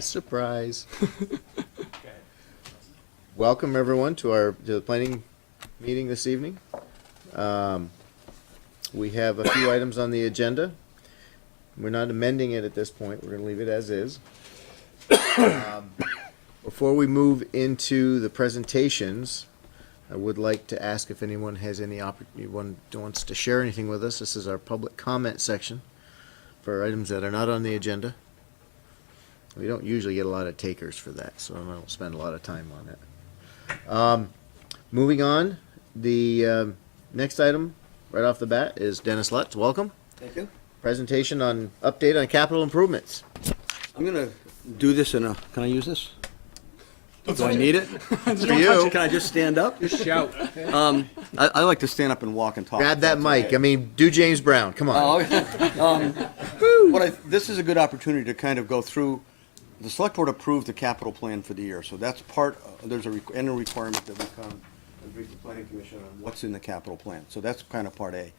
Surprise. Welcome everyone to the planning meeting this evening. We have a few items on the agenda. We're not amending it at this point. We're gonna leave it as is. Before we move into the presentations, I would like to ask if anyone has anyone wants to share anything with us. This is our public comment section for items that are not on the agenda. We don't usually get a lot of takers for that, so I don't spend a lot of time on it. Moving on, the next item right off the bat is Dennis Lutz. Welcome. Thank you. Presentation on update on capital improvements. I'm going to do this in a, can I use this? Do I need it? For you. Can I just stand up? Just shout. I like to stand up and walk and talk. Grab that mic. I mean, do James Brown. Come on. This is a good opportunity to kind of go through. The select board approved the capital plan for the year, so that's part. There's a annual requirement that we come and brief the planning commission on what's in the capital plan. So that's kind of part A.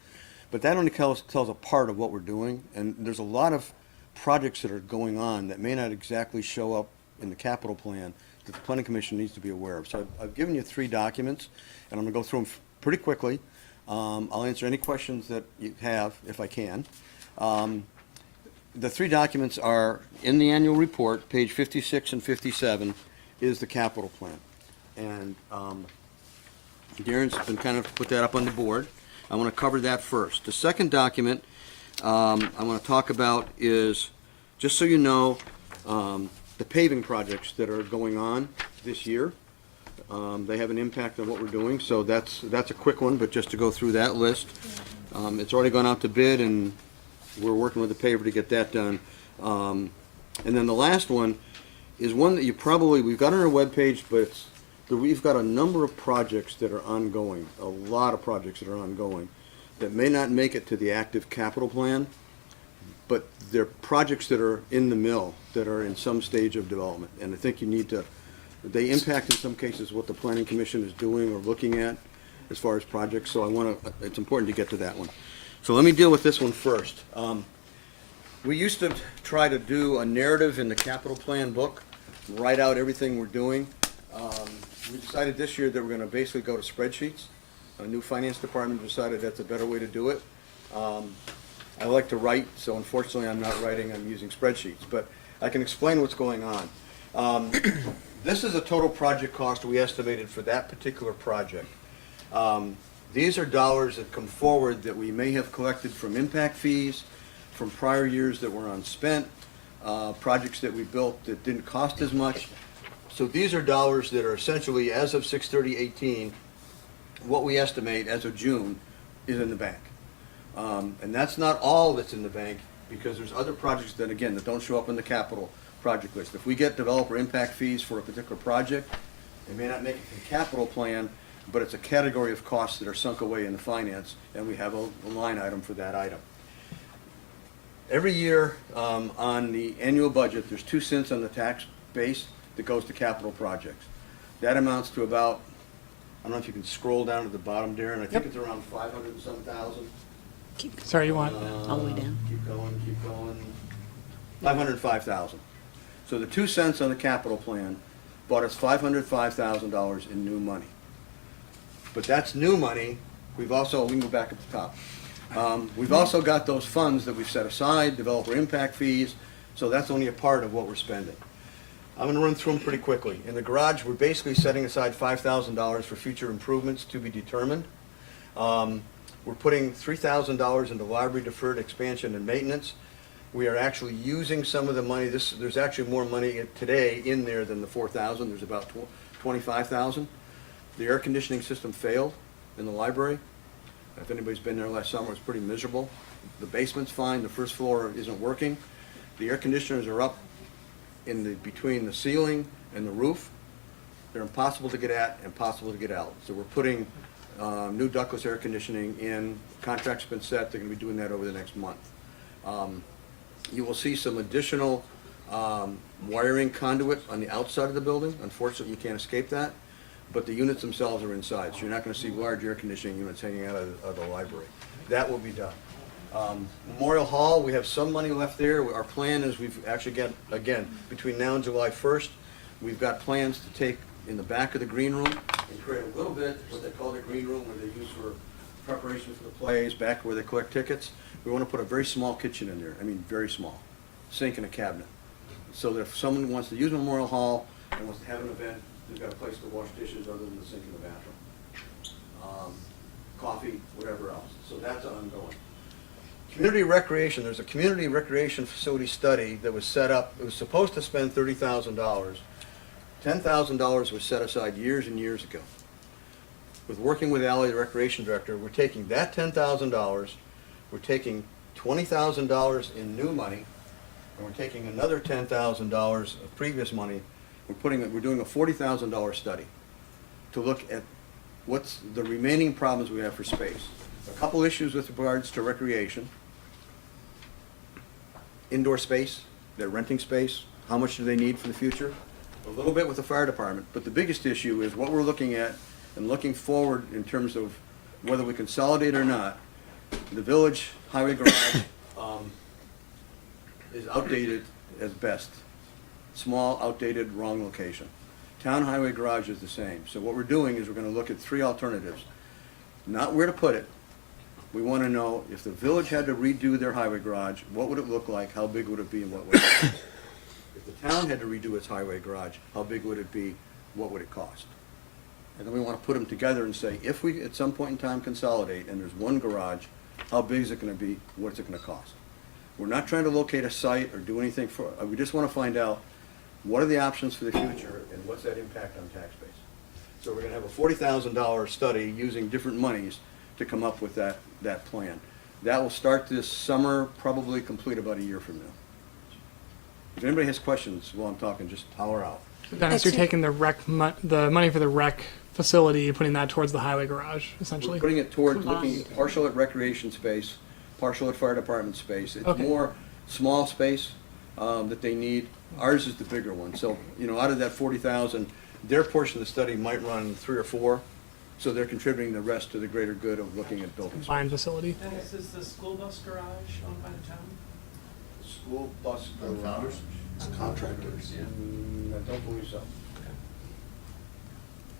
But that only tells a part of what we're doing, and there's a lot of projects that are going on that may not exactly show up in the capital plan that the planning commission needs to be aware of. So I've given you 3 documents, and I'm going to go through them pretty quickly. I'll answer any questions that you have if I can. The 3 documents are in the annual report, page 56 and 57, is the capital plan. And Darren's been kind of put that up on the board. I want to cover that first. The second document I want to talk about is, just so you know, the paving projects that are going on this year. They have an impact on what we're doing, so that's a quick one, but just to go through that list. It's already gone out to bid, and we're working with the paver to get that done. And then the last one is one that we've got on our webpage, but we've got a number of projects that are ongoing, a lot of projects that are ongoing, that may not make it to the active capital plan, but they're projects that are in the mill, that are in some stage of development. And I think they impact in some cases what the planning commission is doing or looking at as far as projects, so it's important to get to that one. So let me deal with this one first. We used to try to do a narrative in the capital plan book, write out everything we're doing. We decided this year that we're going to basically go to spreadsheets. A new finance department decided that's a better way to do it. I like to write, so unfortunately I'm not writing, I'm using spreadsheets, but I can explain what's going on. This is a total project cost we estimated for that particular project. These are dollars that come forward that we may have collected from impact fees, from prior years that were unspent, projects that we built that didn't cost as much. So these are dollars that are essentially, as of 6/30/18, what we estimate as of June is in the bank. And that's not all that's in the bank, because there's other projects that, again, that don't show up in the capital project list. If we get developer impact fees for a particular project, it may not make it to the capital plan, but it's a category of costs that are sunk away in the finance, and we have a line item for that item. Every year on the annual budget, there's 2 cents on the tax base that goes to capital projects. That amounts to about, I don't know if you can scroll down to the bottom, Darren, I think it's around 500 and some thousand. Sorry, you want all the way down. Keep going. 505,000. So the 2 cents on the capital plan bought us $505,000 in new money. But that's new money. We can go back at the top. We've also got those funds that we've set aside, developer impact fees, so that's only a part of what we're spending. I'm going to run through them pretty quickly. In the garage, we're basically setting aside $5,000 for future improvements to be determined. We're putting $3,000 into library deferred expansion and maintenance. We are actually using some of the money. There's actually more money today in there than the $4,000. There's about $25,000. The air conditioning system failed in the library. If anybody's been there last summer, it's pretty miserable. The basement's fine. The first floor isn't working. The air conditioners are up between the ceiling and the roof. They're impossible to get at, impossible to get out. So we're putting new ductless air conditioning in. Contract's been set. They're going to be doing that over the next month. You will see some additional wiring conduit on the outside of the building. Unfortunately, you can't escape that. But the units themselves are inside, so you're not going to see large air conditioning units hanging out of the library. That will be done. Memorial Hall, we have some money left there. Our plan is we've actually got, again, between now and July 1st, we've got plans to take in the back of the green room and create a little bit, what they call the green room, where they use for preparation for the plays, back where they collect tickets. We want to put a very small kitchen in there, I mean, very small, sink and a cabinet. So that if someone wants to use Memorial Hall and wants to have an event, they've got a place to wash dishes other than the sink in the bathroom. Coffee, whatever else. So that's ongoing. Community recreation, there's a community recreation facility study that was set up. It was supposed to spend $30,000. $10,000 was set aside years and years ago. With working with Ally, the recreation director, we're taking that $10,000, we're taking $20,000 in new money, and we're taking another $10,000 of previous money. We're doing a $40,000 study to look at what's the remaining problems we have for space. A couple issues with regards to recreation. Indoor space, they're renting space, how much do they need for the future? A little bit with the fire department, but the biggest issue is what we're looking at and looking forward in terms of whether we consolidate or not. The village highway garage is outdated as best. Small, outdated, wrong location. Town highway garage is the same. So what we're doing is we're going to look at three alternatives. Not where to put it. We want to know if the village had to redo their highway garage, what would it look like, how big would it be, and what would it cost? If the town had to redo its highway garage, how big would it be, what would it cost? And then we want to put them together and say, if we at some point in time consolidate and there's one garage, how big is it going to be, what's it going to cost? We're not trying to locate a site or do anything for, we just want to find out what are the options for the future and what's that impact on tax base. So we're going to have a $40,000 study using different monies to come up with that plan. That will start this summer, probably complete about a year from now. If anybody has questions while I'm talking, just holler out. Dennis, you're taking the money for the rec facility, putting that towards the highway garage, essentially. We're putting it toward looking at partial at recreation space, partial at fire department space. It's Okay. more small space that they need. Ours is the bigger one. So, out of that 40,000, their portion of the study might run 3 or 4. So they're contributing the rest to the greater good of looking at buildings. Combined facility. Dennis, is the school bus garage owned by the town? School bus garage. Contractors. I don't believe so.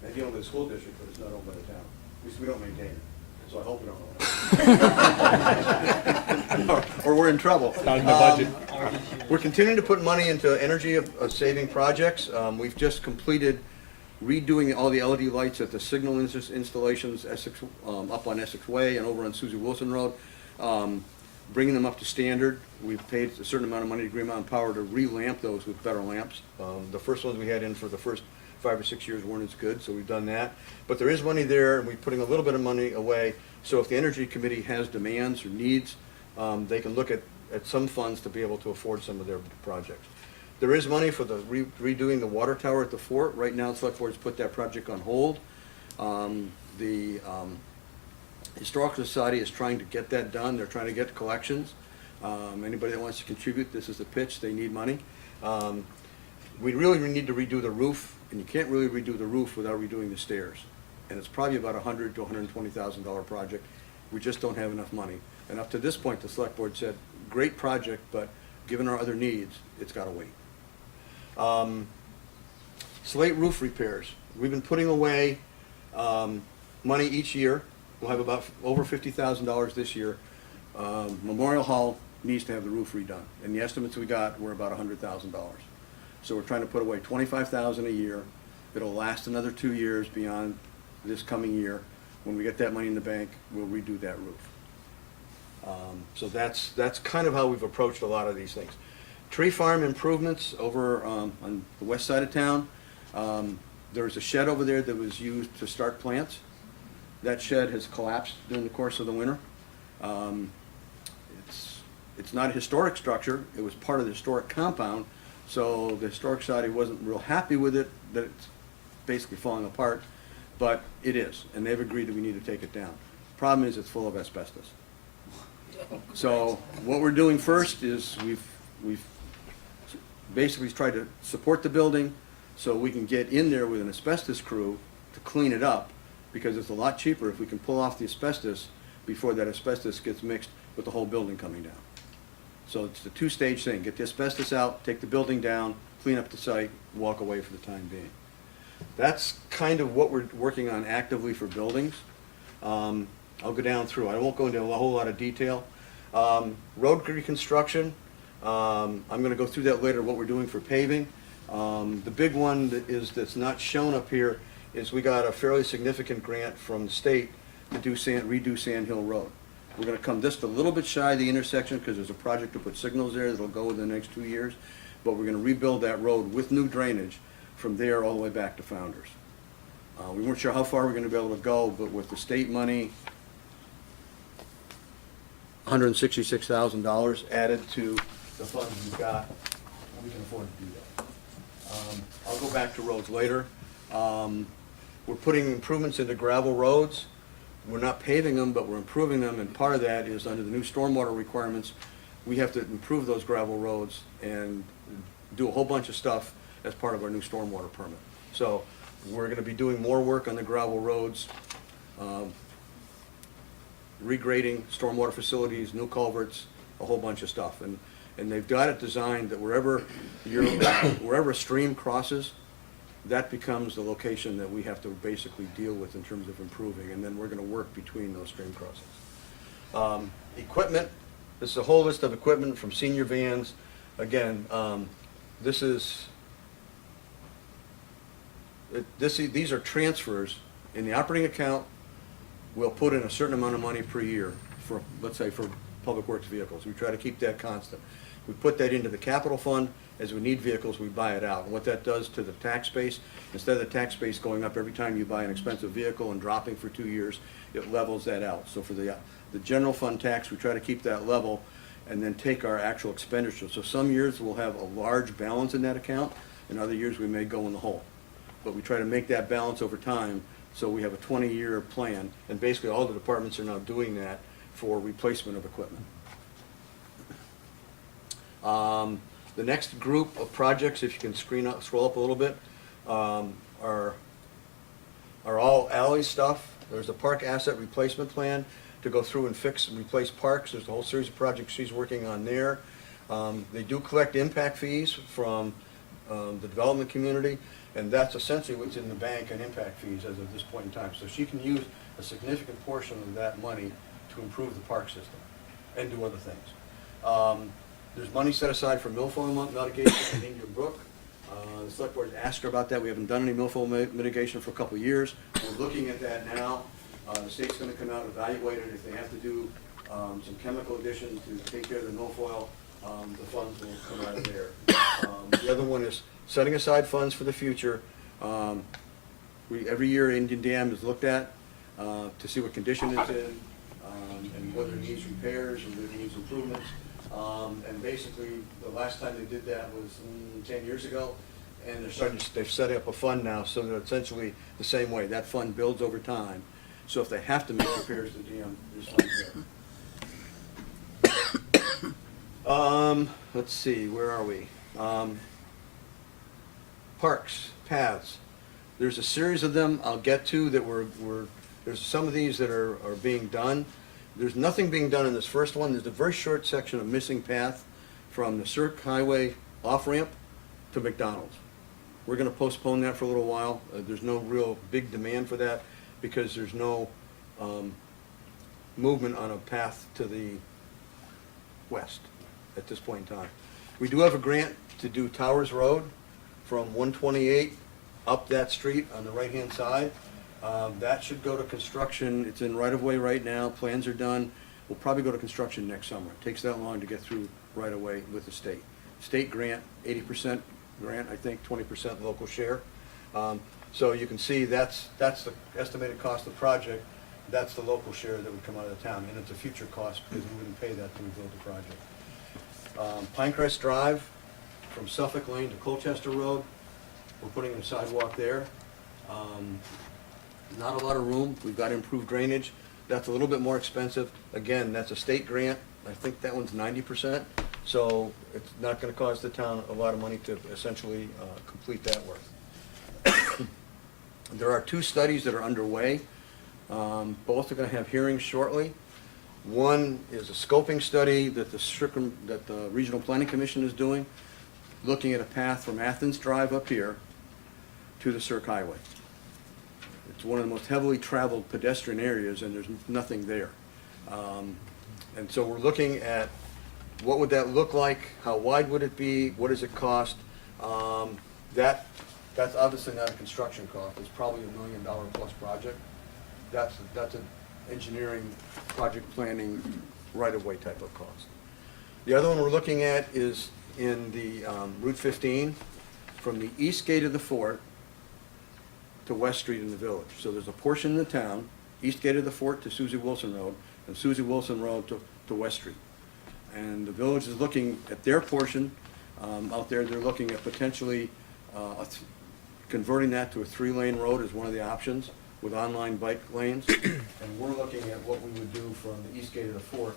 Maybe owned by the school district, but it's not owned by the town. At least we don't maintain it, so I hope we don't own it. Or we're in trouble. Not in the budget. We're continuing to put money into energy saving projects. We've just completed redoing all the LED lights at the signal installations, Essex, up on Essex Way and over on Susie Wilson Road, bringing them up to standard. We've paid a certain amount of money to Green Mountain Power to re-lamp those with better lamps. The first ones we had in for the first 5 or 6 years weren't as good, so we've done that. But there is money there, and we're putting a little bit of money away. So if the Energy Committee has demands or needs, they can look at some funds to be able to afford some of their projects. There is money for the redoing the water tower at the fort. Right now, the select board's put that project on hold. The Historical Society is trying to get that done. They're trying to get collections. Anybody that wants to contribute, this is the pitch. They need money. We really need to redo the roof, and you can't really redo the roof without redoing the stairs. And it's probably about $100,000 to $120,000 project. We just don't have enough money. And up to this point, the select board said, great project, but given our other needs, it's got to wait. Slate roof repairs. We've been putting away money each year. We'll have about over $50,000 this year. Memorial Hall needs to have the roof redone, and the estimates we got were about $100,000. So we're trying to put away $25,000 a year. It'll last another 2 years beyond this coming year. When we get that money in the bank, we'll redo that roof. So that's kind of how we've approached a lot of these things. Tree farm improvements over on the west side of town. There's a shed over there that was used to start plants. That shed has collapsed during the course of the winter. It's not a historic structure. It was part of the historic compound, so the Historic Society wasn't real happy with it, that it's basically falling apart, but it is, and they've agreed that we need to take it down. Problem is, it's full of asbestos. So what we're doing first is we've basically tried to support the building so we can get in there with an asbestos crew to clean it up, because it's a lot cheaper if we can pull off the asbestos before that asbestos gets mixed with the whole building coming down. So it's the two-stage thing, get the asbestos out, take the building down, clean up the site, walk away for the time being. That's kind of what we're working on actively for buildings. I'll go down through, I won't go into a whole lot of detail. Road reconstruction, I'm gonna go through that later, what we're doing for paving. The big one that's not shown up here is we got a fairly significant grant from the state to redo Sand Hill Road. We're gonna come just a little bit shy of the intersection because there's a project to put signals there that'll go within the next 2 years. But we're gonna rebuild that road with new drainage from there all the way back to Founders. We weren't sure how far we're gonna be able to go, but with the state money, $166,000 added to the funds we've got, we can afford to do that. I'll go back to roads later. We're putting improvements into gravel roads. We're not paving them, but we're improving them, and part of that is under the new stormwater requirements, we have to improve those gravel roads and do a whole bunch of stuff as part of our new stormwater permit. So we're gonna be doing more work on the gravel roads, regrading stormwater facilities, new culverts, a whole bunch of stuff. And they've got it designed that wherever a stream crosses, that becomes the location that we have to basically deal with in terms of improving, and then we're gonna work between those stream crossings. Equipment, this is a whole list of equipment from senior vans. Again, these are transfers. In the operating account, we'll put in a certain amount of money per year for, let's say, for public works vehicles. We try to keep that constant. We put that into the capital fund. As we need vehicles, we buy it out. And what that does to the tax base, instead of the tax base going up every time you buy an expensive vehicle and dropping for 2 years, it levels that out. So for the general fund tax, we try to keep that level and then take our actual expenditure. So some years we'll have a large balance in that account, and other years we may go in the hole. But we try to make that balance over time, so we have a 20-year plan, and basically all the departments are now doing that for replacement of equipment. The next group of projects, if you can scroll up a little bit, are all alley stuff. There's a park asset replacement plan to go through and fix and replace parks. There's a whole series of projects she's working on there. They do collect impact fees from the development community, and that's essentially what's in the bank on impact fees as of this point in time. So she can use a significant portion of that money to improve the park system and do other things. There's money set aside for milfoil mitigation in Indian Brook. The select board asked her about that. We haven't done any milfoil mitigation for a couple of years. We're looking at that now. The state's gonna come out and evaluate it. If they have to do some chemical addition to take care of the milfoil, the funds will come out of there. The other one is setting aside funds for the future. Every year Indian Dam is looked at to see what condition it's in, and whether it needs repairs and whether it needs improvements. And basically, the last time they did that was 10 years ago, and they've set up a fund now so that essentially the same way, that fund builds over time. So if they have to make repairs to the dam, there's funds there. Let's see, where are we? Parks, paths. There's a series of them I'll get to that there's some of these that are being done. There's nothing being done in this first one. There's a very short section of missing path from the Cirque Highway off-ramp to McDonald's. We're gonna postpone that for a little while. There's no real big demand for that because there's no movement on a path to the west at this point in time. We do have a grant to do Towers Road from 128 up that street on the right-hand side. That should go to construction. It's in right-of-way right now. Plans are done. We'll probably go to construction next summer. It takes that long to get through right-of-way with the state. State grant, 80% grant, I think, 20% local share. So you can see that's the estimated cost of the project. That's the local share that would come out of the town, and it's a future cost because we wouldn't pay that till we build the project. Pinecrest Drive from Suffolk Lane to Colchester Road. We're putting in a sidewalk there. Not a lot of room. We've got improved drainage. That's a little bit more expensive. Again, that's a state grant. I think that one's 90%. So it's not gonna cost the town a lot of money to essentially complete that work. There are 2 studies that are underway. Both are gonna have hearings shortly. One is a scoping study that that the Regional Planning Commission is doing, looking at a path from Athens Drive up here to the Cirque Highway. It's one of the most heavily traveled pedestrian areas, and there's nothing there. And so we're looking at what would that look like, how wide would it be, what does it cost? That's obviously not a construction cost, it's probably $1 million plus project. That's an engineering, project planning, right-of-way type of cost. The other one we're looking at is in the Route 15, from the east gate of the fort to West Street in the village. So there's a portion in the town, east gate of the fort to Susie Wilson Road, and Susie Wilson Road to West Street. And the village is looking at their portion. Out there, they're looking at potentially converting that to a 3-lane road as one of the options with online bike lanes. And we're looking at what we would do from the east gate of the fort.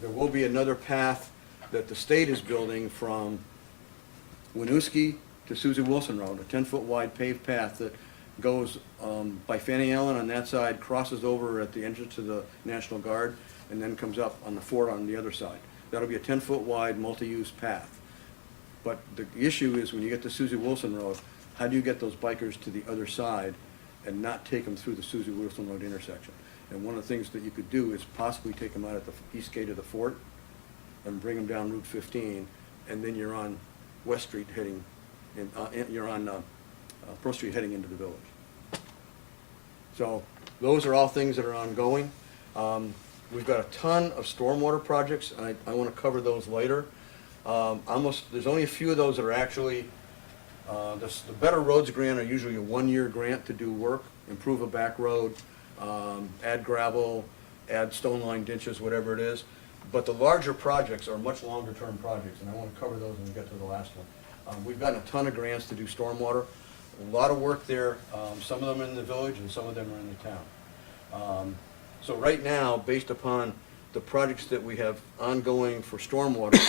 There will be another path that the state is building from Winooski to Susie Wilson Road, a 10-foot wide paved path that goes by Fanny Allen on that side, crosses over at the entrance to the National Guard, and then comes up on the fort on the other side. That'll be a 10-foot wide, multi-use path. But the issue is when you get to Susie Wilson Road, how do you get those bikers to the other side and not take them through the Susie Wilson Road intersection? And one of the things that you could do is possibly take them out at the east gate of the fort and bring them down Route 15, and then you're on West Street heading, you're on Pearl Street heading into the village. So those are all things that are ongoing. We've got a ton of stormwater projects, and I want to cover those later. There's only a few of those that are actually, the Better Roads grant are usually a 1-year grant to do work, improve a back road, add gravel, add stone line ditches, whatever it is. But the larger projects are much longer term projects, and I want to cover those when we get to the last one. We've gotten a ton of grants to do stormwater, a lot of work there, some of them in the village and some of them are in the town. So right now, based upon the projects that we have ongoing for stormwater,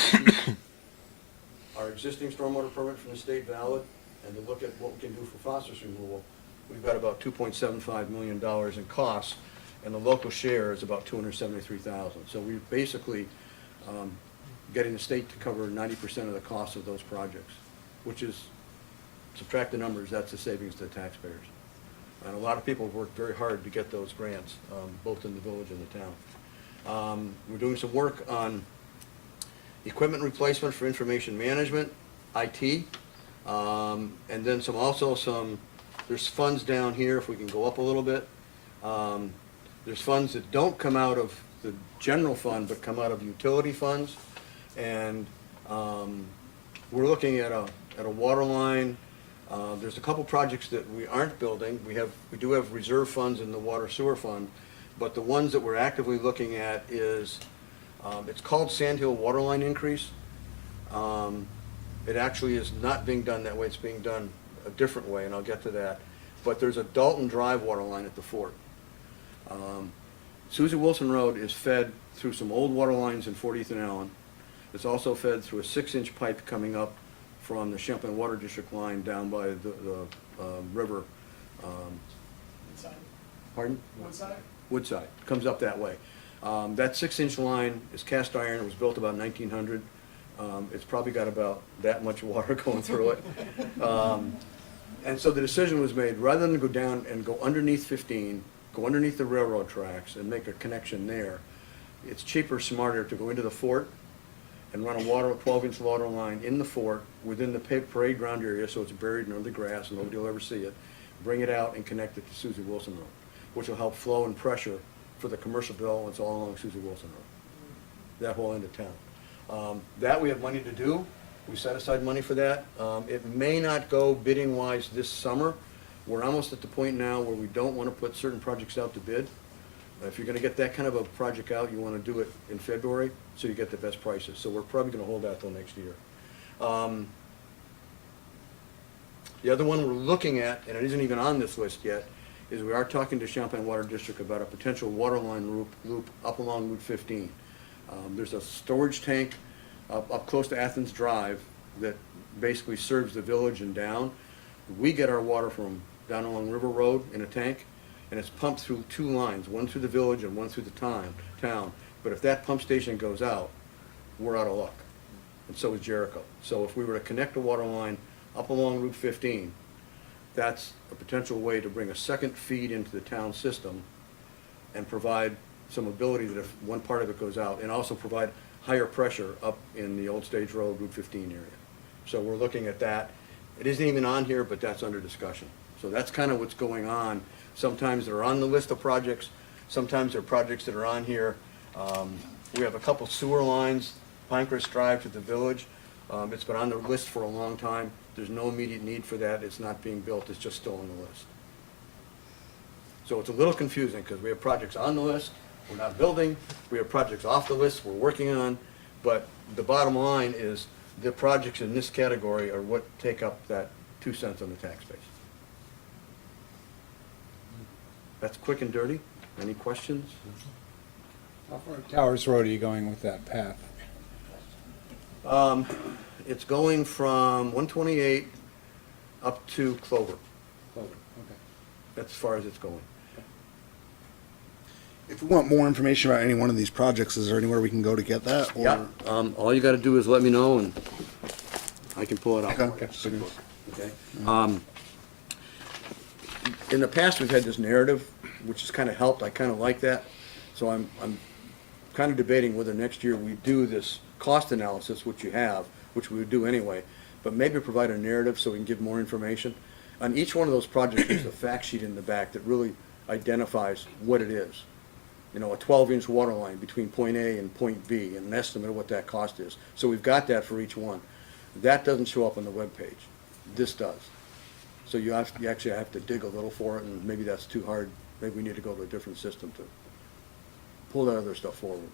our existing stormwater permit from the state valid, and to look at what we can do for phosphorus removal, we've got about $2.75 million in costs, and the local share is about $273,000. So we're basically getting the state to cover 90% of the cost of those projects, which is, subtract the numbers, that's the savings to the taxpayers. And a lot of people have worked very hard to get those grants, both in the village and the town. We're doing some work on equipment replacement for information management, IT, and then there's funds down here, if we can go up a little bit. There's funds that don't come out of the general fund, but come out of utility funds. And we're looking at a water line. There's a couple projects that we aren't building. We do have reserve funds in the water sewer fund, but the ones that we're actively looking at is, it's called Sand Hill Waterline Increase. It actually is not being done that way. It's being done a different way, and I'll get to that. But there's a Dalton Drive water line at the fort. Susie Wilson Road is fed through some old water lines in 40th and Allen. It's also fed through a 6-inch pipe coming up from the Champlain Water District line down by the river. Inside. Pardon? One side? Woodside, comes up that way. That 6-inch line is cast iron. It was built about 1900. It's probably got about that much water going through it. And so the decision was made, rather than go down and go underneath 15, go underneath the railroad tracks and make a connection there, it's cheaper, smarter to go into the fort and run a 12-inch water line in the fort within the parade ground area, so it's buried under the grass and nobody will ever see it. Bring it out and connect it to Susie Wilson Road, which will help flow and pressure for the commercial developments all along Susie Wilson Road, that whole end of town. That we have money to do. We set aside money for that. It may not go bidding-wise this summer. We're almost at the point now where we don't want to put certain projects out to bid. If you're going to get that kind of a project out, you want to do it in February so you get the best prices. So we're probably going to hold that till next year. The other one we're looking at, and it isn't even on this list yet, is we are talking to Champlain Water District about a potential water line loop up along Route 15. There's a storage tank up close to Athens Drive that basically serves the village and down. We get our water from down along River Road in a tank, and it's pumped through 2 lines, one through the village and one through the town, But if that pump station goes out, we're out of luck. And so is Jericho. So if we were to connect a water line up along Route 15, that's a potential way to bring a second feed into the town system and provide some ability that if one part of it goes out, and also provide higher pressure up in the Old Stage Road, Route 15 area. So we're looking at that. It isn't even on here, but that's under discussion. So that's kind of what's going on. Sometimes they're on the list of projects, sometimes they're projects that are on here. We have a couple sewer lines, Pinecrest Drive to the village. It's been on the list for a long time. There's no immediate need for that. It's not being built, it's just still on the list. So it's a little confusing because we have projects on the list, we're not building. We have projects off the list we're working on. But the bottom line is the projects in this category are what take up that 2 cents on the tax base. That's quick and dirty. Any questions? How far Towers Road are you going with that path? It's going from 128 up to Clover. Clover, okay. That's as far as it's going. If we want more information about any one of these projects, is there anywhere we can go to get that? Or- Yeah, all you gotta do is let me know and I can pull it out. Okay. Okay. In the past, we've had this narrative, which has kind of helped. I kind of like that. So I'm kind of debating whether next year we do this cost analysis, which you have, which we would do anyway, but maybe provide a narrative so we can give more information. On each one of those projects, there's a fact sheet in the back that really identifies what it is. You know, a 12-inch water line between point A and point B, and an estimate of what that cost is. So we've got that for each one. That doesn't show up on the webpage. This does. So you actually have to dig a little for it, and maybe that's too hard. Maybe we need to go to a different system to pull that other stuff forward.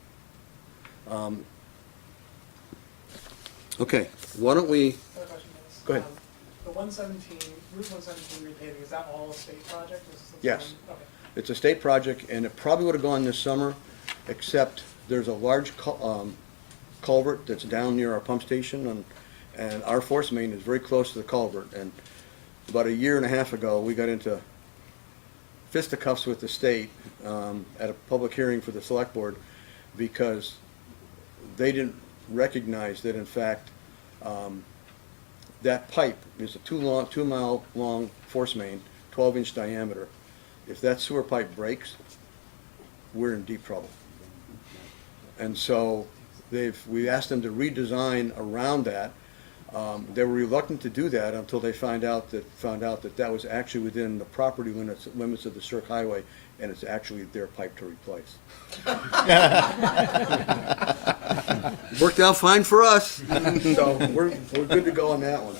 Okay, why don't we, Another question is, Go ahead. The 117, Route 117 repaving, is that all a state project? Is this Yes. one- Okay. it's a state project, and it probably would have gone this summer, except there's a large culvert that's down near our pump station, and our force main is very close to the culvert. And about a year and a half ago, we got into fisticuffs with the state at a public hearing for the select board because they didn't recognize that, in fact, that pipe is a 2-mile long force main, 12-inch diameter. If that sewer pipe breaks, we're in deep trouble. And so we asked them to redesign around that. They were reluctant to do that until they found out that that was actually within the property limits of the Cirque Highway, and it's actually their pipe to replace. Worked out fine for us, so we're good to go on that one.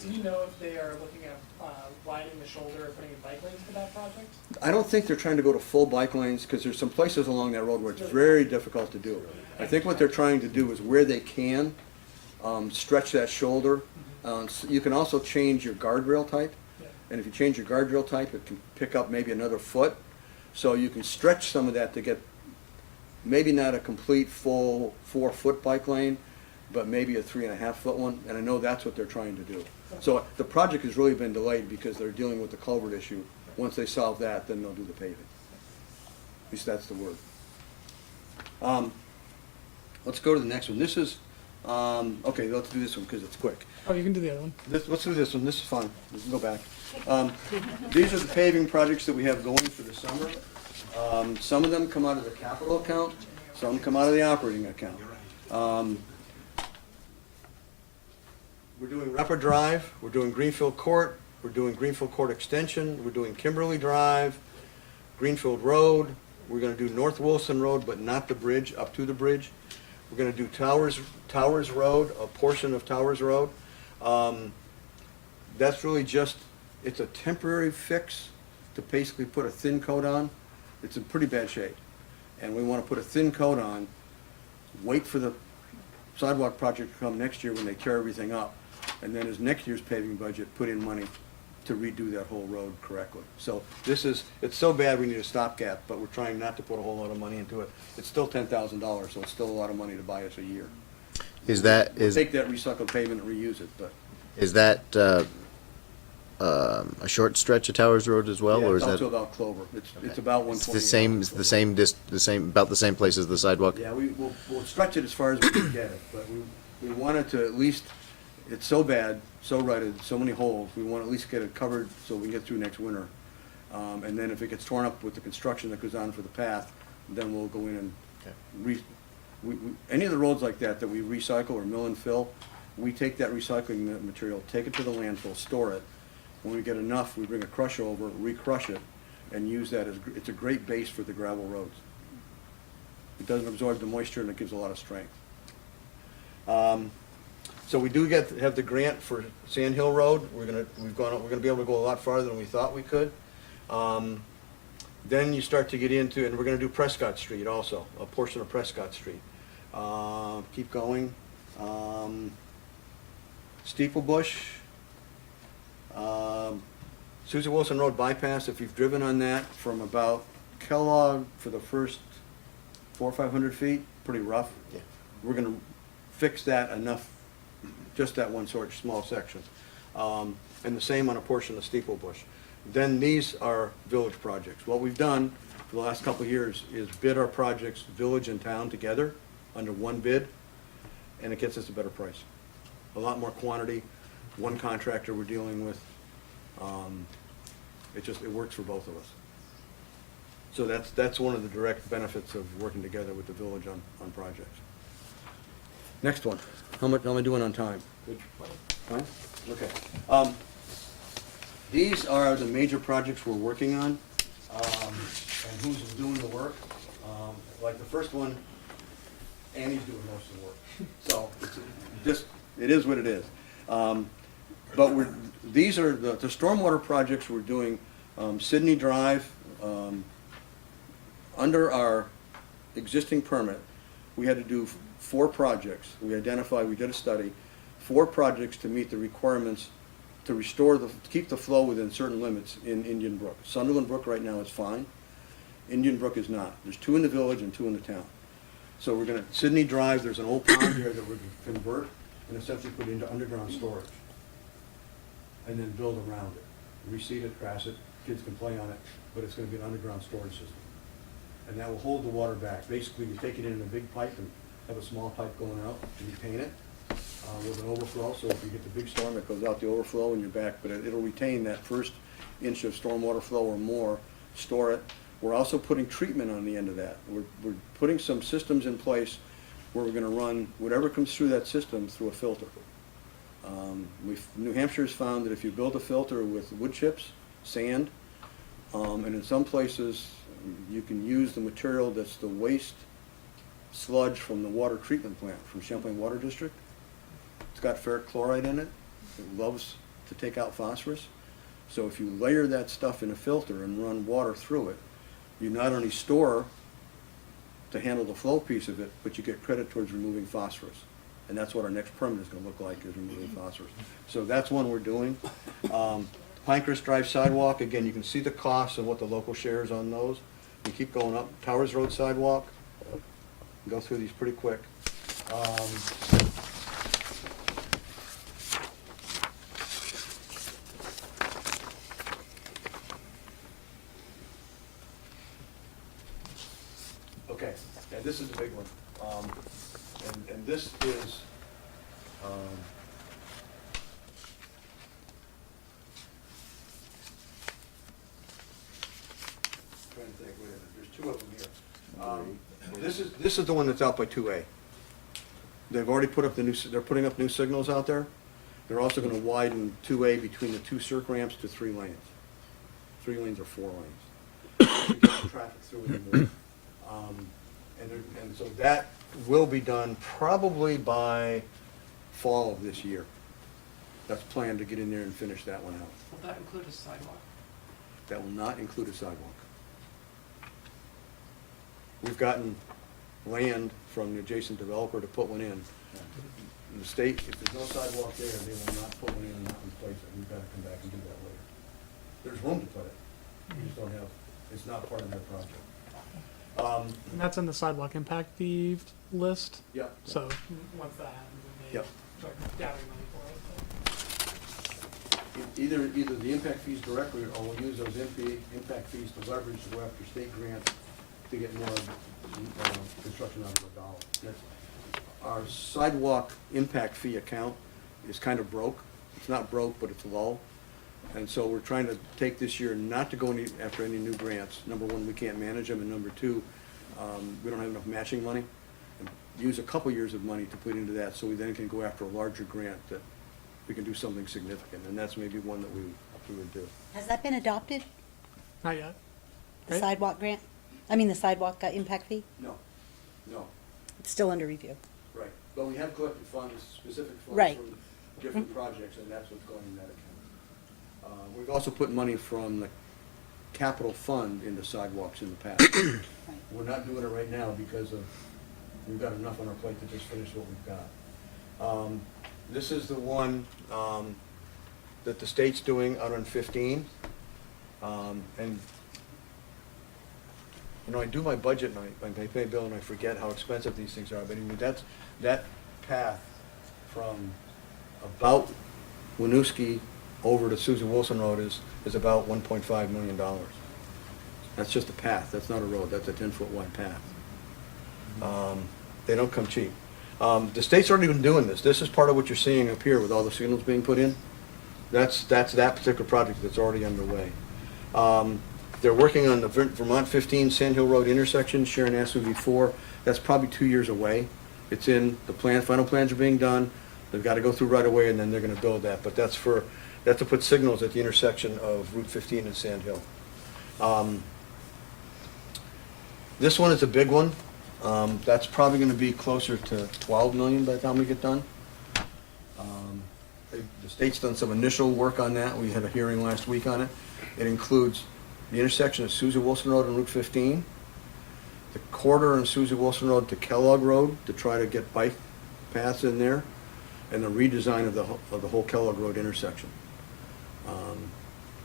Do you know if they are looking at widening the shoulder or putting in bike lanes for that project? I don't think they're trying to go to full bike lanes, because there's some places along that road where it's very difficult to do. I think what they're trying to do is where they can, stretch that shoulder. You can also change your guardrail type, Yeah. and if you change your guardrail type, it can pick up maybe another foot. So you can stretch some of that to get maybe not a complete full 4-foot bike lane, but maybe a 3.5-foot one, and I know that's what they're trying to do. So the project has really been delayed because they're dealing with the culvert issue. Once they solve that, then they'll do the paving. At least that's the word. Let's go to the next one. This is, okay, let's do this one because it's quick. Oh, you can do the other one. Let's do this one, this is fun, we can go back. These are the paving projects that we have going for the summer. Some of them come out of the capital account, some come out of the operating account. We're doing Repper Drive, we're doing Greenfield Court, we're doing Greenfield Court Extension, we're doing Kimberly Drive, Greenfield Road, we're gonna do North Wilson Road, but not the bridge, up to the bridge. We're gonna do Towers Road, a portion of Towers Road. That's really just, it's a temporary fix to basically put a thin coat on. It's in pretty bad shape. And we wanna put a thin coat on, wait for the sidewalk project to come next year when they tear everything up. And then as next year's paving budget, put in money to redo that whole road correctly. So it's so bad we need a stopgap, but we're trying not to put a whole lot of money into it. It's still $10,000, so it's still a lot of money to buy us a year. Is that, Take that recycled pavement and reuse it, but is that, a short stretch of Towers Road as well, Yeah, or it's is out to that? about Clover. It's about 120. It's the same, about the same place as the sidewalk? Yeah, we'll stretch it as far as we can get it, but we wanted to at least, it's so bad, so rutted, so many holes, we want to at least get it covered so we can get through next winter. And then if it gets torn up with the construction that goes on for the path, then we'll go in and any of the roads like that we recycle or mill and fill, we take that recycling material, take it to the landfill, store it. When we get enough, we bring a crusher over, re-crush it, and use that as, it's a great base for the gravel roads. It doesn't absorb the moisture and it gives a lot of strength. So we do have the grant for Sand Hill Road. We're gonna be able to go a lot farther than we thought we could. Then you start to get into, and we're gonna do Prescott Street also, a portion of Prescott Street. Keep going. Steeple Bush. Susan Wilson Road bypass, if you've driven on that from about Kellogg for the first 400 or 500 feet, pretty rough. Yeah. We're gonna fix that enough, just that one small section. And the same on a portion of Steeple Bush. Then these are village projects. What we've done for the last couple of years is bid our projects, village and town together, under one bid, and it gets us a better price. A lot more quantity, one contractor we're dealing with. It works for both of us. So that's one of the direct benefits of working together with the village on projects. Next one. How am I doing on time? Good. Fine? Okay. These are the major projects we're working on, and who's doing the work. Like the first one, Annie's doing most of the work. So it is what it is. But these are the stormwater projects we're doing. Sydney Drive, under our existing permit, we had to do 4 projects. We did a study, 4 projects to meet the requirements to restore to keep the flow within certain limits in Indian Brook. Sunderland Brook right now is fine. Indian Brook is not. There's 2 in the village and 2 in the town. So Sydney Drive, there's an old pond here that we're gonna convert and essentially put into underground storage. And then build around it. Reseed it, grass it, kids can play on it, but it's gonna be an underground storage system. And that will hold the water back. Basically, you take it in a big pipe and have a small pipe going out, and you paint it with an overflow, so if you get the big storm, it goes out the overflow and you're back, but it'll retain that first inch of stormwater flow or more, store it. We're also putting treatment on the end of that. We're putting some systems in place where we're gonna run whatever comes through that system through a filter. New Hampshire's found that if you build a filter with wood chips, sand, and in some places, you can use the material that's the waste sludge from the water treatment plant from Champlain Water District. It's got ferric chloride in it. It loves to take out phosphorus. So if you layer that stuff in a filter and run water through it, you not only store to handle the flow piece of it, but you get credit towards removing phosphorus. And that's what our next permit is gonna look like, is removing phosphorus. So that's one we're doing. Pinecrest Drive sidewalk, again, you can see the costs and what the local share is on those. We keep going up. Towers Road sidewalk, go through these pretty quick. Okay, and this is the big one. And this is, trying to think, wait a minute, there's 2 of them here. This is the one that's out by 2A. They've already put up they're putting up new signals out there. They're also gonna widen 2A between the 2 circ ramps to 3 lanes. 3 lanes or 4 lanes. To get the traffic through anymore. And so that will be done probably by fall of this year. That's planned to get in there and finish that one out. Will that include a sidewalk? That will not include a sidewalk. We've gotten land from the adjacent developer to put one in. In the state, if there's no sidewalk there, they will not put one in and not replace it. We've got to come back and do that later. There's room to put it. We just don't have, it's not part of their project. And that's in the sidewalk impact fee list. Yeah. So once that happens, we may Yep. start gathering money for it. either the impact fees directly, or we'll use those impact fees to leverage to go after state grants to get more, construction out of the dollar. Our sidewalk impact fee account is kind of broke. It's not broke, but it's low. And so we're trying to take this year not to go after any new grants. Number one, we can't manage them, and number two, we don't have enough matching money. And use a couple years of money to put into that, so we then can go after a larger grant that we can do something significant, and that's maybe one that we would do. Has that been adopted, Not yet. the Right. sidewalk grant? I mean, the sidewalk impact fee? No, It's still under review. right. But we have collected funds, specific funds Right. from different projects, and that's what's going in that account. We've also put money from the capital fund into sidewalks in the past. We're not doing it right now because we've got enough on our plate to just finish what we've got. This is the one, that the state's doing out on 15. And, you know, I do my budget and I pay a bill and I forget how expensive these things are, but anyway, that path from about Winooski over to Susan Wilson Road is about $1.5 million. That's just a path, that's not a road, that's a 10-foot wide path. They don't come cheap. The state's already been doing this. This is part of what you're seeing up here with all the signals being put in. That's that particular project that's already underway. They're working on the Vermont 15 Sand Hill Road intersection. Sharon asked me before, that's probably 2 years away. It's in the plan, final plans are being done. They've got to go through right away and then they're gonna build that, but that's to put signals at the intersection of Route 15 and Sand Hill. This one is a big one. That's probably gonna be closer to 12 million by the time we get done. The state's done some initial work on that. We had a hearing last week on it. It includes the intersection of Susan Wilson Road and Route 15, the corridor on Susan Wilson Road to Kellogg Road to try to get bike paths in there, and the redesign of the whole Kellogg Road intersection.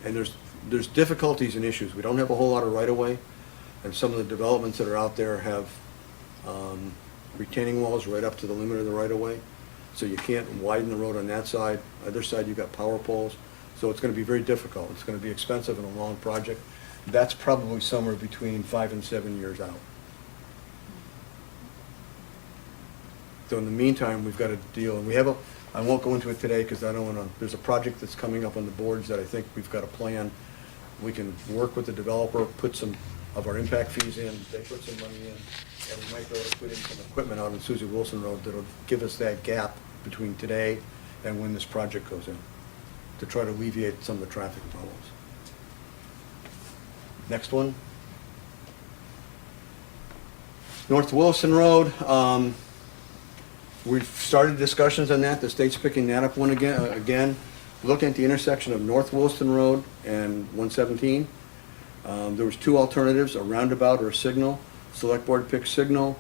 And there's difficulties and issues. We don't have a whole lot of right-of-way, and some of the developments that are out there have retaining walls right up to the limit of the right-of-way, so you can't widen the road on that side. Other side, you've got power poles, so it's gonna be very difficult. It's gonna be expensive and a long project. That's probably somewhere between 5 and 7 years out. So in the meantime, we've got to deal, and we have I won't go into it today because I don't wanna, there's a project that's coming up on the boards that I think we've got a plan. We can work with the developer, put some of our impact fees in, they put some money in, and we might be able to put in some equipment out on Susan Wilson Road that'll give us that gap between today and when this project goes in, to try to alleviate some of the traffic problems. Next one. North Wilson Road, we've started discussions on that. The state's picking that up again. Looking at the intersection of North Wilson Road and 117. There was two alternatives, a roundabout or a signal. Select board picked signal.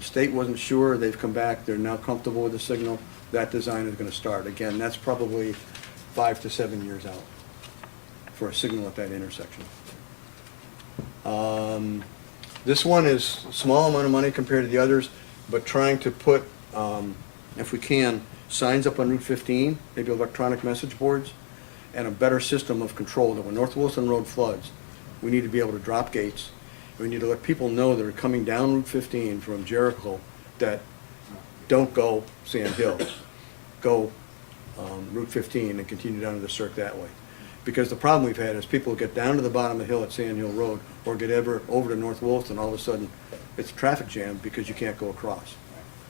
State wasn't sure. They've come back. They're now comfortable with the signal. That design is gonna start. Again, that's probably 5 to 7 years out for a signal at that intersection. This one is a small amount of money compared to the others, but trying to put, if we can, signs up on Route 15, maybe electronic message boards, and a better system of control that when North Wilson Road floods, we need to be able to drop gates. We need to let people know that are coming down Route 15 from Jericho that don't go Sand Hill, go Route 15 and continue down to the cirque that way. Because the problem we've had is people get down to the bottom of the hill at Sand Hill Road or get over to North Wilson, all of a sudden it's a traffic jam because you can't go across.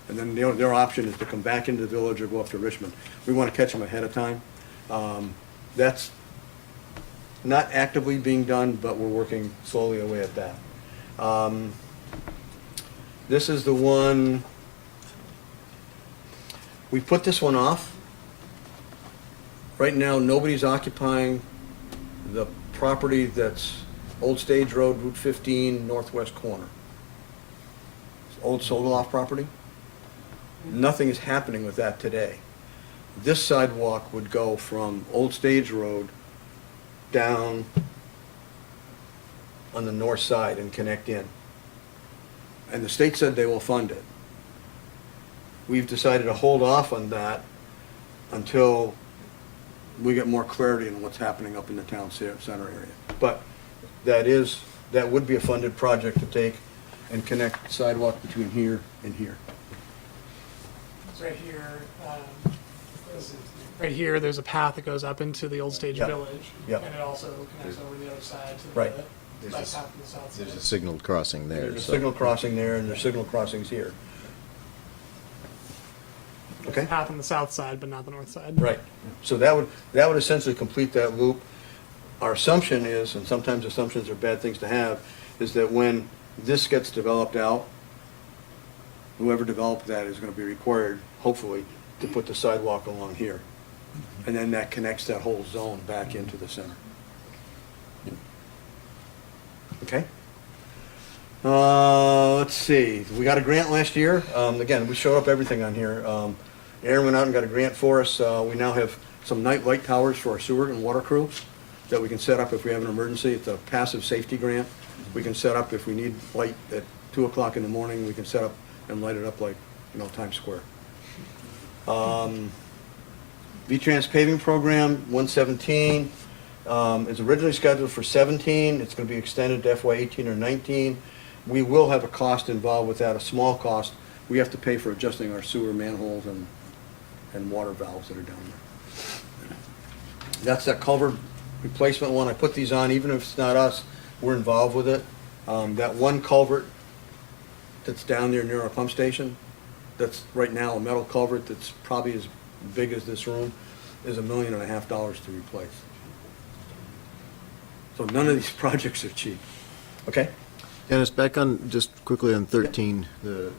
And then their option is to come back into the village or go up to Richmond. We want to catch them ahead of time. That's not actively being done, but we're working slowly away at that. This is the one, we put this one off. Right now, nobody's occupying the property that's Old Stage Road, Route 15, northwest corner. It's old Sogoloff property. Nothing is happening with that today. This sidewalk would go from Old Stage Road down on the north side and connect in. And the state said they will fund it. We've decided to hold off on that until we get more clarity on what's happening up in the town center area. But that would be a funded project to take and connect sidewalk between here and here. It's right here. Right here, there's a path that goes up into the Old Stage Yep. Village. Yep. And it also connects over the other side to Right. the bike path on the south side. There's a signal crossing there. There's a so- signal crossing there, and there's signal crossings here. Okay? Path on the south side, but not the north side. Right. So that would essentially complete that loop. Our assumption is, and sometimes assumptions are bad things to have, is that when this gets developed out, whoever developed that is gonna be required, hopefully, to put the sidewalk along here. And then that connects that whole zone back into the center. Okay? Let's see, we got a grant last year. Again, we showed up everything on here. Aaron went out and got a grant for us. We now have some night light towers for our sewer and water crew that we can set up if we have an emergency. It's a passive safety grant. We can set up if we need light at 2 o'clock in the morning, we can set up and light it up like, Times Square. V-Trans paving program, 117, is originally scheduled for 17. It's gonna be extended to FY 18 or 19. We will have a cost involved with that, a small cost. We have to pay for adjusting our sewer manholes and water valves that are down there. That's that culvert replacement one. I put these on, even if it's not us, we're involved with it. That one culvert that's down there near our pump station, that's right now a metal culvert that's probably as big as this room, is $1.5 million to replace. So none of these projects are cheap, okay? Dennis, back on, just quickly on 13, the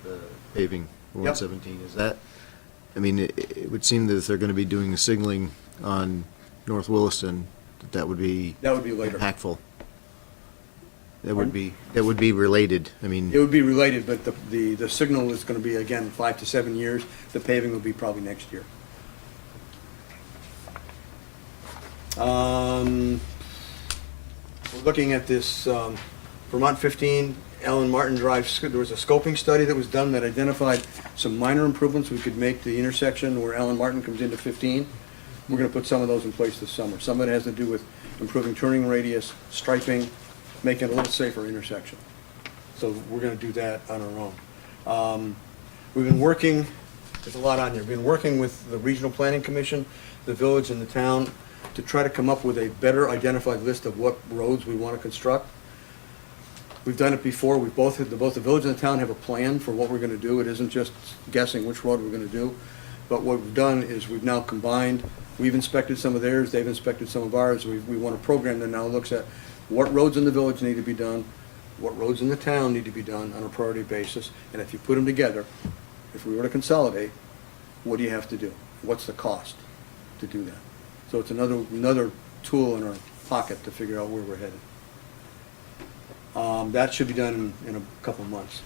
paving, Yep. 117, is that, I mean, it would seem that if they're gonna be doing signaling on North Williston, that would be That would be later. impactful. That would be related, I mean. It would be related, but the signal is gonna be, again, 5 to 7 years. The paving will be probably next year. We're looking at this, Vermont 15, Allen Martin Drive, there was a scoping study that was done that identified some minor improvements we could make to the intersection where Allen Martin comes into 15. We're gonna put some of those in place this summer. Some of it has to do with improving turning radius, striping, making it a little safer intersection. So we're gonna do that on our own. We've been working, there's a lot on here, we've been working with the Regional Planning Commission, the village and the town to try to come up with a better identified list of what roads we wanna construct. We've done it before, both the village and the town have a plan for what we're gonna do. It isn't just guessing which road we're gonna do. But what we've done is we've now combined, we've inspected some of theirs, they've inspected some of ours. We want a program that now looks at what roads in the village need to be done, what roads in the town need to be done on a priority basis. And if you put them together, if we were to consolidate, what do you have to do? What's the cost to do that? So it's another tool in our pocket to figure out where we're headed. That should be done in a couple of months.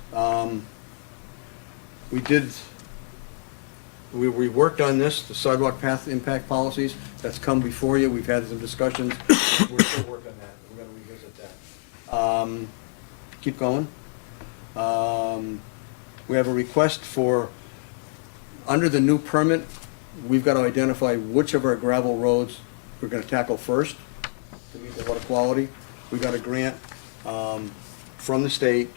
We worked on this, the sidewalk path impact policies, that's come before you, we've had some discussions, we're still working on that, we're gonna revisit that. Keep going. We have a request for, under the new permit, we've got to identify which of our gravel roads we're gonna tackle first to meet the water quality. We got a grant, from the state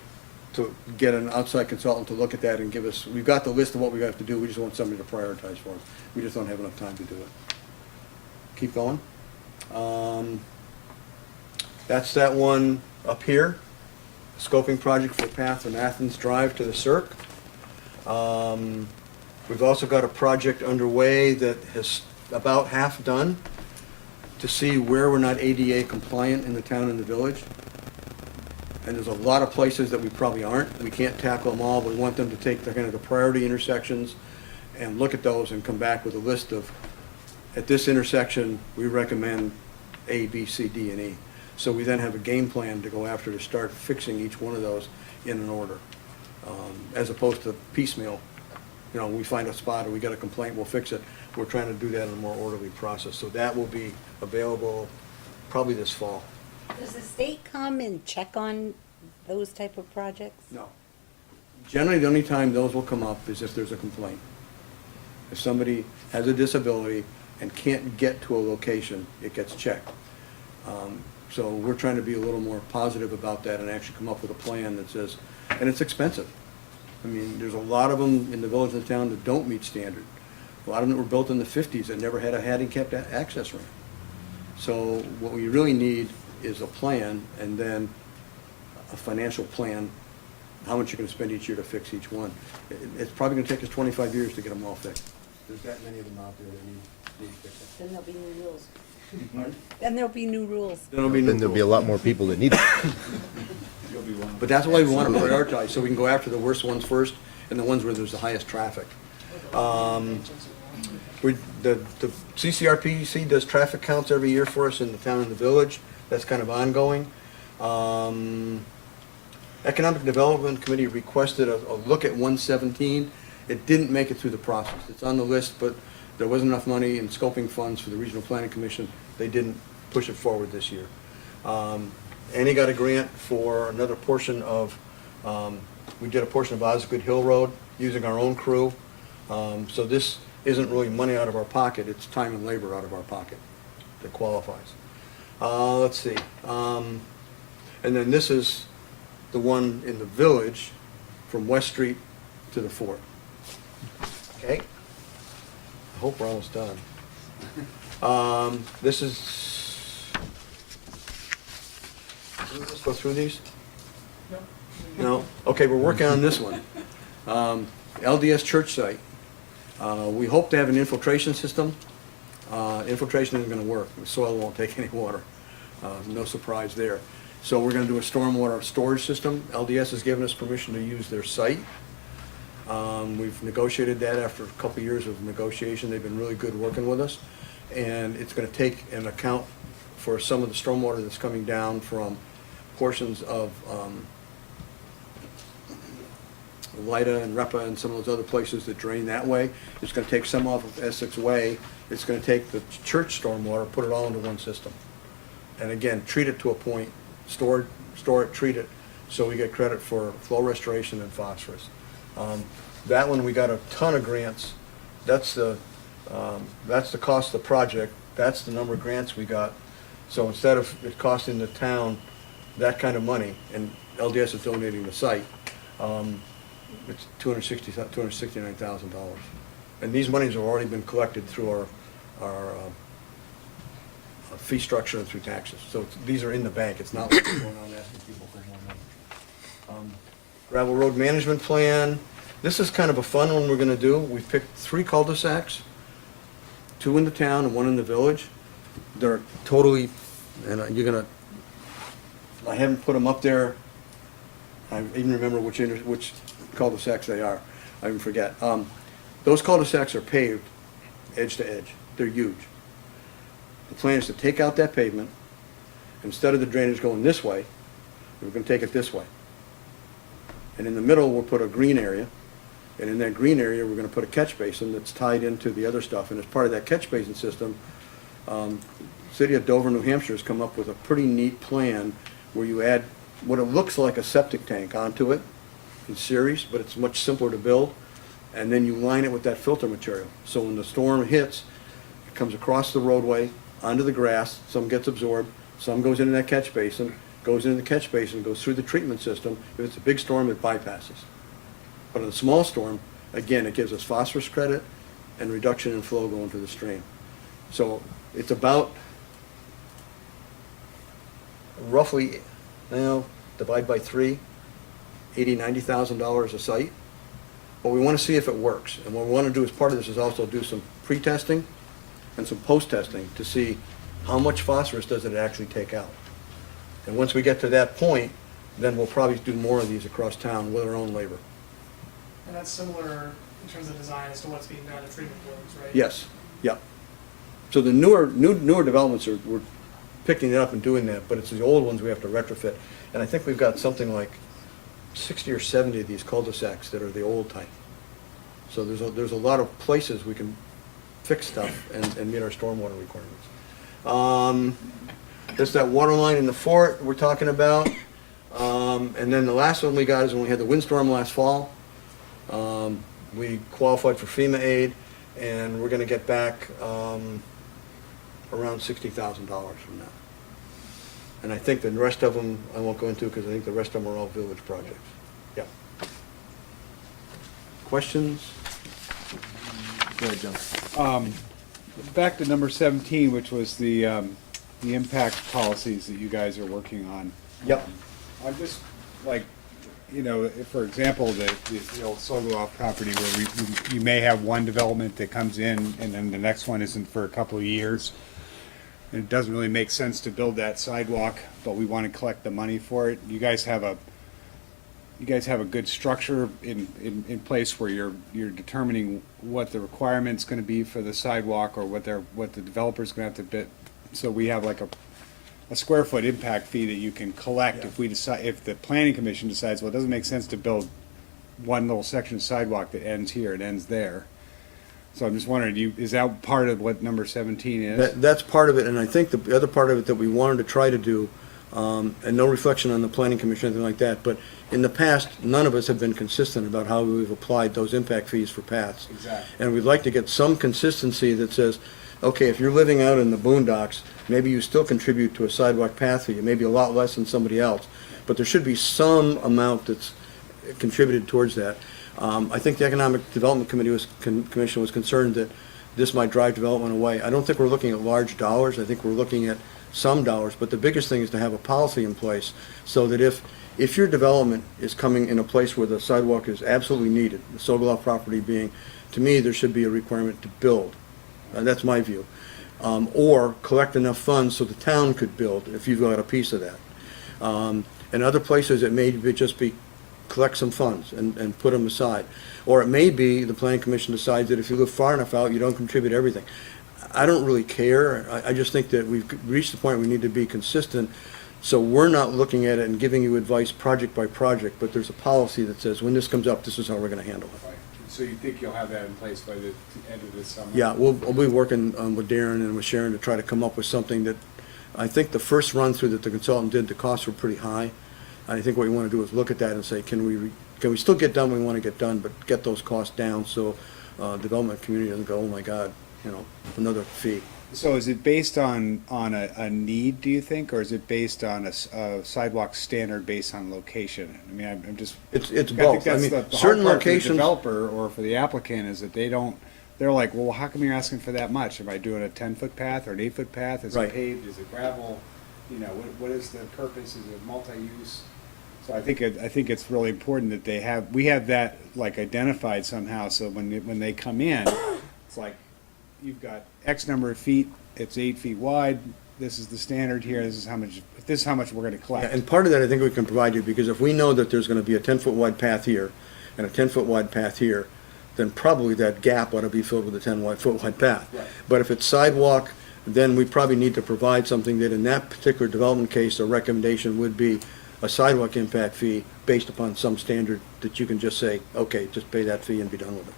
to get an outside consultant to look at that and give us, we've got the list of what we have to do, we just want somebody to prioritize for us. We just don't have enough time to do it. Keep going. That's that one up here, scoping project for path from Athens Drive to the Cirque. We've also got a project underway that is about half done to see where we're not ADA compliant in the town and the village. And there's a lot of places that we probably aren't. We can't tackle them all, but we want them to take the kind of the priority intersections and look at those and come back with a list of, at this intersection, we recommend A, B, C, D, and E. So we then have a game plan to go after to start fixing each one of those in an order, as opposed to piecemeal. We find a spot or we get a complaint, we'll fix it. We're trying to do that in a more orderly process. So that will be available probably this fall. Does the state come and check on those type of projects? No. Generally, the only time those will come up is if there's a complaint. If somebody has a disability and can't get to a location, it gets checked. So we're trying to be a little more positive about that and actually come up with a plan that says, and it's expensive. I mean, there's a lot of them in the village and town that don't meet standard. A lot of them that were built in the 50s that never had a handicapped access ramp. So what we really need is a plan and then a financial plan, how much you're gonna spend each year to fix each one. It's probably gonna take us 25 years to get them all fixed. There's that many of them out there that need fixing. Then there'll be new rules. Then there'll be new rules. Then there'll be a lot more people that need it. But that's why we want to prioritize, so we can go after the worst ones first and the ones where there's the highest traffic. The CCRPC does traffic counts every year for us in the town and the village. That's kind of ongoing. Economic Development Committee requested a look at 117. It didn't make it through the process. It's on the list, but there wasn't enough money in scoping funds for the Regional Planning Commission. They didn't push it forward this year. Annie got a grant for another portion of, we did a portion of Osgood Hill Road using our own crew. So this isn't really money out of our pocket, it's time and labor out of our pocket that qualifies. Let's see. And then this is the one in the village from West Street to the fort. Okay? I hope we're almost done. This is, let's go through these? No? Okay, we're working on this one. LDS church site. We hope to have an infiltration system. Infiltration isn't gonna work. The soil won't take any water. No surprise there. So we're gonna do a stormwater storage system. LDS has given us permission to use their site. We've negotiated that after a couple of years of negotiation. They've been really good working with us. And it's gonna take an account for some of the stormwater that's coming down from portions of Lida and Repa and some of those other places that drain that way. It's gonna take some off of Essex Way. It's gonna take the church stormwater, put it all into one system. And again, treat it to a point, store it, treat it, so we get credit for flow restoration and phosphorus. That one, we got a ton of grants. That's the cost of the project. That's the number of grants we got. So instead of it costing the town that kind of money, and LDS is donating the site, it's $269,000. And these monies have already been collected through our fee structure and through taxes. So these are in the bank. It's not like we're going on asking people for more money. Gravel road management plan. This is kind of a fun one we're gonna do. We've picked 3 cul-de-sacs, 2 in the town and 1 in the village. They're totally, and I haven't put them up there. I even remember which cul-de-sacs they are. I even forget. Those cul-de-sacs are paved edge to edge. They're huge. The plan is to take out that pavement. Instead of the drainage going this way, we're gonna take it this way. And in the middle, we'll put a green area. And in that green area, we're gonna put a catch basin that's tied into the other stuff. And as part of that catch basin system, City of Dover, New Hampshire has come up with a pretty neat plan where you add what it looks like a septic tank onto it in series, but it's much simpler to build. And then you line it with that filter material. So when the storm hits, it comes across the roadway, onto the grass, some gets absorbed, some goes into that catch basin, goes into the catch basin, goes through the treatment system. If it's a big storm, it bypasses. But in a small storm, again, it gives us phosphorus credit and reduction in flow going to the stream. So it's about roughly, divide by 3, $80,000-$90,000 a site. But we want to see if it works. And what we want to do as part of this is also do some pre-testing and some post-testing to see how much phosphorus does it actually take out. And once we get to that point, then we'll probably do more of these across town with our own labor. And that's similar in terms of design as to what's being done at treatment plants, right? Yes, yeah. So the newer developments we're picking it up and doing that, but it's the old ones we have to retrofit. And I think we've got something like 60 or 70 of these cul-de-sacs that are the old type. So there's a lot of places we can fix stuff and meet our stormwater requirements. There's that water line in the fort we're talking about. And then the last one we got is when we had the windstorm last fall. We qualified for FEMA aid, and we're gonna get back, around $60,000 from that. And I think the rest of them, I won't go into, because I think the rest of them are all village projects. Yeah. Questions? Go ahead, John. Back to number 17, which was the impact policies that you guys are working on. Yep. I'm just, like, you know, if, for example, the old Sogoloff property where you may have one development that comes in and then the next one isn't for a couple of years. And it doesn't really make sense to build that sidewalk, but we want to collect the money for it. You guys have a good structure in place where you're determining what the requirement's gonna be for the sidewalk or what the developer's gonna have to bid. So we have like a square foot impact fee that you can collect if we decide, if the planning commission decides, well, it doesn't make sense to build one little section of sidewalk that ends here, it ends there. So I'm just wondering, is that part of what number 17 is? That's part of it, and I think the other part of it that we wanted to try to do, and no reflection on the planning commission or anything like that, but in the past, none of us have been consistent about how we've applied those impact fees for paths. Exactly. And we'd like to get some consistency that says, okay, if you're living out in the boondocks, maybe you still contribute to a sidewalk path fee, maybe a lot less than somebody else, but there should be some amount that's contributed towards that. I think the Economic Development Commission was concerned that this might drive development away. I don't think we're looking at large dollars. I think we're looking at some dollars, but the biggest thing is to have a policy in place so that if your development is coming in a place where the sidewalk is absolutely needed, the Sogoloff property being, to me, there should be a requirement to build. That's my view. Or collect enough funds so the town could build if you've got a piece of that. And other places, it may just be collect some funds and put them aside. Or it may be the planning commission decides that if you live far enough out, you don't contribute everything. I don't really care. I just think that we've reached the point we need to be consistent. So we're not looking at it and giving you advice project by project, but there's a policy that says when this comes up, this is how we're gonna handle it. Right. So you think you'll have that in place by the end of this summer? Yeah, we'll be working with Darren and with Sharon to try to come up with something that, I think the first run through that the consultant did, the costs were pretty high. And I think what we want to do is look at that and say, can we still get done what we want to get done, but get those costs down so development community doesn't go, oh my God, another fee. So is it based on a need, do you think, or is it based on a sidewalk standard based on location? I mean, I'm just. It's I think both. that's I mean, the hard certain part for the locations. developer or for the applicant is that they're like, well, how come you're asking for that much? Am I doing a 10-foot path or an 8-foot path? Is Right. it paved? Is it gravel? What is the purpose? Is it multi-use? So I think it's really important that we have that like identified somehow, so when they come in, it's like, you've got X number of feet, it's 8 feet wide, this is the standard here, this is how much we're gonna Yeah, collect. and part of that I think we can provide you, because if we know that there's gonna be a 10-foot wide path here and a 10-foot wide path here, then probably that gap ought to be filled with a 10-foot wide path. Right. But if it's sidewalk, then we probably need to provide something that in that particular development case, a recommendation would be a sidewalk impact fee based upon some standard that you can just say, okay, just pay that fee and be done with it.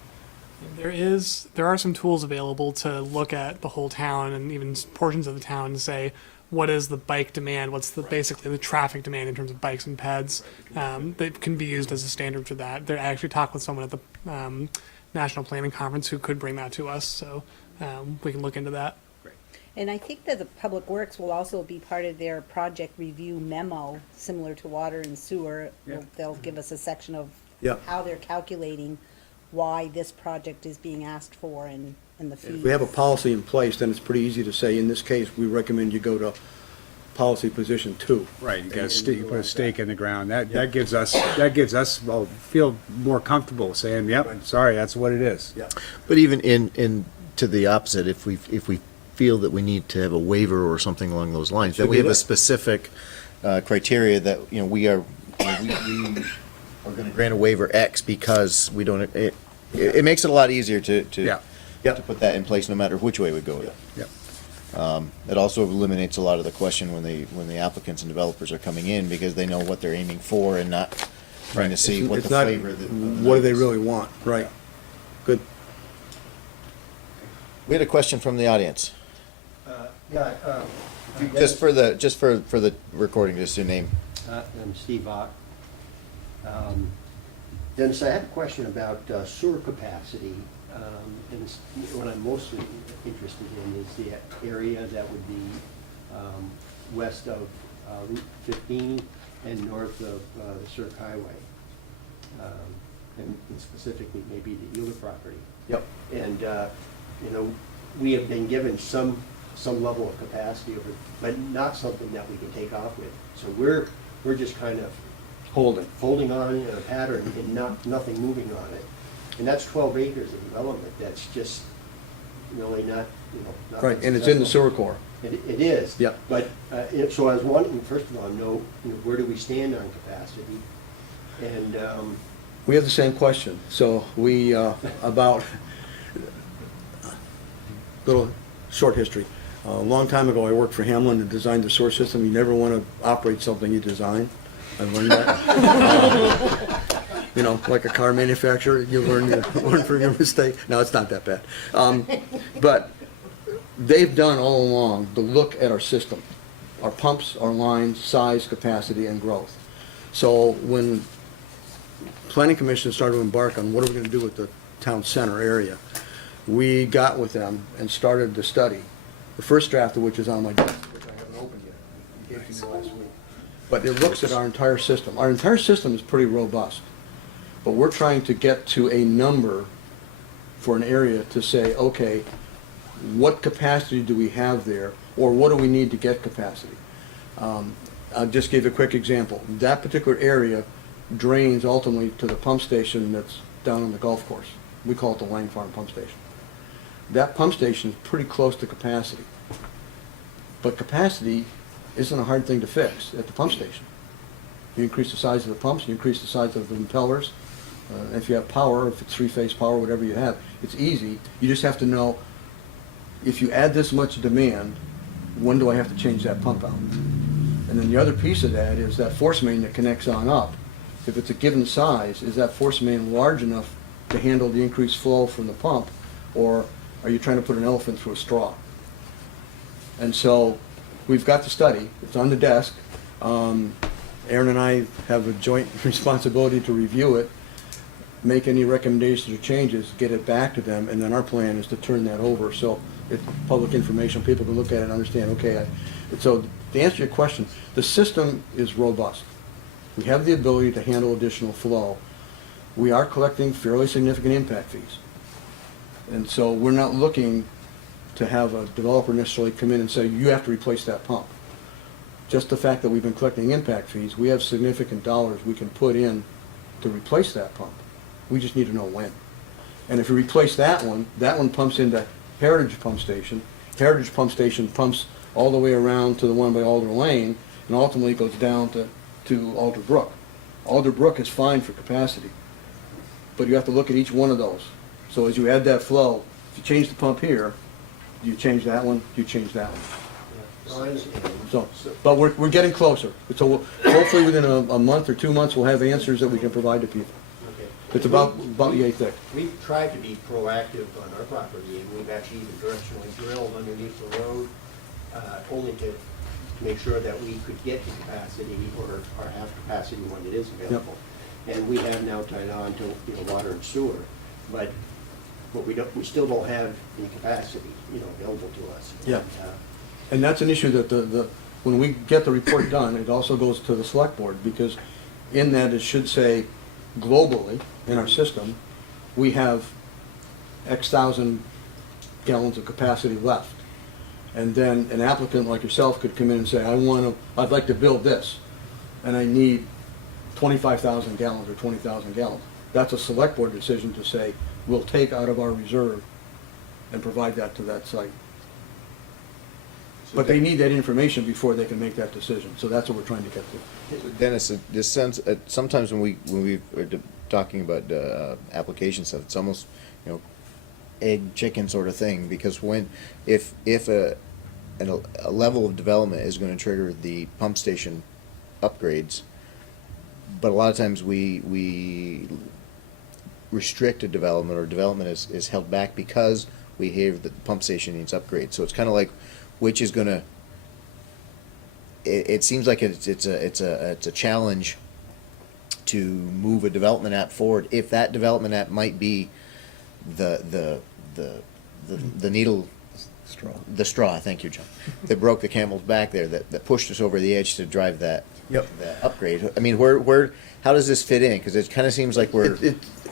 There are some tools available to look at the whole town and even portions of the town and say, what is the bike demand? What's basically the traffic demand in terms of bikes and peds? That can be used as a standard for that. I actually talked with someone at the National Planning Conference who could bring that to us, so we can look into that. And I think that the Public Works will also be part of their project review memo, similar to water and sewer. Yeah. They'll give us a section of Yeah. how they're calculating why this project is being asked for and the fees. If we have a policy in place, then it's pretty easy to say, in this case, we recommend you go to policy position 2. Right, you you put a stake in the ground, that gives us, well, feel more comfortable saying, yep, sorry, that's what it is. Yeah. But even in to the opposite, if we feel that we need to have a waiver or something along those lines, that Should we be have a that. specific criteria that we are we are going to grant a waiver X because we don't. It makes it a lot easier to Yeah. to put that in place no matter which way we go with it. Yep. It also eliminates a lot of the question when the applicants and developers are coming in because they know what they're aiming for and not trying to see what It's the not, flavor. what do they really want, right? Good. We had a question from the audience. Yeah, Just for the recording, just your name. I'm Steve Bach. Dennis, I have a question about sewer capacity And what I'm most interested in is the area that would be west of Route 15 and north of the Cirque Highway. And specifically maybe the Eula property. Yep. And, you know, we have been given some level of capacity over, but not something that we can take off with. So we're just kind of holding on in a pattern and nothing moving on it. And that's 12 acres of development. That's just really not, you know, not Right, and it's in the successful. sewer core. It is. Yeah. But, so I was wanting, first of all, know, you know, where do we stand on capacity? And, We have the same question. So we, about, little short history. A long time ago, I worked for Hamlin and designed the sewer system. You never want to operate something you design. I learned that. You know, like a car manufacturer, you learn from your mistake. No, it's not that bad. But they've done all along the look at our system, our pumps, our lines, size, capacity, and growth. So when Planning Commission started to embark on what are we going to do with the town center area, we got with them and started the study, the first draft of which is on my desk, which I haven't opened yet. I gave to you last week. But it looks at our entire system. Our entire system is pretty robust. But we're trying to get to a number for an area to say, okay, what capacity do we have there, or what do we need to get capacity? I'll just give a quick example. That particular area drains ultimately to the pump station that's down on the golf course. We call it the Lang Farm Pump Station. That pump station is pretty close to capacity. But capacity isn't a hard thing to fix at the pump station. You increase the size of the pumps, you increase the size of the impellers. If you have power, if it's three-phase power, whatever you have, it's easy. You just have to know, if you add this much demand, when do I have to change that pump out? And then the other piece of that is that force main that connects on up. If it's a given size, is that force main large enough to handle the increased flow from the pump, or are you trying to put an elephant through a straw? And so we've got the study, it's on the desk. Aaron and I have a joint responsibility to review it, make any recommendations or changes, get it back to them, and then our plan is to turn that over. So it's public information, people can look at it and understand, okay. So to answer your question, the system is robust. We have the ability to handle additional flow. We are collecting fairly significant impact fees. And so we're not looking to have a developer necessarily come in and say, you have to replace that pump. Just the fact that we've been collecting impact fees, we have significant dollars we can put in to replace that pump. We just need to know when. And if you replace that one pumps into Heritage Pump Station. Heritage Pump Station pumps all the way around to the one by Alder Lane, and ultimately goes down to Alder Brook. Alder Brook is fine for capacity, but you have to look at each one of those. So as you add that flow, if you change the pump here, you change that one, you change that one. well, I understand. So, but we're getting closer. So hopefully within a month or 2 months, we'll have answers that we can provide to people. Okay. It's about yay thick. We've tried to be proactive on our property, and we've actually even directionally drilled underneath the road, only to make sure that we could get to capacity or have capacity when it is available. And we have now tied on to, you know, water and sewer, but we still don't have any capacity, you know, available to us. Yeah. And, And that's an issue that when we get the report done, it also goes to the select board, because in that it should say globally, in our system, we have X thousand gallons of capacity left. And then an applicant like yourself could come in and say, I'd like to build this, and I need 25,000 gallons or 20,000 gallons. That's a select board decision to say, we'll take out of our reserve and provide that to that site. But they need that information before they can make that decision, so that's what we're trying to get to. Dennis, this sense, sometimes when we are talking about application stuff, it's almost, you know, egg chicken sort of thing, because if a level of development is going to trigger the pump station upgrades, but a lot of times we restrict a development, or development is held back because we hear that the pump station needs upgrades. So it's kind of like, which is gonna, it seems like it's a challenge to move a development app forward if that development app might be the needle, the straw, thank you, John, that broke the camel's back there, that pushed us over the edge to drive that, Yep. that upgrade. I mean, how does this fit in? Because it kind of seems like we're,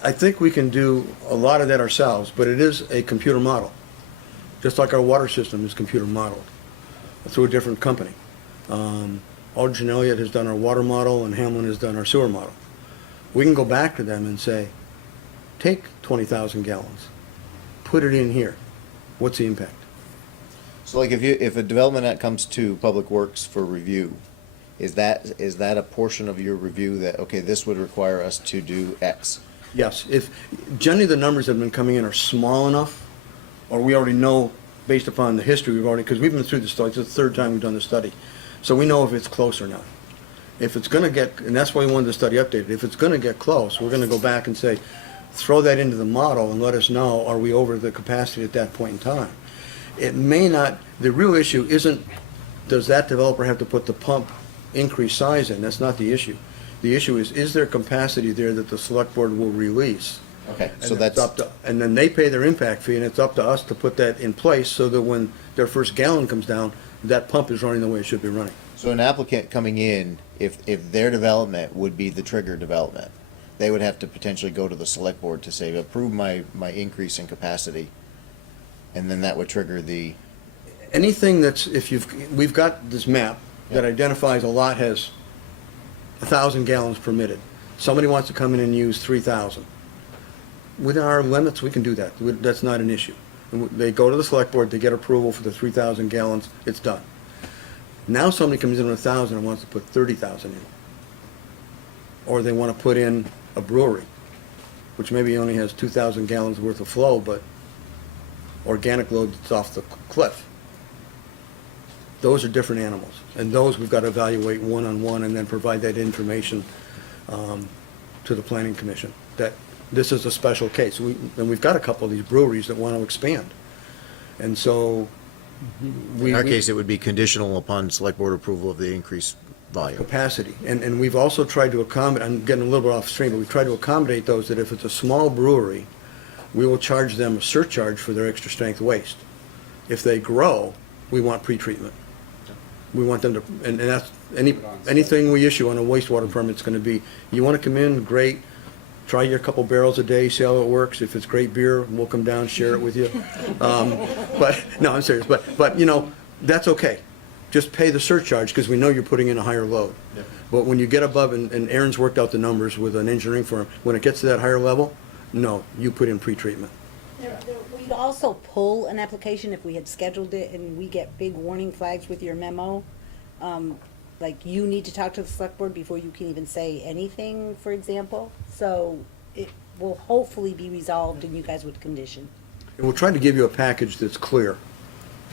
I think we can do a lot of that ourselves, but it is a computer model. Just like our water system is computer modeled through a different company. Aldrich Elliott has done our water model and Hamlin has done our sewer model. We can go back to them and say, take 20,000 gallons, put it in here. What's the impact? so like if a development that comes to Public Works for review, is that a portion of your review that, okay, this would require us to do X? Yes, if, generally the numbers that have been coming in are small enough, or we already know, based upon the history we've already, because we've been through the study, it's the third time we've done the study, so we know if it's close or not. If it's gonna get, and that's why we wanted the study updated, if it's gonna get close, we're gonna go back and say, throw that into the model and let us know, are we over the capacity at that point in time? It may not, the real issue isn't, does that developer have to put the pump increased size in? That's not the issue. The issue is there capacity there that the select board will release? Okay, so And it's that's, up to, and then they pay their impact fee, and it's up to us to put that in place so that when their first gallon comes down, that pump is running the way it should be running. so an applicant coming in, if their development would be the trigger development, they would have to potentially go to the select board to say, approve my increase in capacity, and then that would trigger the, Anything that's, we've got this map that identifies a lot has 1,000 gallons permitted. Somebody wants to come in and use 3,000. Within our limits, we can do that. That's not an issue. And they go to the select board, they get approval for the 3,000 gallons, it's done. Now somebody comes in with 1,000 and wants to put 30,000 in. Or they want to put in a brewery, which maybe only has 2,000 gallons worth of flow, but organic load that's off the cliff. Those are different animals, and those we've got to evaluate one-on-one and then provide that information to the planning commission, that this is a special case. And we've got a couple of these breweries that want to expand. And so in our case, it would be conditional upon select board approval of the increased volume. capacity. And we've also tried to accommodate, I'm getting a little bit off stream, but we've tried to accommodate those that if it's a small brewery, we will charge them a surcharge for their extra strength waste. If they grow, we want pretreatment. We want them to, and that's, anything we issue on a wastewater permit's gonna be, you wanna come in, great, try your couple barrels a day, see how it works. If it's great beer, we'll come down, share it with you. But, no, I'm serious, but, you know, that's okay. Just pay the surcharge, because we know you're putting in a higher load. But when you get above, and Aaron's worked out the numbers with an engineering firm, when it gets to that higher level, no, you put in pretreatment. We'd also pull an application if we had scheduled it and we get big warning flags with your memo. Like you need to talk to the select board before you can even say anything, for example. So it will hopefully be resolved and you guys would condition. And we'll try to give you a package that's clear,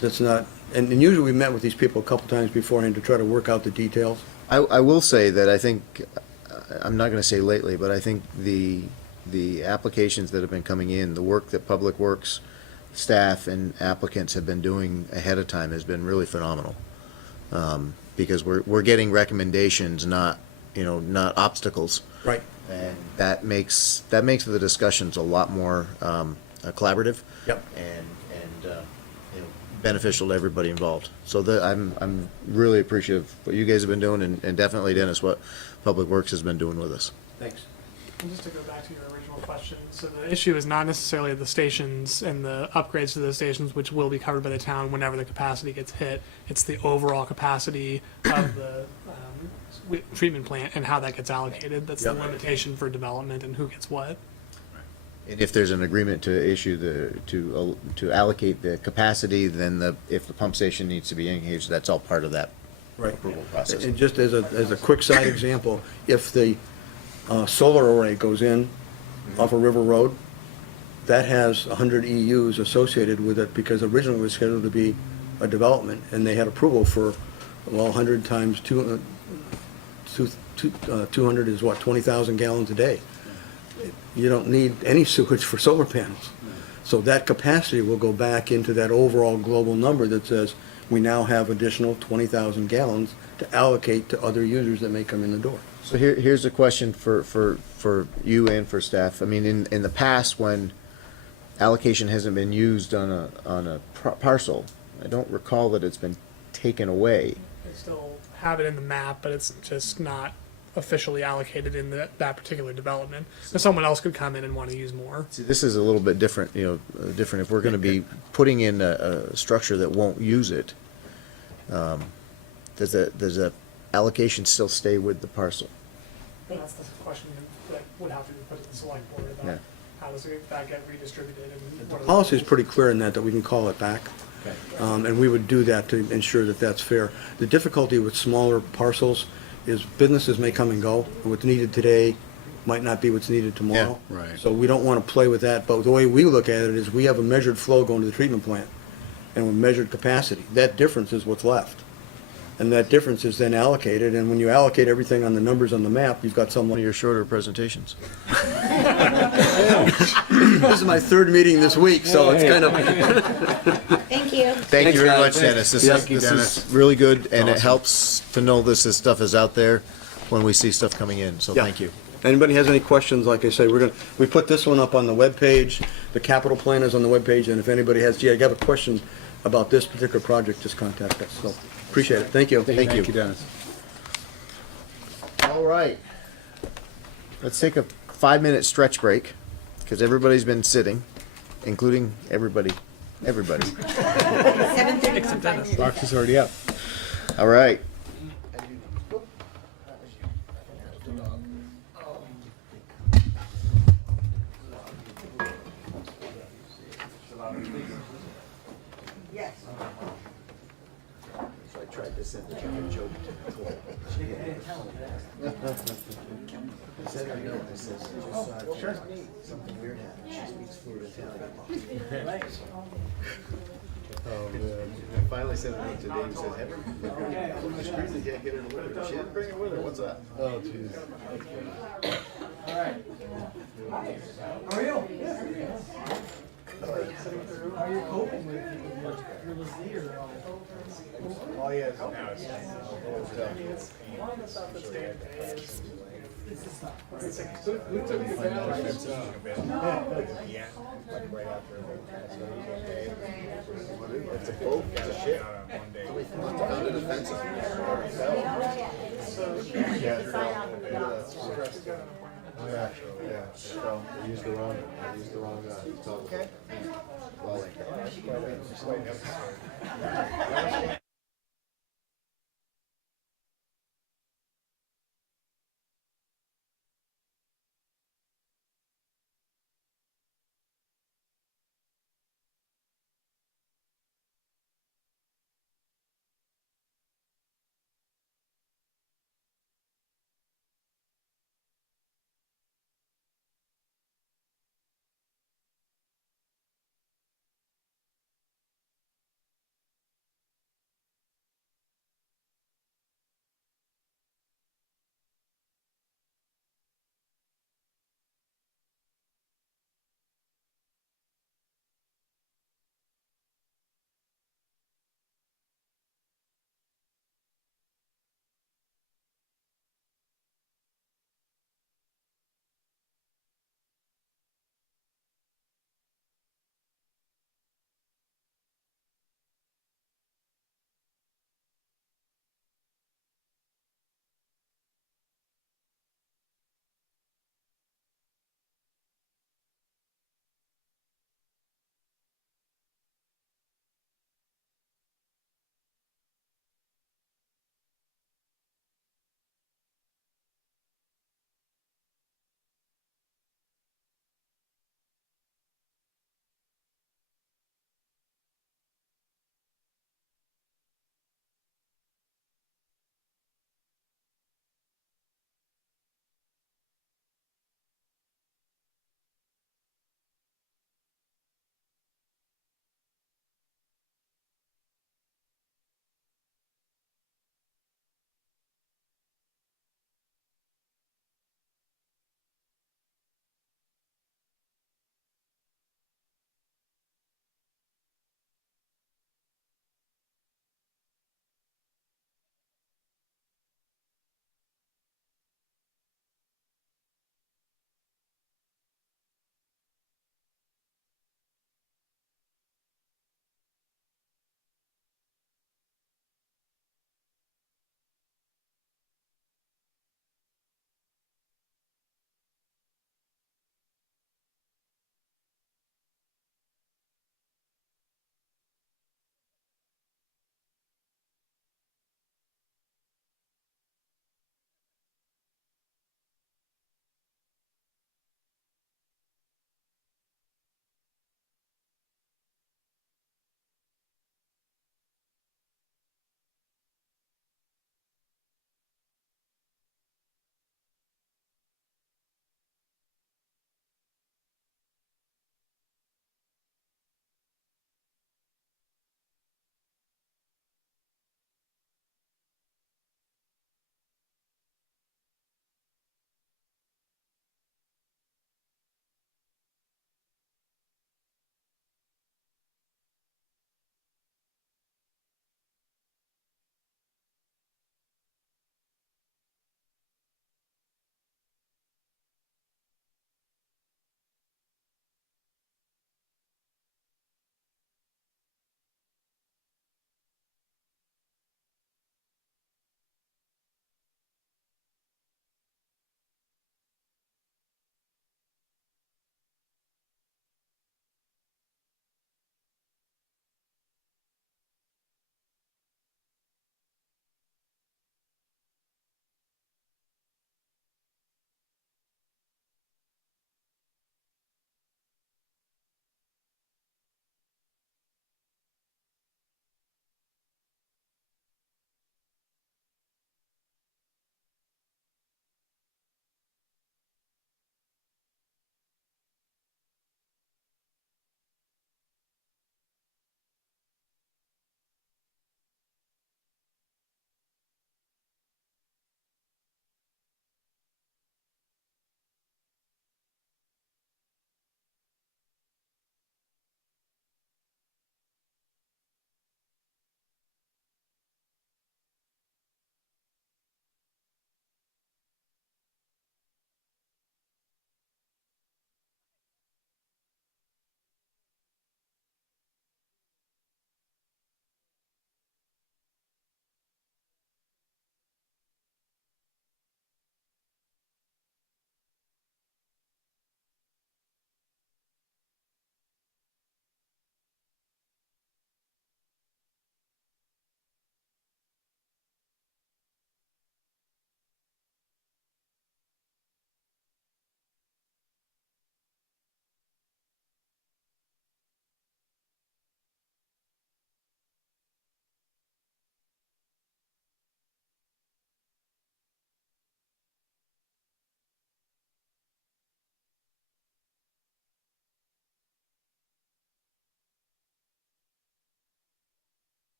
that's not, and usually we met with these people a couple times beforehand to try to work out the details. I will say that I think, I'm not gonna say lately, but I think the applications that have been coming in, the work that Public Works staff and applicants have been doing ahead of time has been really phenomenal. Because we're getting recommendations, not obstacles. Right. And that makes the discussions a lot more collaborative. Yep. And beneficial to everybody involved. So I'm really appreciative of what you guys have been doing, and definitely, Dennis, what Public Works has been doing with us. Thanks. And just to go back to your original question, so the issue is not necessarily the stations and the upgrades to the stations, which will be covered by the town whenever the capacity gets hit. It's the overall capacity of the treatment plant and how that gets allocated. That's Yep. the limitation for development and who gets what. And if there's an agreement to issue to allocate the capacity, then if the pump station needs to be engaged, that's all part of that Right. approval process. And just as a quick side example, if the solar array goes in off a river road, that has 100 EUs associated with it because originally it was scheduled to be a development, and they had approval for, 100 times 200 is what, 20,000 gallons a day. You don't need any sewage for solar panels. So that capacity will go back into that overall global number that says we now have additional 20,000 gallons to allocate to other users that may come in the door. So here's a question for you and for staff. I mean, in the past, when allocation hasn't been used on a parcel. I don't recall that it's been taken away. They still have it in the map, but it's just not officially allocated in that particular development. So someone else could come in and want to use more. See, this is a little bit different, different if we're gonna be putting in a structure that won't use it. Does that allocation still stay with the parcel? And that's the question that would have to be put to the select board Yeah. about how does that get redistributed and what are the Policy is pretty clear in that we can call it back. And we would do that to ensure that that's fair. The difficulty with smaller parcels is businesses may come and go. What's needed today might not be what's needed tomorrow. Yeah, right. So we don't want to play with that, but the way we look at it is we have a measured flow going to the treatment plant and with measured capacity. That difference is what's left. And that difference is then allocated, and when you allocate everything on the numbers on the map, you've got One some. of your shorter presentations. This is my third meeting this week, so it's kind of. Thank you. Thank you Thanks, very guys. much, Dennis. This Yeah. is, this is really good, and it helps to know this stuff is out there when we see stuff coming in, so Yeah. thank you. Anybody has any questions, like I say, we put this one up on the webpage, the capital plan is on the webpage, and if anybody has, I have a question about this particular project, just contact us, so, appreciate it, thank you. Thank you. Dennis. All right. Let's take a 5-minute stretch break, because everybody's been sitting, including everybody. 7:30. Box is already up. All right. Yes. So I tried to send a joke to Nicole. She didn't tell me that. I sent her a note that says, something weird happened. She speaks fluent Italian. I finally sent a note to Dave and said, have her, the screen can't get her to with her. She didn't bring her with her. What's up? Oh, jeez. All he has now is. It's a boat, it's a ship. Found it offensive. Yeah, so they used the wrong, Okay. Well,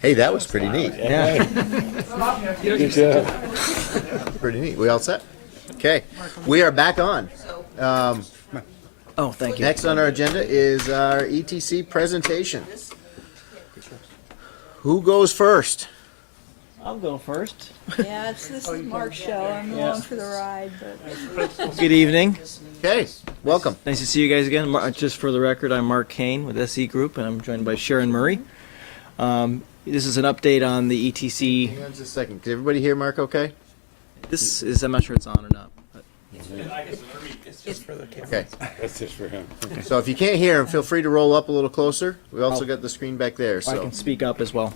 Hey, that was pretty neat. Yeah. Good job. Pretty neat. We all set? Okay, we are back on. Oh, thank you. Next on our agenda is our ETC presentation. Who goes first? I'll go first. Yeah, this is Mark's show. I'm along for the ride, but Good evening. Okay, welcome. Nice to see you guys again. Just for the record, I'm Mark Kane with SE Group, and I'm joined by Sharon Murray. This is an update on the ETC. Hang on just a second. Can everybody hear Mark okay? This is, I'm not sure it's on or not. But Okay, That's just for him. so if you can't hear him, feel free to roll up a little closer. We also got the screen back there, I so. can speak up as well.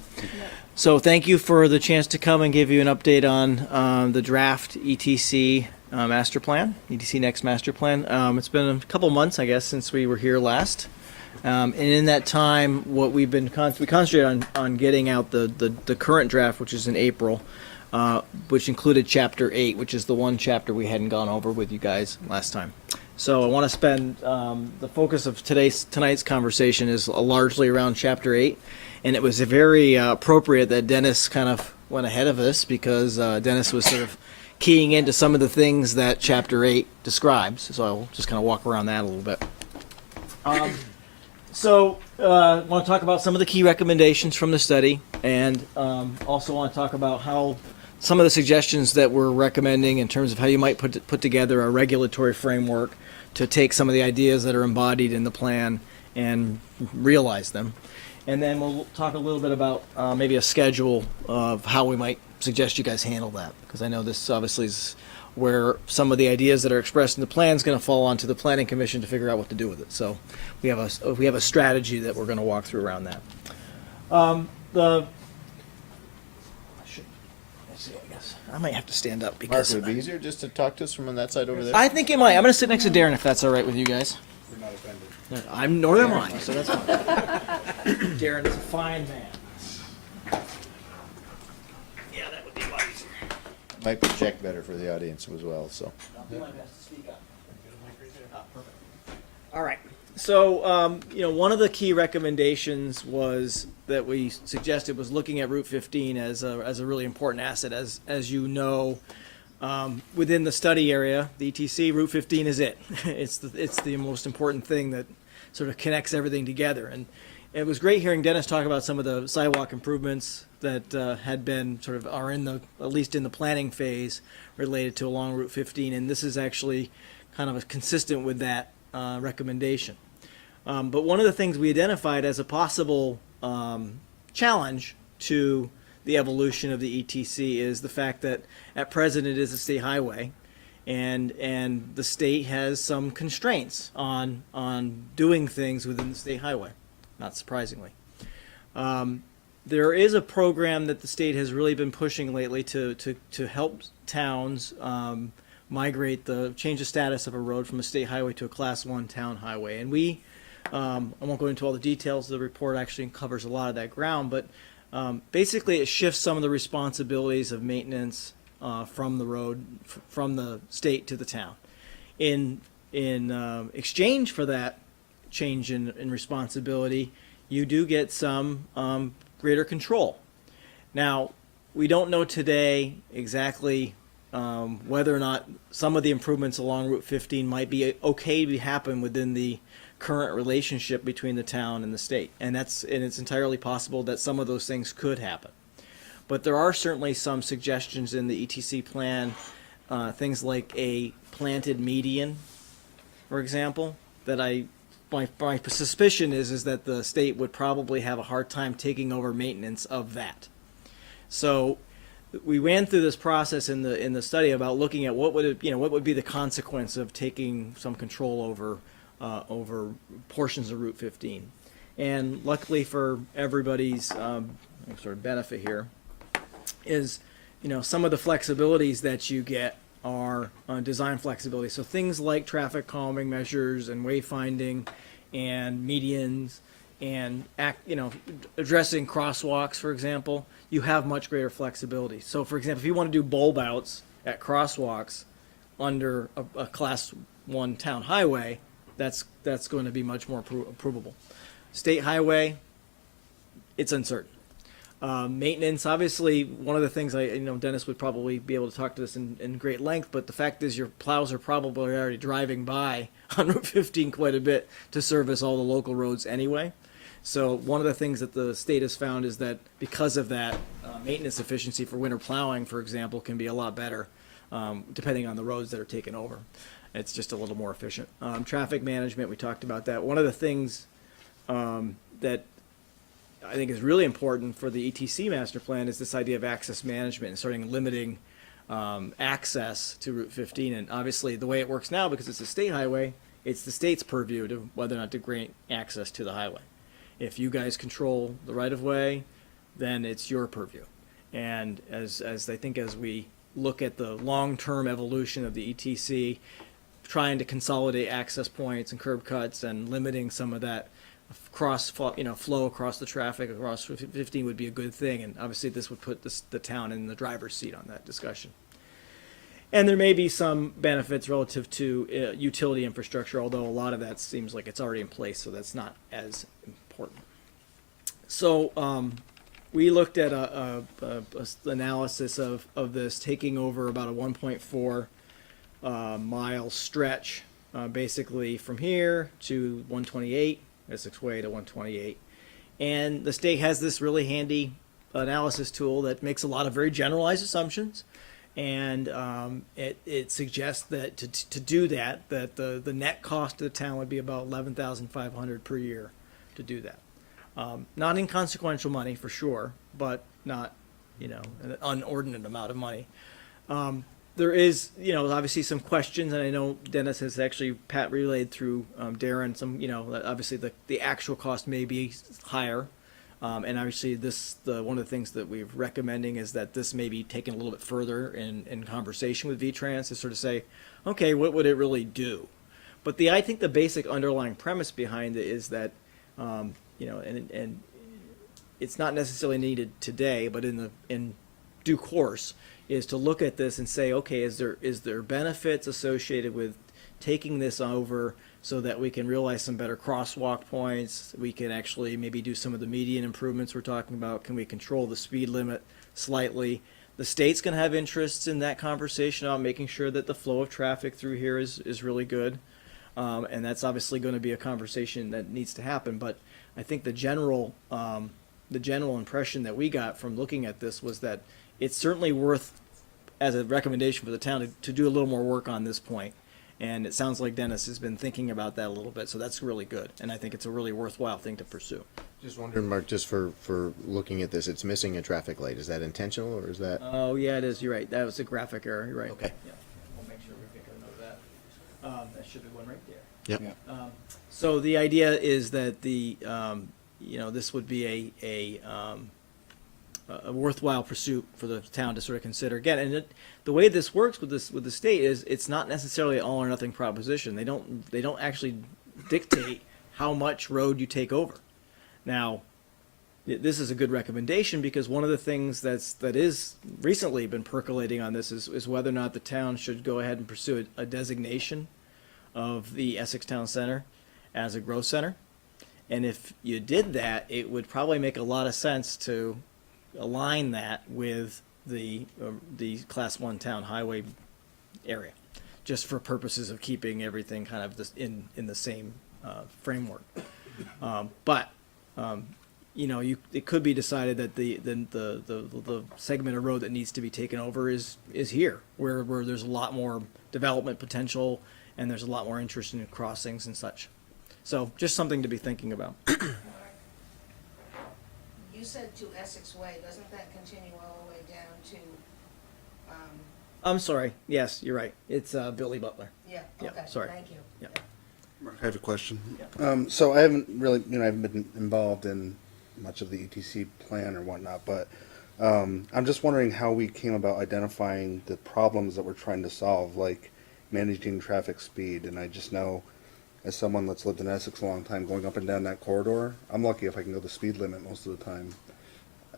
So thank you for the chance to come and give you an update on the draft ETC master plan, ETC Next master plan. It's been a couple months, I guess, since we were here last. And in that time, what we've been we concentrated on getting out the current draft, which is in April, which included Chapter 8, which is the one chapter we hadn't gone over with you guys last time. So I want to spend the focus of tonight's conversation is largely around Chapter 8, and it was very appropriate that Dennis kind of went ahead of us because Dennis was sort of keying into some of the things that Chapter 8 describes. So I'll just kind of walk around that a little bit. So I want to talk about some of the key recommendations from the study, and also want to talk about how some of the suggestions that we're recommending in terms of how you might put together a regulatory framework to take some of the ideas that are embodied in the plan and realize them. And then we'll talk a little bit about maybe a schedule of how we might suggest you guys handle that, because I know this obviously is where some of the ideas that are expressed in the plan is going to fall onto the Planning Commission to figure out what to do with it. So we have a strategy that we're going to walk through around that. I might have to stand up Mark, because would it be easier just to talk to us from on that side over there? I think it might. I'm going to sit next to Darren if that's all right with you guys. We're not offended. I'm nor am I, so that's fine. Darren is a fine man. Yeah, that would be a lot easier. Might project better for the audience as well, so. I'll do my best to speak up. Perfect. All right. So, one of the key recommendations was that we suggested was looking at Route 15 as a really important asset. As you know, within the study area, the ETC, Route 15 is it. It's the most important thing that sort of connects everything together. And it was great hearing Dennis talk about some of the sidewalk improvements that had been are at least in the planning phase related to along Route 15. And this is actually kind of consistent with that recommendation. But one of the things we identified as a possible challenge to the evolution of the ETC is the fact that at present it is a state highway, and the state has some constraints on doing things within the state highway, not surprisingly. There is a program that the state has really been pushing lately to help towns change the status of a road from a state highway to a Class 1 town highway. And I won't go into all the details. The report actually covers a lot of that ground, but basically it shifts some of the responsibilities of maintenance from the road, from the state to the town. In exchange for that change in responsibility, you do get some greater control. Now, we don't know today exactly whether or not some of the improvements along Route 15 might be okay to happen within the current relationship between the town and the state. And it's entirely possible that some of those things could happen. But there are certainly some suggestions in the ETC plan, things like a planted median, for example, that my suspicion is that the state would probably have a hard time taking over maintenance of that. So we ran through this process in the study about looking at what would be the consequence of taking some control over portions of Route 15. And luckily for everybody's sort of benefit here is, some of the flexibilities that you get are design flexibility. So things like traffic calming measures and wayfinding and medians and addressing crosswalks, for example, you have much greater flexibility. So for example, if you want to do bulb outs at crosswalks under a Class 1 town highway, that's going to be much more approvable. State highway, it's uncertain. Maintenance, obviously, one of the things Dennis would probably be able to talk to this in great length, but the fact is your plows are probably already driving by on Route 15 quite a bit to service all the local roads anyway. So one of the things that the state has found is that because of that, maintenance efficiency for winter plowing, for example, can be a lot better, depending on the roads that are taken over. It's just a little more efficient. Traffic management, we talked about that. One of the things that I think is really important for the ETC master plan is this idea of access management and starting limiting access to Route 15. And obviously, the way it works now, because it's a state highway, it's the state's purview to whether or not to grant access to the highway. If you guys control the right-of-way, then it's your purview. And as I think as we look at the long-term evolution of the ETC, trying to consolidate access points and curb cuts and limiting some of that flow across the traffic across 15 would be a good thing, and obviously this would put the town in the driver's seat on that discussion. And there may be some benefits relative to utility infrastructure, although a lot of that seems like it's already in place, so that's not as important. So we looked at a analysis of this taking over about a 1.4 mile stretch, basically from here to 128. Essex Way to 128. And the state has this really handy analysis tool that makes a lot of very generalized assumptions. And it suggests that to do that, the net cost to the town would be about $11,500 per year to do that. Not inconsequential money for sure, but not, an inordinate amount of money. There is, obviously some questions, and I know Dennis has actually relayed through Darren some, obviously the actual cost may be higher. And obviously one of the things that we're recommending is that this may be taken a little bit further in conversation with VTrans to sort of say, okay, what would it really do? But I think the basic underlying premise behind it is that, and it's not necessarily needed today, but in due course, is to look at this and say, okay, is there benefits associated with taking this over so that we can realize some better crosswalk points? We can actually maybe do some of the median improvements we're talking about. Can we control the speed limit slightly? The state's going to have interests in that conversation about making sure that the flow of traffic through here is really good. And that's obviously going to be a conversation that needs to happen. But I think the general impression that we got from looking at this was that it's certainly worth, as a recommendation for the town, to do a little more work on this point. And it sounds like Dennis has been thinking about that a little bit, so that's really good. And I think it's a really worthwhile thing to pursue. Just wondering, Mark, just for looking at this, it's missing a traffic light. Is that intentional, or is that? Oh, yeah, it is. You're right. That was a graphic error. You're right. Okay. Yeah. We'll make sure we make a note of that. That should be one right there. Yep. So the idea is that this would be a worthwhile pursuit for the town to sort of consider again. And the way this works with the state is it's not necessarily an all or nothing proposition. They don't actually dictate how much road you take over. Now, this is a good recommendation because one of the things that is recently been percolating on this is whether or not the town should go ahead and pursue a designation of the Essex Town Center as a growth center. And if you did that, it would probably make a lot of sense to align that with the Class 1 town highway area, just for purposes of keeping everything kind of in the same framework. It could be decided that the segment of road that needs to be taken over is here, where there's a lot more development potential and there's a lot more interest in crossings and such. So just something to be thinking about. You said to Essex Way, doesn't that continue all the way down to, I'm sorry. Yes, you're right. It's Billy Butler. yeah, Yeah, okay, sorry. thank you. Yeah. I have a question. So I haven't really, I haven't been involved in much of the ETC plan or whatnot, but I'm just wondering how we came about identifying the problems that we're trying to solve, like managing traffic speed. And I just know, as someone that's lived in Essex a long time, going up and down that corridor, I'm lucky if I can go the speed limit most of the time.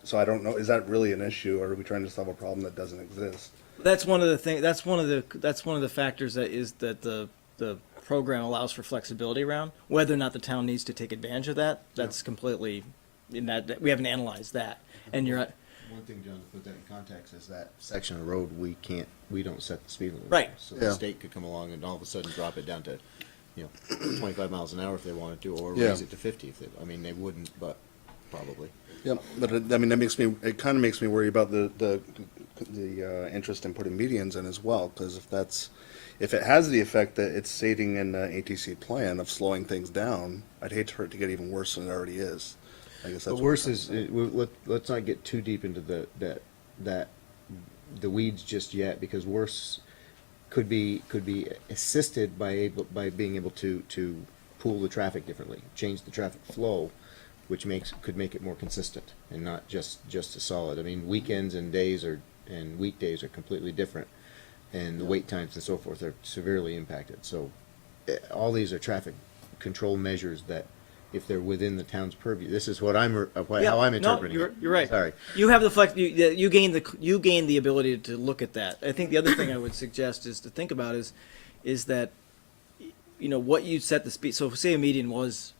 So I don't know, is that really an issue, or are we trying to solve a problem that doesn't exist? That's one of the things. That's one of the factors that the program allows for flexibility around. Whether or not the town needs to take advantage of that, that's completely in that we haven't analyzed that. and you're at, One thing, John, to put that in context, is that section of road, we don't set the speed limit. Right. So Yeah. the state could come along and all of a sudden drop it down to, 25 miles an hour if they wanted to, or Yeah. raise it to 50 if they, I mean, they wouldn't, but probably. Yep, but I mean, it kind of makes me worry about the interest in putting medians in as well, because if it has the effect that it's stating in the ATC plan of slowing things down, I'd hate for it to get even worse than it already is. I guess that's But what worse I'm is, saying. let's not get too deep into the weeds just yet, because worse could be assisted by being able to pool the traffic differently, change the traffic flow, which could make it more consistent and not just a solid. I mean, weekends and and weekdays are completely different, and the wait times and so forth are severely impacted. So all these are traffic control measures that, if they're within the town's purview, this is what how I'm interpreting no, it. you're right. Sorry. You have the flex. You gain the ability to look at that. I think the other thing I would suggest is to think about is that, what you set the speed. So say a median was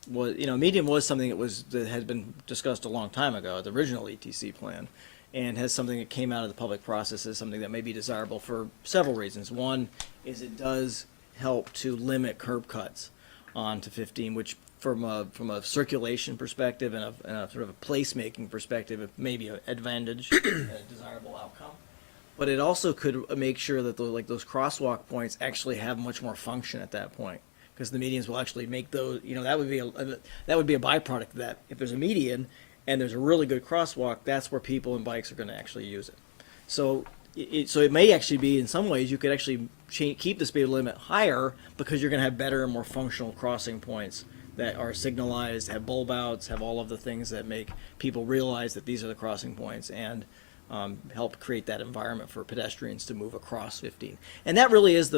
something that had been discussed a long time ago, the original ETC plan, and has something that came out of the public process as something that may be desirable for several reasons. One is it does help to limit curb cuts onto 15, which from a circulation perspective and a sort of a placemaking perspective, it may be an advantage, a desirable outcome. But it also could make sure that those crosswalk points actually have much more function at that point, because the medians will actually make those. That would be a byproduct of that. If there's a median and there's a really good crosswalk, that's where people and bikes are going to actually use it. So it may actually be, in some ways, you could actually keep the speed limit higher because you're going to have better and more functional crossing points that are signalized, have bulb outs, have all of the things that make people realize that these are the crossing points, and help create that environment for pedestrians to move across 15. And that really is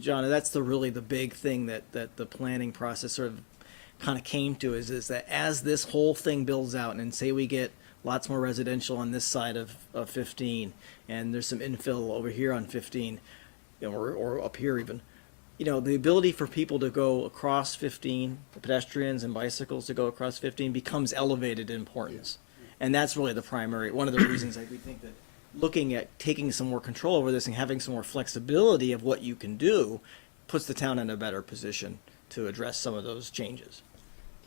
John, that's really the big thing that the planning process sort of kind of came to is that as this whole thing builds out, and say we get lots more residential on this side of 15, and there's some infill over here on 15, or up here even, the ability for people to go across 15, the pedestrians and bicycles to go across 15, becomes elevated in importance. And that's really one of the reasons we think that looking at taking some more control over this and having some more flexibility of what you can do puts the town in a better position to address some of those changes.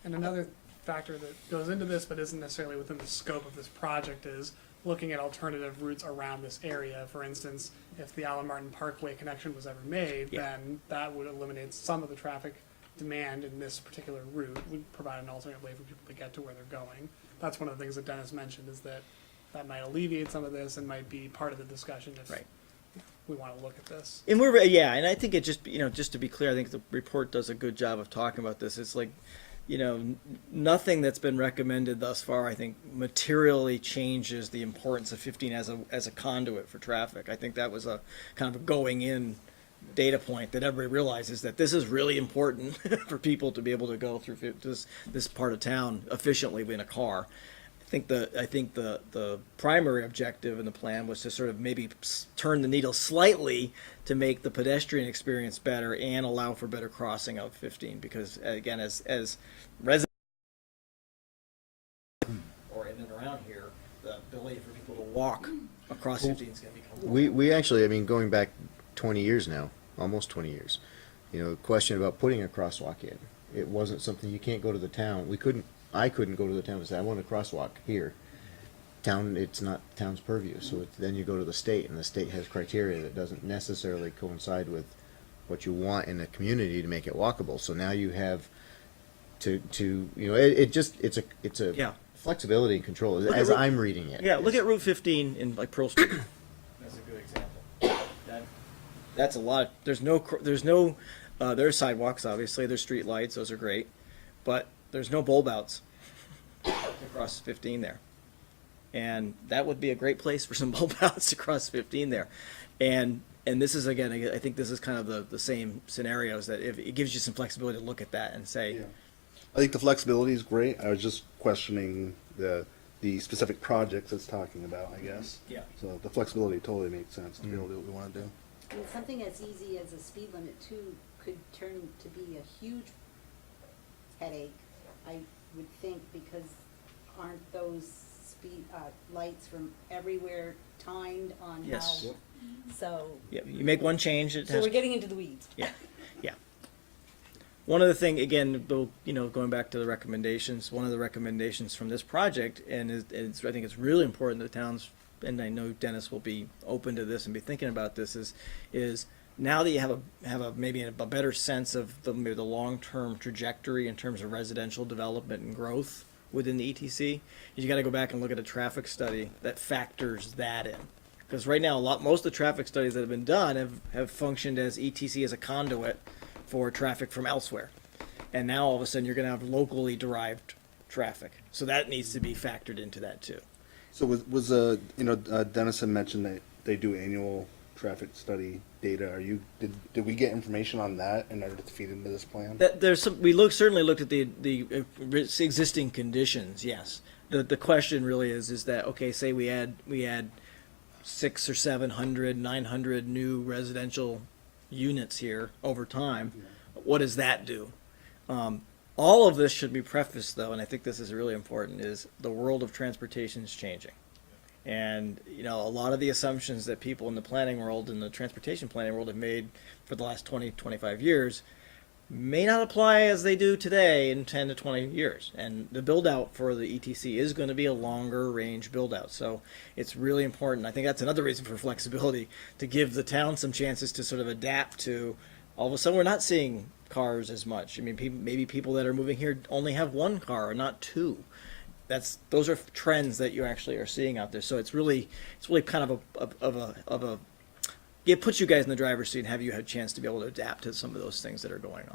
And another factor that goes into this but isn't necessarily within the scope of this project is looking at alternative routes around this area. For instance, if the Allen Martin Parkway connection was ever made, then that would eliminate some of the traffic demand in this particular route, would provide an alternate way for people to get to where they're going. That's one of the things that Dennis mentioned, is that might alleviate some of this and might be part of the discussion if we want to look at this. And and I think it just to be clear, I think the report does a good job of talking about this. It's like, nothing that's been recommended thus far, I think, materially changes the importance of 15 as a conduit for traffic. I think that was a kind of a going in data point that everybody realizes that this is really important for people to be able to go through this part of town efficiently in a car. I think the primary objective in the plan was to sort of maybe turn the needle slightly to make the pedestrian experience better and allow for better crossing of 15, because again, as residents or in and around here, the ability for people to walk across 15 is going to become more. We actually, I mean, going back 20 years now, almost 20 years, question about putting a crosswalk in. It wasn't something, you can't go to the town. I couldn't go to the town and say, I want a crosswalk here. It's not town's purview. So then you go to the state, and the state has criteria that doesn't necessarily coincide with what you want in the community to make it walkable. So now you have it's a flexibility and control as I'm reading it. Yeah, look at Route 15 in Pearl Street. That's a good example. That's a lot. There's sidewalks, obviously. There's street lights. Those are great, but there's no bulb outs across 15 there. And that would be a great place for some bulb outs across 15 there. And this is, again, I think this is kind of the same scenarios, that if it gives you some flexibility to look at that and say. Yeah. I think the flexibility is great. I was just questioning the specific projects it's talking about, I guess. Yeah. So the flexibility totally makes sense to be able to do what we want to do. I mean, something as easy as a speed limit too could turn to be a huge headache, I would think, because aren't those speed, lights from everywhere timed on Yes. how, so, Yeah, you make one change, it so has we're getting into the weeds. Yeah, yeah. One of the thing, again, going back to the recommendations, one of the recommendations from this project, and I think it's really important that towns, and I know Dennis will be open to this and be thinking about this, is now that you have a maybe a better sense of maybe the long-term trajectory in terms of residential development and growth within the ETC, you got to go back and look at a traffic study that factors that in. Because right now, most of the traffic studies that have been done have functioned as ETC as a conduit for traffic from elsewhere. And now all of a sudden you're going to have locally derived traffic. So that needs to be factored into that too. So Dennis had mentioned that they do annual traffic study data. Did we get information on that in order to feed into this plan? Certainly looked at the existing conditions, yes. The question really is that, okay, say we add 600 or 700, 900 new residential units here over time. What does that do? All of this should be prefaced, though, and I think this is really important, is the world of transportation is changing. And, a lot of the assumptions that people in the planning world and the transportation planning world have made for the last 20, 25 years may not apply as they do today in 10 to 20 years. And the build out for the ETC is going to be a longer range build out. So it's really important. I think that's another reason for flexibility, to give the town some chances to sort of adapt to, all of a sudden we're not seeing cars as much. I mean, maybe people that are moving here only have one car or not two. Those are trends that you actually are seeing out there. So it's really kind of it puts you guys in the driver's seat and have you have a chance to be able to adapt to some of those things that are going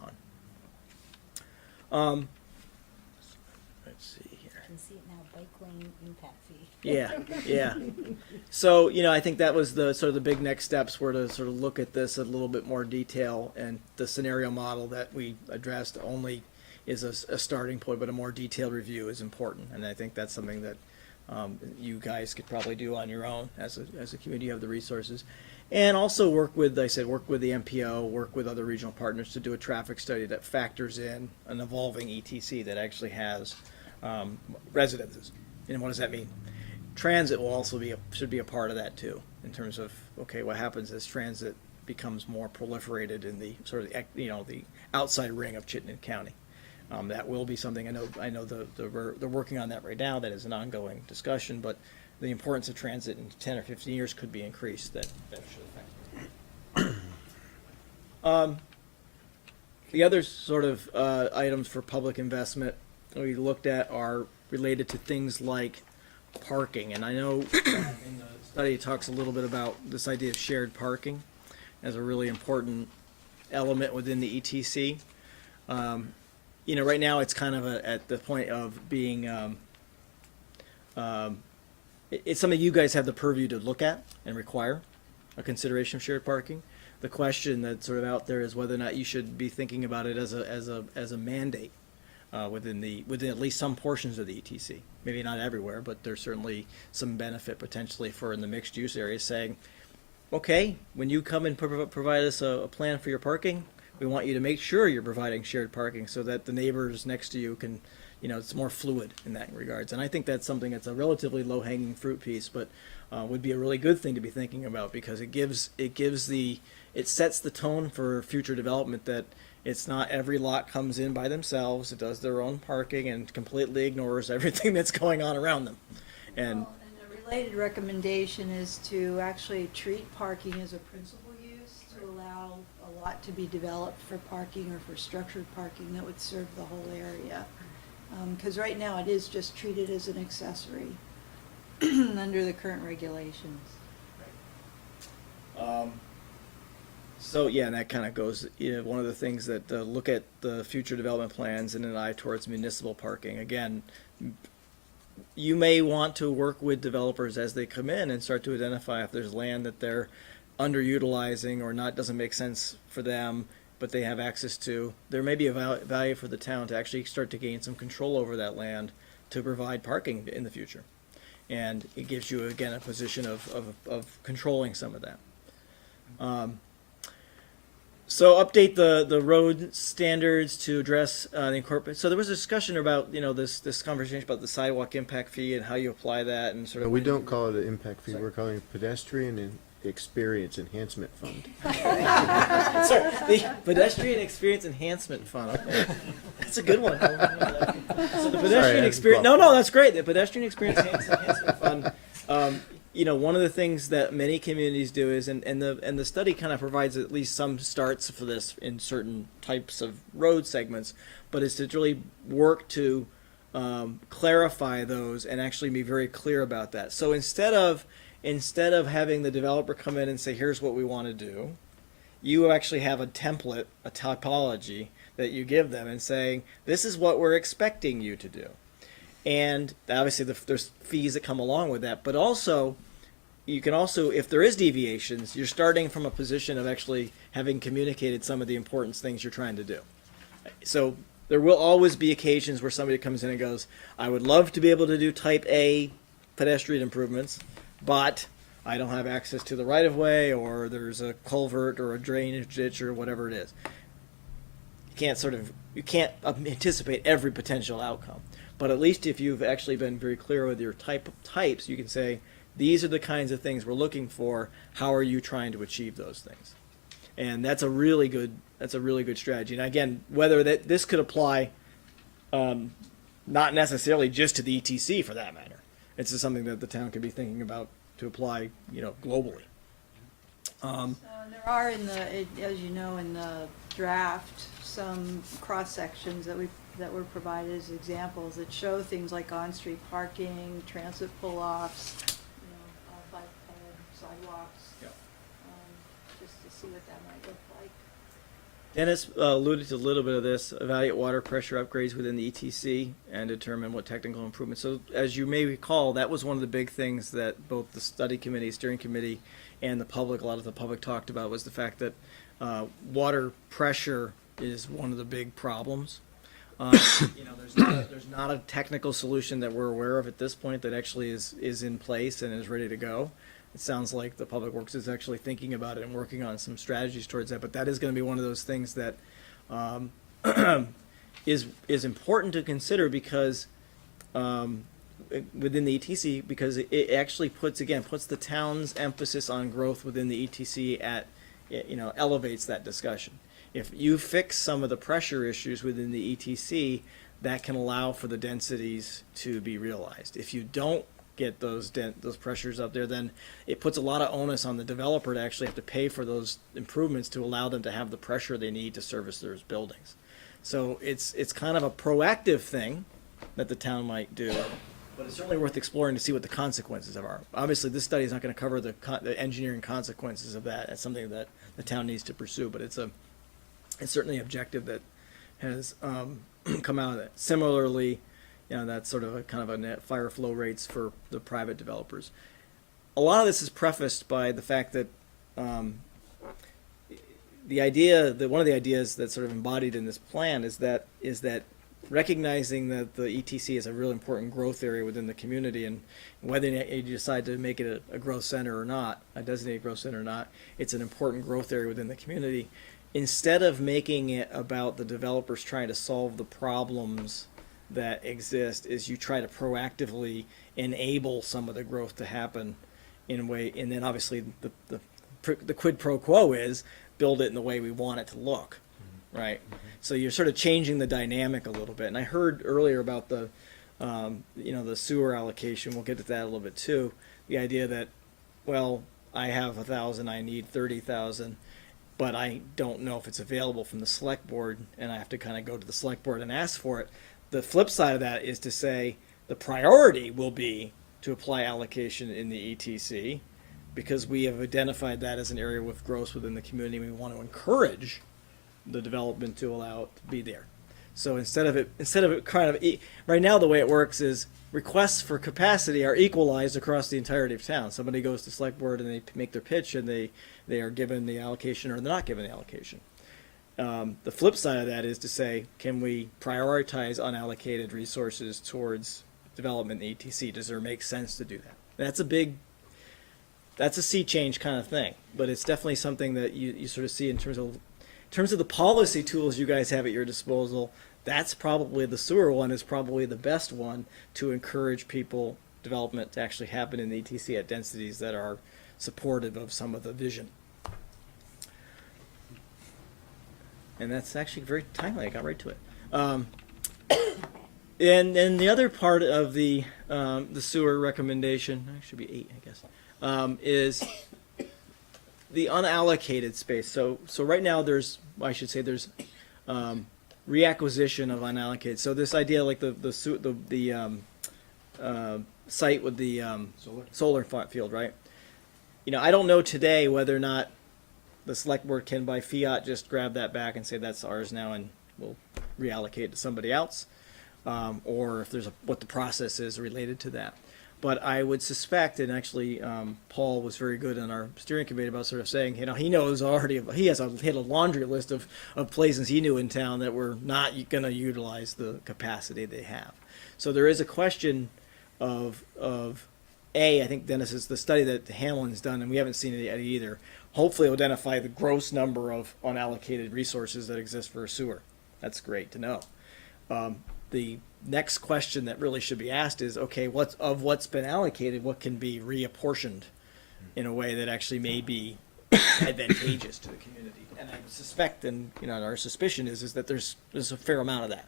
on. Let's see here. You can see it now, bike lane impact fee. Yeah. So, I think that was the sort of the big next steps were to sort of look at this in a little bit more detail, and the scenario model that we addressed only is a starting point, but a more detailed review is important. And I think that's something that you guys could probably do on your own as a community. You have the resources. And also work with the MPO, work with other regional partners to do a traffic study that factors in an evolving ETC that actually has residences. And what does that mean? Transit will also should be a part of that too, in terms of, okay, what happens as transit becomes more proliferated in the sort of the outside ring of Chittenden County. That will be something I know they're working on that right now. That is an ongoing discussion, but the importance of transit in 10 or 15 years could be increased. That should affect. The other sort of items for public investment we looked at are related to things like parking, and I know in the study it talks a little bit about this idea of shared parking as a really important element within the ETC. Right now it's kind of at the point of being it's something you guys have the purview to look at and require a consideration of shared parking. The question that's sort of out there is whether or not you should be thinking about it as a mandate within at least some portions of the ETC. Maybe not everywhere, but there's certainly some benefit potentially for in the mixed use area saying, okay, when you come and provide us a plan for your parking, we want you to make sure you're providing shared parking so that the neighbors next to you can, it's more fluid in that regards. And I think that's something that's a relatively low-hanging fruit piece, but would be a really good thing to be thinking about, because it sets the tone for future development, that it's not every lot comes in by themselves, it does their own parking and completely ignores everything that's going on around them. And Well, and a related recommendation is to actually treat parking as a principal use, to allow a lot to be developed for parking or for structured parking that would serve the whole area. Because right now it is just treated as an accessory under the current regulations. So yeah, and that kind of goes, one of the things that look at the future development plans in an eye towards municipal parking. Again, you may want to work with developers as they come in and start to identify if there's land that they're underutilizing or doesn't make sense for them, but they have access to. There may be a value for the town to actually start to gain some control over that land to provide parking in the future. And it gives you, again, a position of controlling some of that. So update the road standards to address the incorporate. So there was a discussion about this conversation about the sidewalk impact fee and how you apply that and sort of. We don't call it an impact fee, we're calling it pedestrian experience enhancement fund. Sorry, the pedestrian experience enhancement fund. Okay. That's a good one. So the pedestrian experience. No, that's great. The pedestrian experience enhancement fund. One of the things that many communities do is, and the study kind of provides at least some starts for this in certain types of road segments, but is to really work to clarify those and actually be very clear about that. So instead of having the developer come in and say, here's what we want to do, you actually have a template, a typology that you give them and saying, this is what we're expecting you to do. And obviously there's fees that come along with that, but also you can also, if there is deviations, you're starting from a position of actually having communicated some of the important things you're trying to do. So there will always be occasions where somebody comes in and goes, I would love to be able to do type A pedestrian improvements, but I don't have access to the right of way, or there's a culvert or a drainage ditch or whatever it is. You can't anticipate every potential outcome. But at least if you've actually been very clear with your types, you can say, these are the kinds of things we're looking for. How are you trying to achieve those things? And that's a really good strategy. And again, whether this could apply, not necessarily just to the ETC for that matter. It's just something that the town could be thinking about to apply, globally. There are as you know, in the draft, some cross sections that were provided as examples that show things like on-street parking, transit pull-offs, bike ped, sidewalks. Yep. Just to see what that might look like. Dennis alluded to a little bit of this, evaluate water pressure upgrades within the ETC and determine what technical improvements. So as you may recall, that was one of the big things that both the study committee, steering committee, and the public, a lot of the public talked about, was the fact that water pressure is one of the big problems. There's not a technical solution that we're aware of at this point that actually is in place and is ready to go. It sounds like the Public Works is actually thinking about it and working on some strategies towards that, but that is going to be one of those things that is important to consider because within the ETC, because it actually puts the town's emphasis on growth within the ETC elevates that discussion. If you fix some of the pressure issues within the ETC, that can allow for the densities to be realized. If you don't get those pressures up there, then it puts a lot of onus on the developer to actually have to pay for those improvements to allow them to have the pressure they need to service those buildings. So it's kind of a proactive thing that the town might do, but it's certainly worth exploring to see what the consequences are. Obviously, this study is not going to cover the engineering consequences of that. It's something that the town needs to pursue, but it's certainly an objective that has come out of it. Similarly, that's sort of a kind of a net fire flow rates for the private developers. A lot of this is prefaced by the fact that one of the ideas that's sort of embodied in this plan is that recognizing that the ETC is a real important growth area within the community, and whether you decide to make it a growth center or not, a designated growth center or not, it's an important growth area within the community. Instead of making it about the developers trying to solve the problems that exist, is you try to proactively enable some of the growth to happen in a way, and then obviously the quid pro quo is build it in the way we want it to look, right? So you're sort of changing the dynamic a little bit. And I heard earlier about the sewer allocation. We'll get to that a little bit too. The idea that, well, I have 1,000, I need 30,000. But I don't know if it's available from the select board, and I have to kind of go to the select board and ask for it. The flip side of that is to say the priority will be to apply allocation in the ETC, because we have identified that as an area with growth within the community. We want to encourage the development to allow it to be there. So instead of it kind of, right now the way it works is requests for capacity are equalized across the entirety of town. Somebody goes to select board and they make their pitch and they are given the allocation or they're not given the allocation. The flip side of that is to say, can we prioritize unallocated resources towards development in the ETC? Does it make sense to do that? That's a sea change kind of thing, but it's definitely something that you sort of see in terms of in terms of the policy tools you guys have at your disposal, that's probably the sewer one is probably the best one to encourage people development to actually happen in the ETC at densities that are supportive of some of the vision. And that's actually very timely. I got right to it. And the other part of the sewer recommendation, it should be 8, I guess, is the unallocated space. So right now there's reacquisition of unallocated. So this idea, like the site with the solar field, right? You know, I don't know today whether or not the select board can by fiat just grab that back and say that's ours now and we'll reallocate it to somebody else, or if there's what the process is related to that. But I would suspect, and actually Paul was very good on our steering committee about sort of saying, you know, he knows already, he had a laundry list of places he knew in town that were not going to utilize the capacity they have. So there is a question of I think Dennis is the study that Hamlin's done, and we haven't seen it yet either. Hopefully it'll identify the gross number of unallocated resources that exist for a sewer. That's great to know. The next question that really should be asked is, okay, what's been allocated, what can be reapportioned in a way that actually may be advantageous to the community? And I suspect, and you know, our suspicion is that there's a fair amount of that.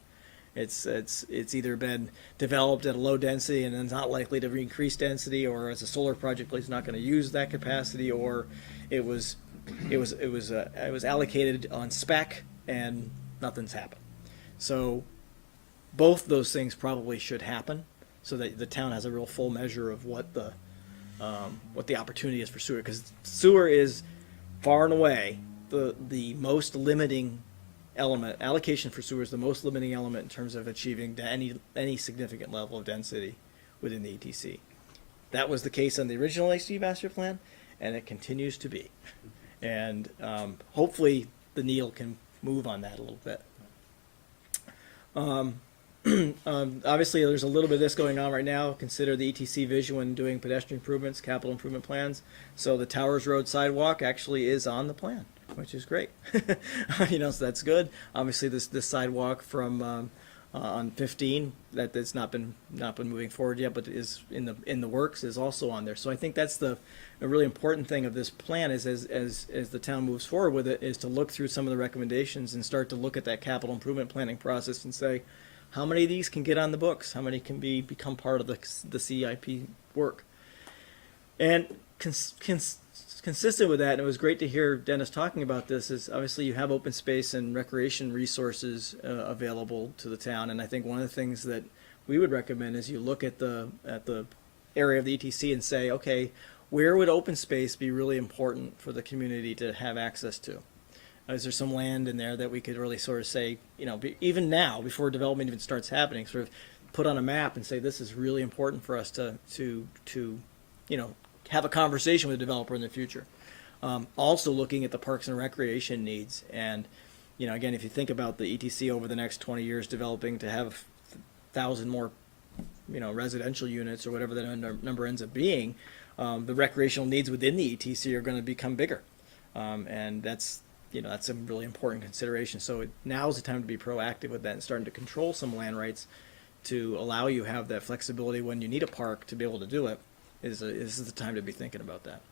It's either been developed at a low density and it's not likely to increase density, or as a solar project, it's not going to use that capacity, or it was allocated on spec and nothing's happened. So both those things probably should happen, so that the town has a real full measure of what the opportunity is for sewer, because sewer is far and away the most limiting element. Allocation for sewer is the most limiting element in terms of achieving any significant level of density within the ETC. That was the case on the original HC master plan, and it continues to be. And hopefully the needle can move on that a little bit. Obviously, there's a little bit of this going on right now. Consider the ETC vision when doing pedestrian improvements, capital improvement plans. So the Towers Road sidewalk actually is on the plan, which is great. You know, so that's good. Obviously, this sidewalk from on 15 that's not been moving forward yet, but is in the works, is also on there. So I think that's a really important thing of this plan is as the town moves forward with it, is to look through some of the recommendations and start to look at that capital improvement planning process and say, how many of these can get on the books? How many can become part of the CIP work? And consistent with that, and it was great to hear Dennis talking about this, is obviously you have open space and recreation resources available to the town. And I think one of the things that we would recommend is you look at the area of the ETC and say, okay, where would open space be really important for the community to have access to? Is there some land in there that we could really sort of say, you know, even now, before development even starts happening, sort of put on a map and say, this is really important for us to you know, have a conversation with the developer in the future. Also looking at the parks and recreation needs. And, you know, again, if you think about the ETC over the next 20 years developing to have 1,000 more, you know, residential units or whatever the number ends up being, the recreational needs within the ETC are going to become bigger. And that's a really important consideration. So now's the time to be proactive with that and starting to control some land rights to allow you have that flexibility when you need a park to be able to do it. Is the time to be thinking about that.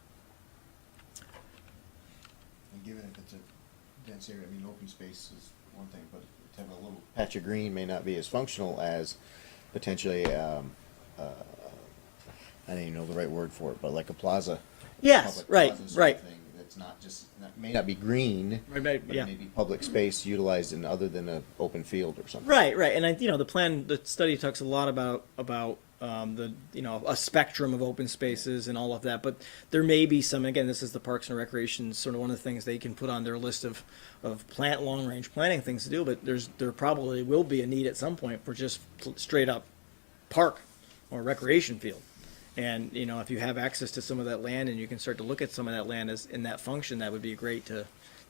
And given if it's a dense area, I mean, open space is one thing, but to have a little patch of green may not be as functional as potentially, I don't even know the right word for it, but like a plaza. Yes, public right, plaza sort of right. thing that's not just, may not be green, Right, but yeah. it may be public space utilized in other than an open field or something. Right, and the study talks a lot about a spectrum of open spaces and all of that. But there may be some. Again, this is the Parks and Recreation, sort of one of the things they can put on their list of long range planning things to do. But there probably will be a need at some point for just straight up park or recreation field. And if you have access to some of that land and you can start to look at some of that land as in that function, that would be great to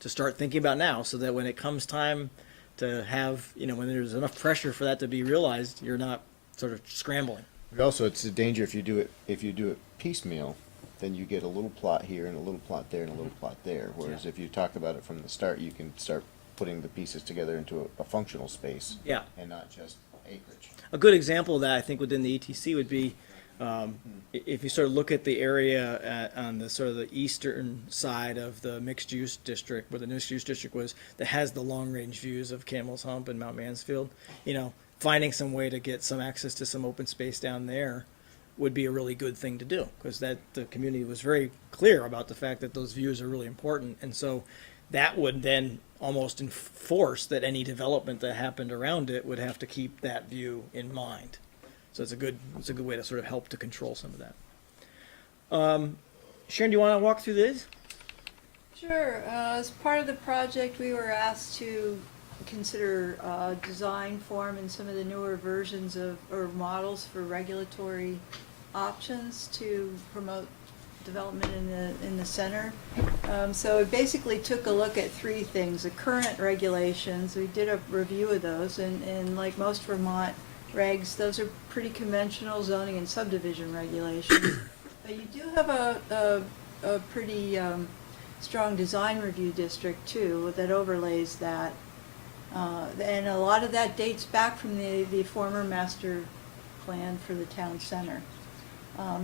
start thinking about now, so that when it comes time to have, when there's enough pressure for that to be realized, you're not sort of scrambling. But also, it's a danger if you do it piecemeal. then you get a little plot here and a little plot there and a little plot there. Whereas if you talk about it from the start, you can start putting the pieces together into a functional space. Yeah. And not just acreage. A good example of that, I think, within the ETC would be, if you sort of look at the area on the sort of the eastern side of the mixed-use district, where the mixed-use district was, that has the long-range views of Camel's Hump and Mount Mansfield, finding some way to get some access to some open space down there would be a really good thing to do, because the community was very clear about the fact that those views are really important, and so that would then almost enforce that any development that happened around it would have to keep that view in mind. So it's a good way to sort of help to control some of that. Sharon, do you want to walk through this? Sure. As part of the project, we were asked to consider design form and some of the newer versions or models for regulatory options to promote development in the center. So we basically took a look at three things: the current regulations. We did a review of those, and like most Vermont regs, those are pretty conventional zoning and subdivision regulations. But you do have a pretty strong design review district too that overlays that. And a lot of that dates back from the former master plan for the town center.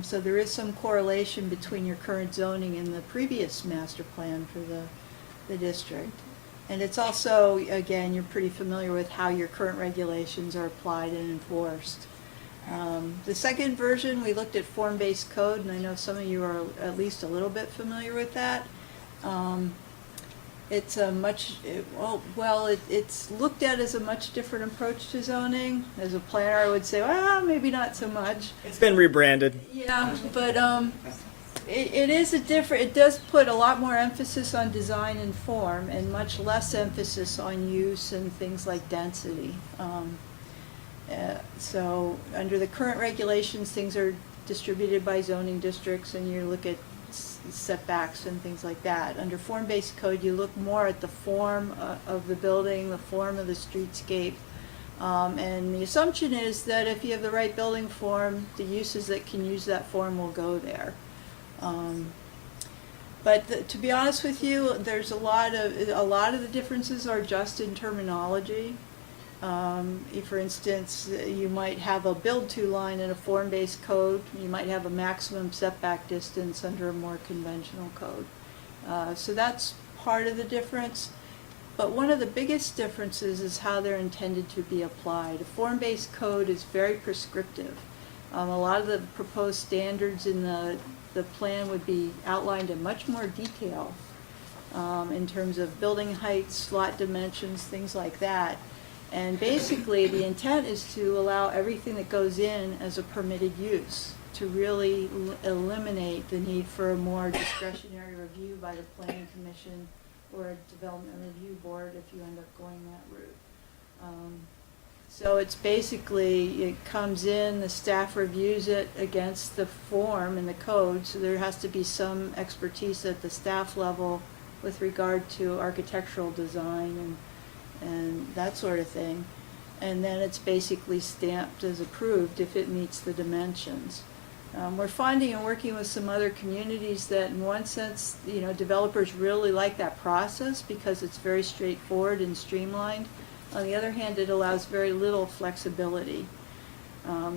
So there is some correlation between your current zoning and the previous master plan for the district. And it's also, again, you're pretty familiar with how your current regulations are applied and enforced. The second version, we looked at form-based code, and I know some of you are at least a little bit familiar with that. It's a it's looked at as a much different approach to zoning. As a planner, I would say, well, maybe not so much. It's been rebranded. Yeah, but it does put a lot more emphasis on design and form and much less emphasis on use and things like density. So under the current regulations, things are distributed by zoning districts, and you look at setbacks and things like that. Under form-based code, you look more at the form of the building, the form of the streetscape, and the assumption is that if you have the right building form, the uses that can use that form will go there. But to be honest with you, there's a lot of the differences are just in terminology. For instance, you might have a build-to line in a form-based code. You might have a maximum setback distance under a more conventional code. So that's part of the difference. But one of the biggest differences is how they're intended to be applied. A form-based code is very prescriptive. A lot of the proposed standards in the plan would be outlined in much more detail in terms of building heights, lot dimensions, things like that. And basically, the intent is to allow everything that goes in as a permitted use, to really eliminate the need for a more discretionary review by the planning commission or a development review board if you end up going that route. So it's basically, it comes in, the staff reviews it against the form and the code, so there has to be some expertise at the staff level with regard to architectural design and that sort of thing. And then it's basically stamped as approved if it meets the dimensions. We're finding and working with some other communities that in one sense, developers really like that process because it's very straightforward and streamlined. On the other hand, it allows very little flexibility.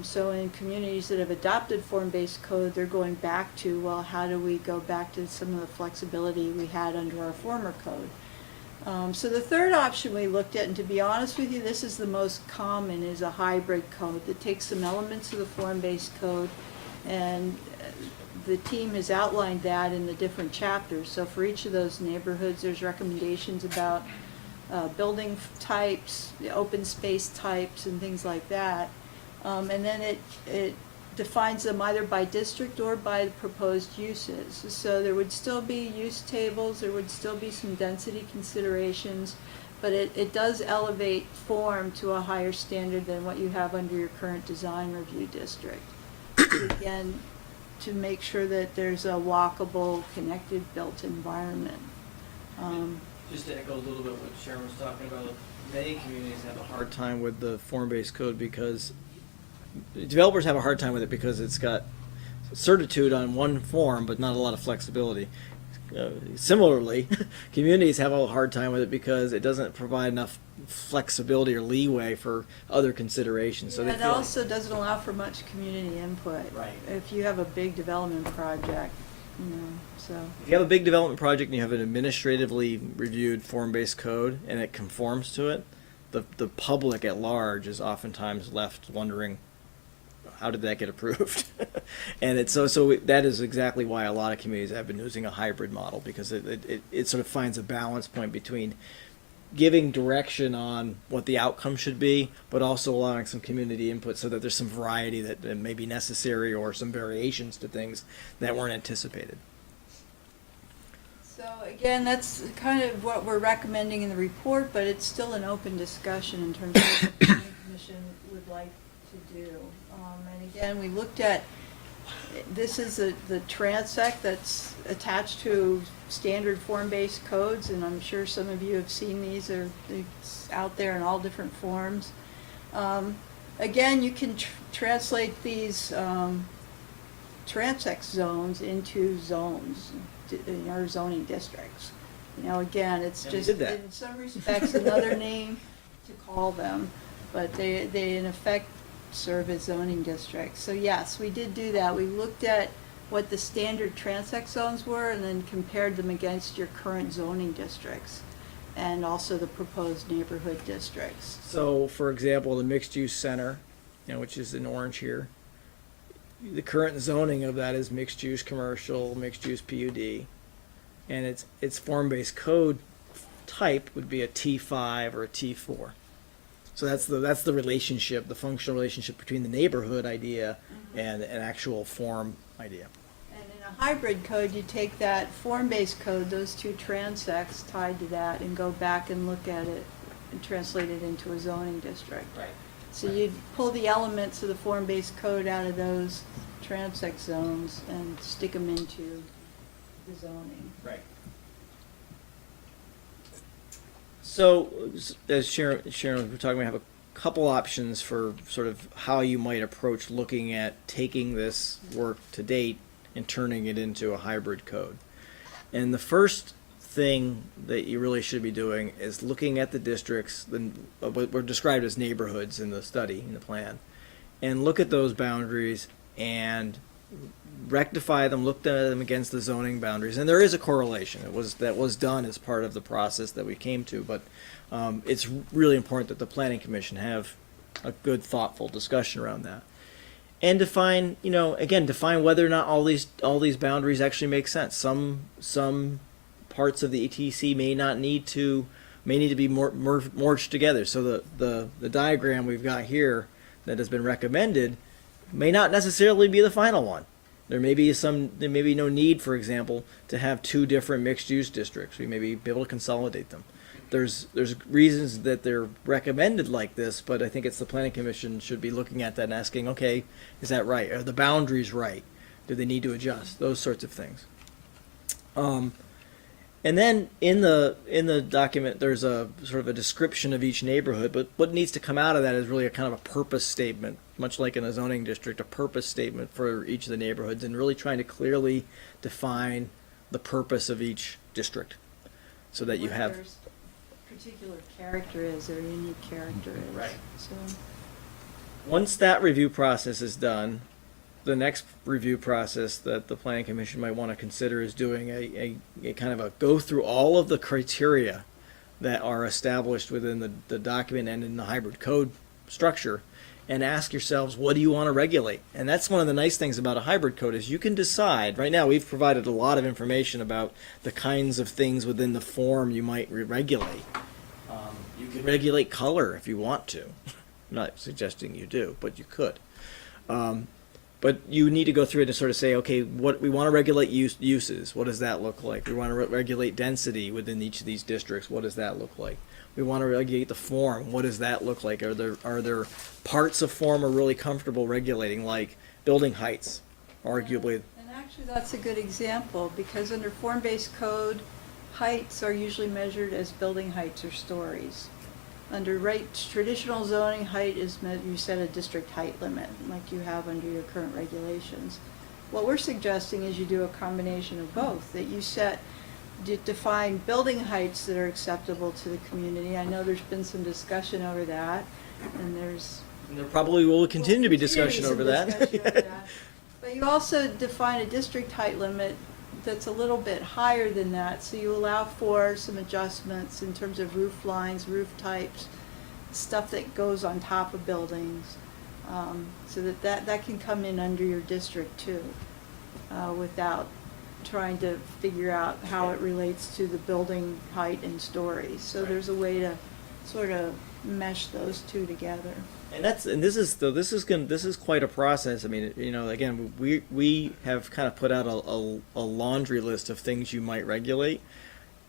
So in communities that have adopted form-based code, they're going back to, well, how do we go back to some of the flexibility we had under our former code? So the third option we looked at, and to be honest with you, this is the most common, is a hybrid code that takes some elements of the form-based code, and the team has outlined that in the different chapters. So for each of those neighborhoods, there's recommendations about building types, open space types, and things like that. And then it defines them either by district or by the proposed uses. So there would still be use tables, there would still be some density considerations, but it does elevate form to a higher standard than what you have under your current design review district. Again, to make sure that there's a walkable, connected, built environment. Just to echo a little bit what Sharon was talking about, many communities have a hard time with the form-based code because developers have a hard time with it because it's got certitude on one form, but not a lot of flexibility. Similarly, communities have a hard time with it because it doesn't provide enough flexibility or leeway for other considerations. So Yeah, they it feel like- also doesn't allow for much community input. Right. If you have a big development project, so. if you have a big development project and you have an administratively reviewed form-based code and it conforms to it, the public at large is oftentimes left wondering, how did that get approved? And it's that is exactly why a lot of communities have been using a hybrid model, because it sort of finds a balance point between giving direction on what the outcome should be, but also allowing some community input so that there's some variety that may be necessary, or some variations to things that weren't anticipated. So again, that's kind of what we're recommending in the report, but it's still an open discussion in terms of what the planning commission would like to do. And again, we looked at, this is the transect that's attached to standard form-based codes, and I'm sure some of you have seen these, it's out there in all different forms. Again, you can translate these transect zones into zones, in our zoning districts. Again, it's And we just, did that. in some respects, another name to call them, but they in effect serve as zoning districts. So yes, we did do that. We looked at what the standard transect zones were and then compared them against your current zoning districts and also the proposed neighborhood districts. So, for example, the mixed-use center, which is in orange here, the current zoning of that is mixed-use commercial, mixed-use PUD, and its form-based code type would be a T5 or a T4. So that's the relationship, the functional relationship between the neighborhood idea and an actual form idea. And in a hybrid code, you take that form-based code, those two transects tied to that, and go back and look at it and translate it into a zoning district. Right. So you'd pull the elements of the form-based code out of those transect zones and stick them into the zoning. Right. So, as Sharon was talking, we have a couple options for sort of how you might approach looking at taking this work to date and turning it into a hybrid code. And the first thing that you really should be doing is looking at the districts, what were described as neighborhoods in the study, in the plan, and look at those boundaries and rectify them, look at them against the zoning boundaries. And there is a correlation. That was done as part of the process that we came to, but it's really important that the Planning Commission have a good, thoughtful discussion around that. And define whether or not all these boundaries actually make sense. Some parts of the ETC may need to be merged together. So the diagram we've got here that has been recommended may not necessarily be the final one. There may be no need, for example, to have two different mixed-use districts. We may be able to consolidate them. There's reasons that they're recommended like this, but I think it's the Planning Commission should be looking at that and asking, okay, is that right? Are the boundaries right? Do they need to adjust? Those sorts of things. And then in the document, there's a sort of a description of each neighborhood, but what needs to come out of that is really a kind of a purpose statement, much like in a zoning district, a purpose statement for each of the neighborhoods, and really trying to clearly define the purpose of each district, so that you have. What their particular character is, their unique character is. Right. So. Once that review process is done, the next review process that the Planning Commission might want to consider is doing a kind of a go through all of the criteria that are established within the document and in the hybrid code structure, and ask yourselves, what do you want to regulate? And that's one of the nice things about a hybrid code is you can decide. Right now, we've provided a lot of information about the kinds of things within the form you might regulate. You can regulate color if you want to. I'm not suggesting you do, but you could. But you need to go through it and sort of say, okay, what we want to regulate uses. What does that look like? We want to regulate density within each of these districts. What does that look like? We want to regulate the form. What does that look like? Are there parts of form we're really comfortable regulating, like building heights, arguably? And actually, that's a good example, because under form-based code, heights are usually measured as building heights or stories. Under traditional zoning, height is you set a district height limit, like you have under your current regulations. what we're suggesting is you do a combination of both, that you define building heights that are acceptable to the community. I know there's been some discussion over that, and And there probably will continue to be discussion some over that. discussion over that. But you also define a district height limit that's a little bit higher than that, so you allow for some adjustments in terms of roof lines, roof types, stuff that goes on top of buildings, so that can come in under your district too, without trying to figure out how it relates to the building height and stories. So there's a way to sort of mesh those two together. And this is quite a process. I mean, you know, again, we have kind of put out a laundry list of things you might regulate,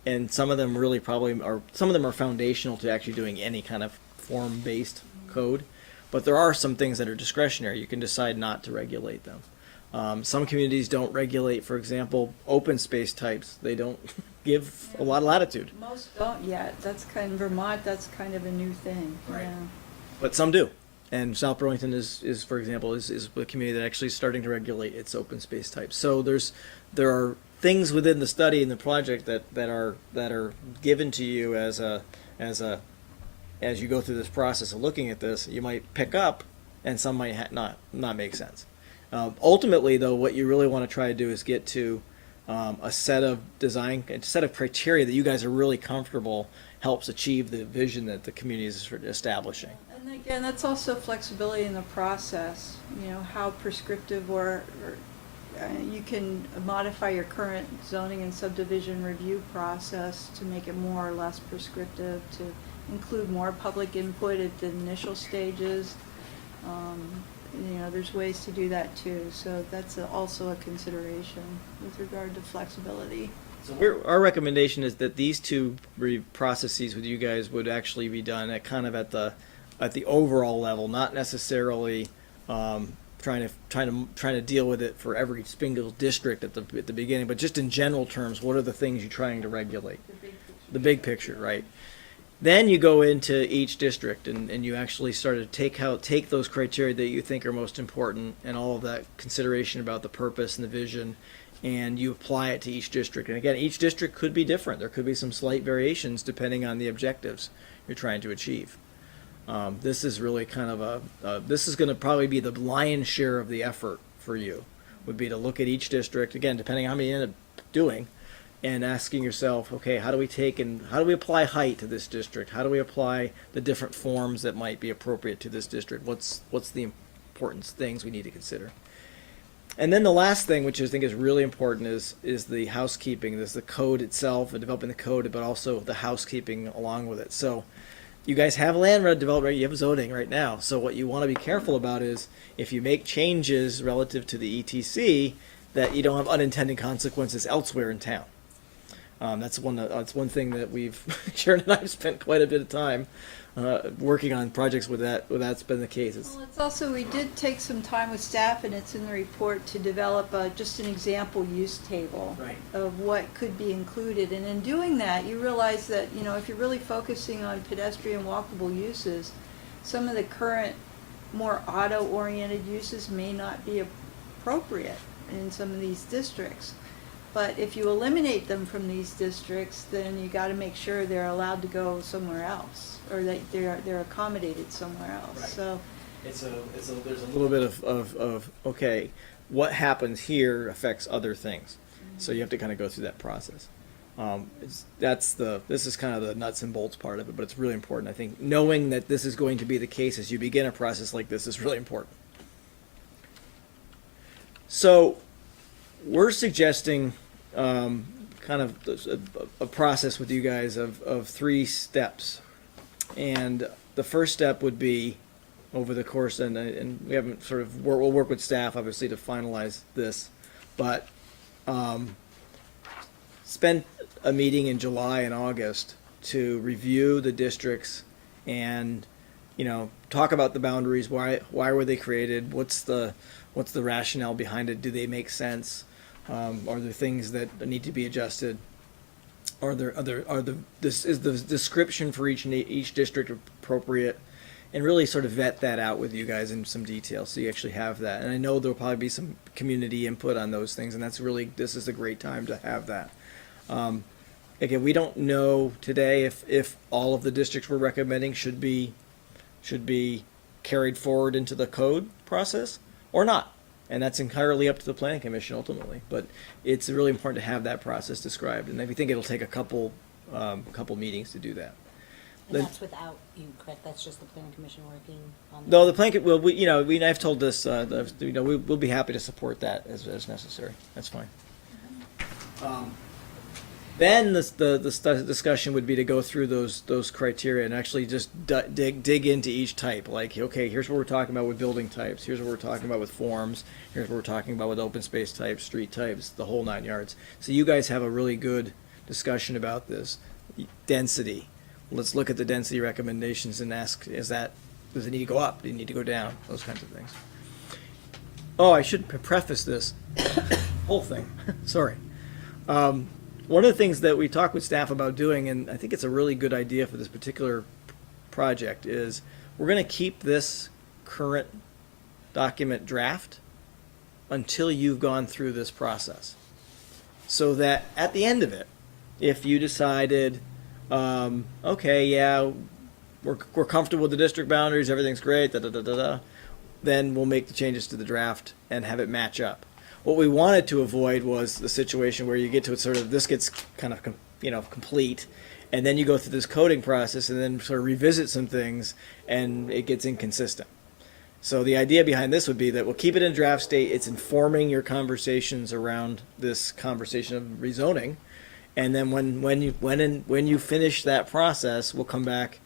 and some of them really probably are, some of them are foundational to actually doing any kind of form-based code, but there are some things that are discretionary. You can decide not to regulate them. Some communities don't regulate, for example, open space types. They don't give a lot of latitude. Most don't yet. That's kind of, Vermont, that's kind of a new thing. Right. Yeah. But some do. And South Burlington is for example, is a community that actually is starting to regulate its open space types. So there are things within the study and the project that are given to you as you go through this process of looking at this, you might pick up, and some might not make sense. Ultimately, though, what you really want to try to do is get to a set of criteria that you guys are really comfortable helps achieve the vision that the community is establishing. And again, that's also flexibility in the process, you know, how prescriptive or you can modify your current zoning and subdivision review process to make it more or less prescriptive, to include more public input at the initial stages. You know, there's ways to do that too, so that's also a consideration with regard to flexibility. So our recommendation is that these two processes with you guys would actually be done at kind of at the overall level, not necessarily trying to deal with it for every single district at the beginning, but just in general terms, what are the things you're trying to regulate? The big picture, right? Then you go into each district and you actually start to take those criteria that you think are most important and all of that consideration about the purpose and the vision, and you apply it to each district. And again, each district could be different. There could be some slight variations depending on the objectives you're trying to achieve. This is really kind of this is going to probably be the lion's share of the effort for you, would be to look at each district, again, depending on how many you end up doing, and asking yourself, okay, how do we apply height to this district? How do we apply the different forms that might be appropriate to this district? What's the important things we need to consider? And then the last thing, which I think is really important, is the housekeeping. There's the code itself and developing the code, but also the housekeeping along with it. So you guys have land development, you have zoning right now. So what you want to be careful about is if you make changes relative to the ETC, that you don't have unintended consequences elsewhere in town. That's one thing that Sharon and I have spent quite a bit of time working on projects with that. That's been the case. Well, it's also, we did take some time with staff, and it's in the report, to develop just an example use table of what could be included. And in doing that, you realize that, you know, if you're really focusing on pedestrian walkable uses, some of the current more auto-oriented uses may not be appropriate in some of these districts. But if you eliminate them from these districts, then you got to make sure they're allowed to go somewhere else, or that they're accommodated somewhere else. Right. So there's a little bit of okay, what happens here affects other things, so you have to kind of go through that process. This is kind of the nuts and bolts part of it, but it's really important. I think knowing that this is going to be the case as you begin a process like this is really important. So we're suggesting kind of a process with you guys of 3 steps. And the first step would be over the course, and we haven't we'll work with staff obviously to finalize this, but spend a meeting in July and August to review the districts and, you know, talk about the boundaries. Why were they created? What's the rationale behind it? Do they make sense? Are there things that need to be adjusted? Is the description for each district appropriate? and really sort of vet that out with you guys in some detail, so you actually have that. And I know there'll probably be some community input on those things, and this is a great time to have that. Again, we don't know today if all of the districts we're recommending should be carried forward into the code process or not. And that's entirely up to the planning commission ultimately. But it's really important to have that process described. And I think it'll take a couple meetings to do that. And that's without you, correct? That's just the planning commission working on that? No, the planning, well, I've told this, we'll be happy to support that as necessary. That's fine. Then the discussion would be to go through those criteria and actually just dig into each type. Like, okay, here's what we're talking about with building types. Here's what we're talking about with forms. Here's what we're talking about with open space types, street types, the whole 9 yards. So you guys have a really good discussion about this. Density. Let's look at the density recommendations and ask, does it need to go up? Do you need to go down? Those kinds of things. Oh, I should preface this whole thing. Sorry. One of the things that we talked with staff about doing, and I think it's a really good idea for this particular project, is we're going to keep this current document draft until you've gone through this process. So that at the end of it, if you decided, okay, yeah, we're comfortable with the district boundaries, everything's great, then we'll make the changes to the draft and have it match up. What we wanted to avoid was the situation where you get to it sort of, this gets kind of, complete, and then you go through this coding process and then sort of revisit some things and it gets inconsistent. So the idea behind this would be that we'll keep it in draft state. It's informing your conversations around this conversation of rezoning. And then when you finish that process, we'll come back,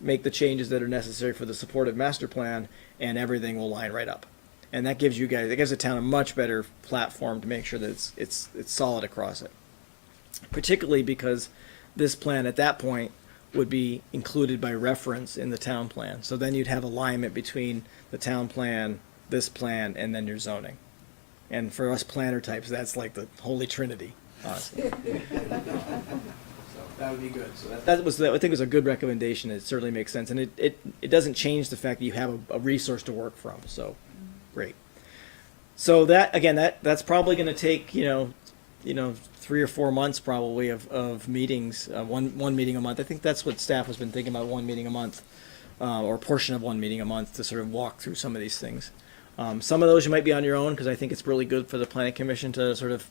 make the changes that are necessary for the supportive master plan, and everything will line right up. And that gives the town a much better platform to make sure that it's solid across it. Particularly because this plan at that point would be included by reference in the town plan. So then you'd have alignment between the town plan, this plan, and then your zoning. And for us planner types, that's like the holy trinity, honestly. So that would be good. So I think it was a good recommendation. It certainly makes sense. And it doesn't change the fact that you have a resource to work from. So great. So that's probably going to take 3 or 4 months probably of meetings, one meeting a month. I think that's what staff has been thinking about, 1 meeting a month, or a portion of 1 meeting a month to sort of walk through some of these things. Some of those you might be on your own because I think it's really good for the planning commission to sort of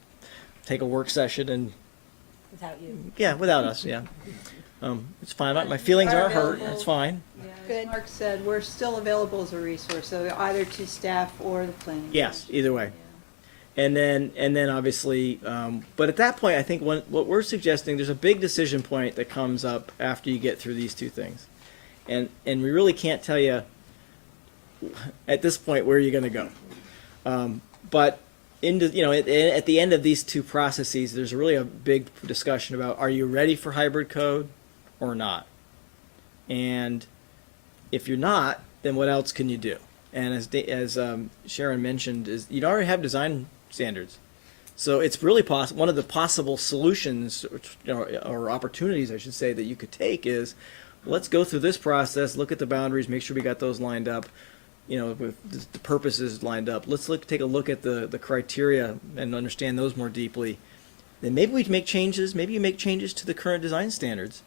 take a work session and Without you. yeah, without us, yeah. It's fine. My feelings are hurt. Available. It's fine. Yeah, as Mark said, we're still available as a resource, so either to staff or the planning. Yes, commission. either way. Yeah. And then obviously, but at that point, I think what we're suggesting, there's a big decision point that comes up after you get through these two things, and we really can't tell you at this point where you're going to go. But at the end of these two processes, there's really a big discussion about: are you ready for hybrid code or not? And if you're not, then what else can you do? And as Sharon mentioned, is you already have design standards, so it's really possible. One of the possible solutions or opportunities, I should say, that you could take is, let's go through this process, look at the boundaries, make sure we got those lined up, with the purposes lined up. Let's take a look at the criteria and understand those more deeply. Then maybe we make changes. Maybe you make changes to the current design standards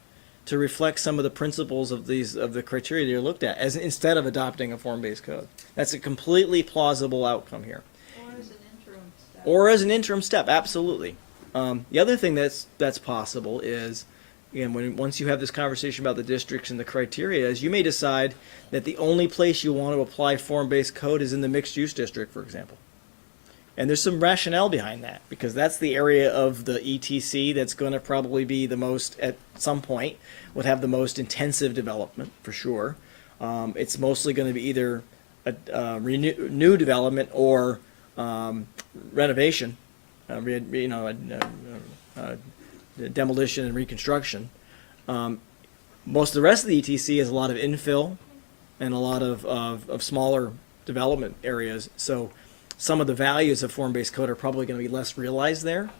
to reflect some of the principles of the criteria that you're looked at, as instead of adopting a form-based code. That's a completely plausible outcome here. Or as an interim step. Or as an interim step, absolutely. The other thing that's possible is, again, once you have this conversation about the districts and the criteria, is you may decide that the only place you want to apply form-based code is in the mixed-use district, for example. And there's some rationale behind that, because that's the area of the ETC that's going to probably be the most, at some point, would have the most intensive development, for sure. It's mostly going to be either new development or renovation, demolition and reconstruction. Most of the rest of the ETC is a lot of infill and a lot of smaller development areas. So some of the values of form-based code are probably going to be less realized there,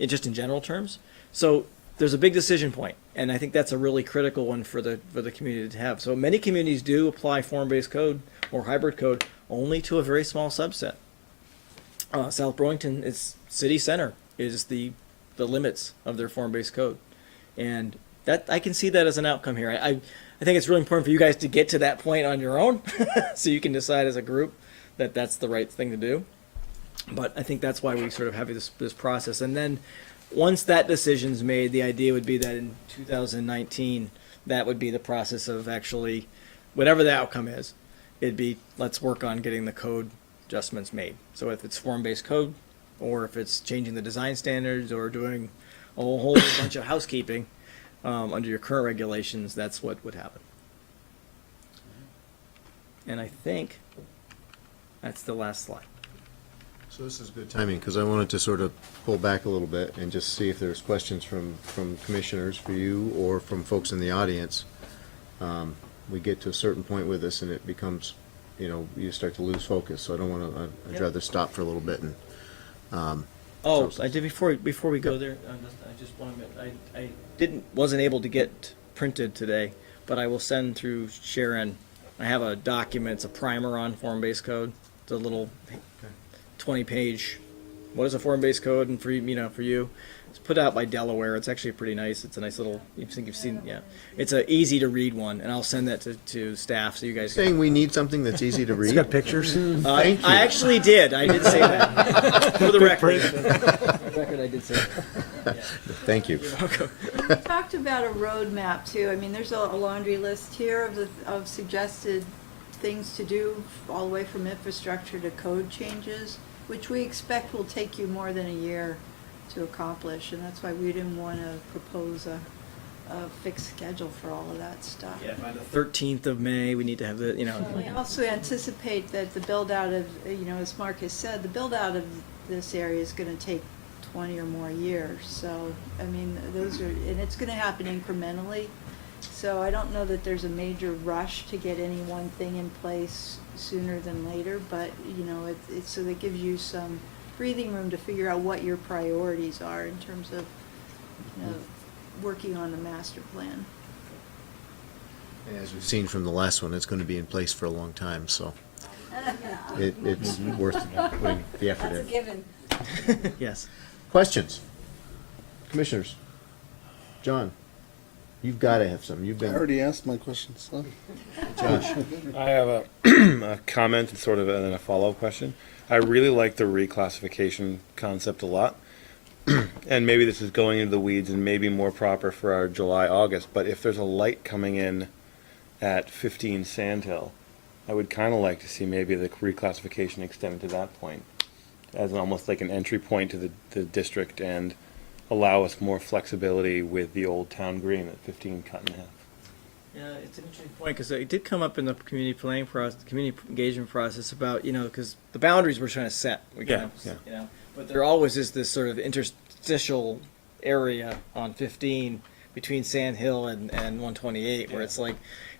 just in general terms. So there's a big decision point, and I think that's a really critical one for the community to have. So many communities do apply form-based code or hybrid code only to a very small subset. South Burlington, its city center is the limits of their form-based code, and that I can see that as an outcome here. I think it's really important for you guys to get to that point on your own, so you can decide as a group that that's the right thing to do. But I think that's why we sort of have this process, and then once that decision's made, the idea would be that in 2019, that would be the process of actually, whatever the outcome is, it'd be, let's work on getting the code adjustments made. So if it's form-based code, or if it's changing the design standards, or doing a whole bunch of housekeeping under your current regulations, that's what would happen. And I think that's the last slide. So this is good timing, because I wanted to sort of pull back a little bit and just see if there's questions from commissioners for you or from folks in the audience. We get to a certain point with this and it becomes, you start to lose focus, so I don't want to, I'd rather stop for a little bit and, I did before we go there. I just want to. I wasn't able to get printed today, but I will send through Sharon. I have a document. It's a primer on form-based code. It's a little 20-page. What is a form-based code? And for you, it's put out by Delaware. It's actually pretty nice. It's a nice little. You think you've seen? Yeah, it's a easy to read one, and I'll send that to staff so you guys. saying we need something that's easy to read. It's got pictures. Thank you. I actually did. I did say that for the record. For the record, I did say that. Yeah. Thank you. You're welcome. We talked about a roadmap too. I mean, there's a laundry list here of suggested things to do, all the way from infrastructure to code changes, which we expect will take you more than a year to accomplish, and that's why we didn't want to propose a fixed schedule for all of that stuff. Yeah, by the 13th of May, we need to have the, We also anticipate that the build out of, as Mark has said, the build out of this area is going to take 20 or more years. So, I mean, and it's going to happen incrementally. So I don't know that there's a major rush to get any one thing in place sooner than later, but, so that gives you some breathing room to figure out what your priorities are in terms of, working on the master plan. And as we've seen from the last one, it's going to be in place for a long time, so it's worth putting the effort That's a in. given. yes. Questions? Commissioners? John, you've got to have some. You've I been, already asked my questions. So. Josh. I have a comment and sort of and then a follow-up question. I really like the reclassification concept a lot. And maybe this is going into the weeds and maybe more proper for our July, August, but if there's a light coming in at 15 Sandhill, I would kind of like to see maybe the reclassification extended to that point as almost like an entry point to the district and allow us more flexibility with the old town green at 15 cut in half. Yeah, it's an interesting point because it did come up in the community planning process, the community engagement process about, because the boundaries we're trying to set. But there always is this sort of interstitial area on 15 between Sand Hill and 128 where it's like,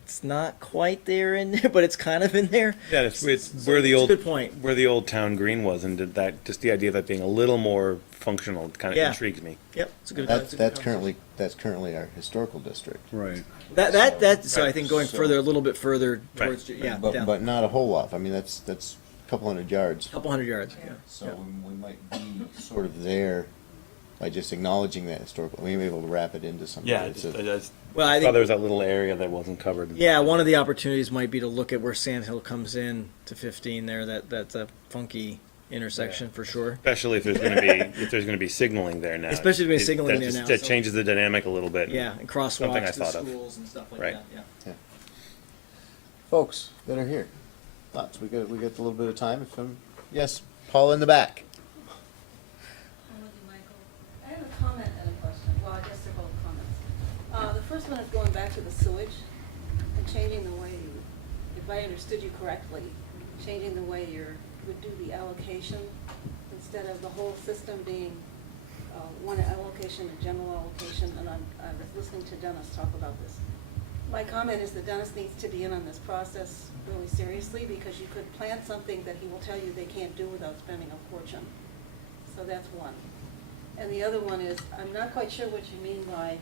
it's not quite there in there, but it's kind of in there. Yeah, it's where the it's a old good point. where the old town green was, and did that just the idea of that being a little more functional kind of Yeah. intrigues me. Yep, it's a good. That's it's a good that's currently our historical district. Right. So I think going So- further, a little bit further Right. towards, down. But not a whole lot. I mean, that's a couple hundred yards. Couple hundred yards. Yeah. So we might be sort of there by just acknowledging that historical. We may be able to wrap it into something. Yeah, I It's just, a- I just Well, I thought think there was that little area that wasn't covered. yeah, one of the opportunities might be to look at where Sand Hill comes in to 15 there. That's a funky intersection for sure. Especially if there's going to be signaling there now. Especially if there's signaling that there now, That so- changes the dynamic a little bit. Yeah, and Something I crosswalks to thought of. schools and stuff like Right. that. Yeah. folks that are here. Thoughts? We got a little bit of time. Yes, Paul in the back. Michael. I have a comment and a question. Well, I guess they're both comments. The first one is going back to the sewage and changing the way you, if I understood you correctly, changing the way you would do the allocation instead of the whole system being one allocation, a general allocation. And I was listening to Dennis talk about this. My comment is that Dennis needs to be in on this process really seriously because you could plan something that he will tell you they can't do without spending a fortune. So that's one. And the other one is, I'm not quite sure what you mean by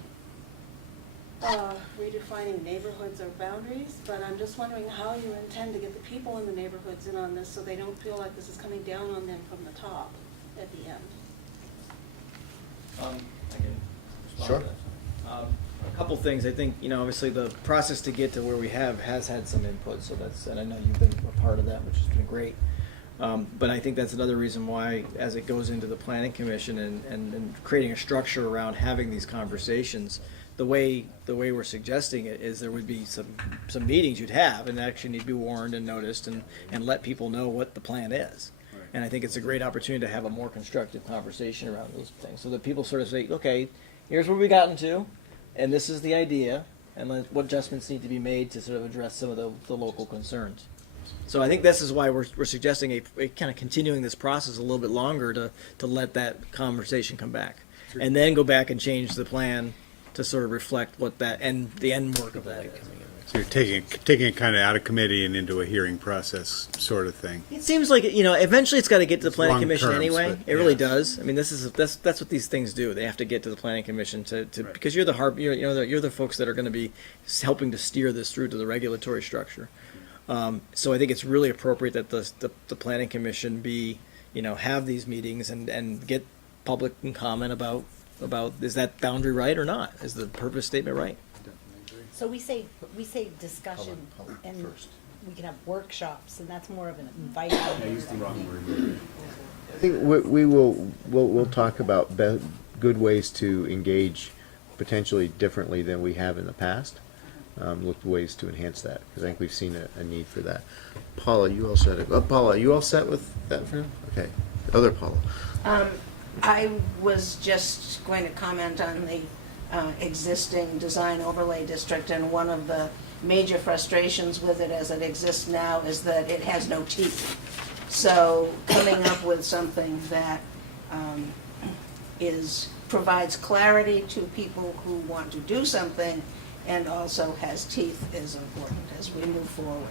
redefining neighborhoods or boundaries, but I'm just wondering how you intend to get the people in the neighborhoods in on this so they don't feel like this is coming down on them from the top at the end. I can respond Sure. to that. A couple things. I think, obviously the process to get to where we has had some input, so and I know you've been a part of that, which has been great. But I think that's another reason why, as it goes into the planning commission and creating a structure around having these conversations, the way we're suggesting it is there would be some meetings you'd have and actually need to be warned and noticed and let people know what the plan is. And I think it's a great opportunity to have a more constructive conversation around those things, so that people sort of say, okay, here's where we gotten to, and this is the idea, and what adjustments need to be made to sort of address some of the local concerns. So I think this is why we're suggesting a kind of continuing this process a little bit longer to let that conversation come back, and then go back and change the plan to sort of reflect what the end work of that is. So you're taking it kind of out of committee and into a hearing process sort of thing. It seems like eventually it's got to get to the planning long commission terms, anyway. but, It really yeah. does. I mean, that's what these things do. They have to get to the planning commission to because you're the folks that are going to be helping to steer this through to the regulatory structure. So I think it's really appropriate that the planning commission have these meetings and get public comment about is that boundary right or not? Is the purpose statement right? So we say discussion, and we can have workshops, and that's more of an inviting. I think we'll talk about good ways to engage potentially differently than we have in the past. Look for ways to enhance that, because I think we've seen a need for that. Paula, you all set? Paula, you all set with that for now? Okay. Other Paula. I was just going to comment on the existing design overlay district, and one of the major frustrations with it as it exists now is that it has no teeth. So coming up with something that provides clarity to people who want to do something and also has teeth is important as we move forward.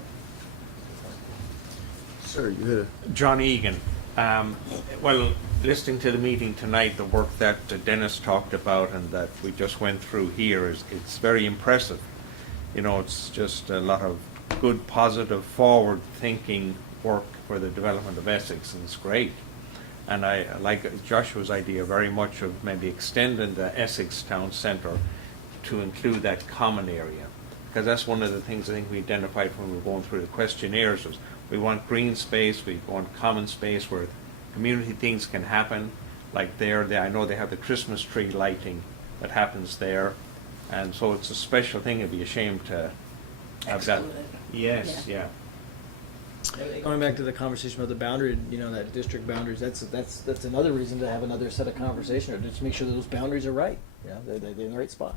Sir, you had a... John Egan. Well, listening to the meeting tonight, the work that Dennis talked about and that we just went through here it's very impressive. It's just a lot of good, positive, forward-thinking work for the development of Essex, and it's great. And I like Joshua's idea very much of maybe extending the Essex Town Centre to include that common area, because that's one of the things I think we identified when we were going through the questionnaires was we want green space, we want common space where community things can happen, like I know they have the Christmas tree lighting that happens there, and so it's a special thing. It'd be a shame to have that. Exclude it. Yes, yeah. Going back to the conversation about the boundary, that district boundaries, that's another reason to have another set of conversation, or just make sure that those boundaries are right. They're in the right spot.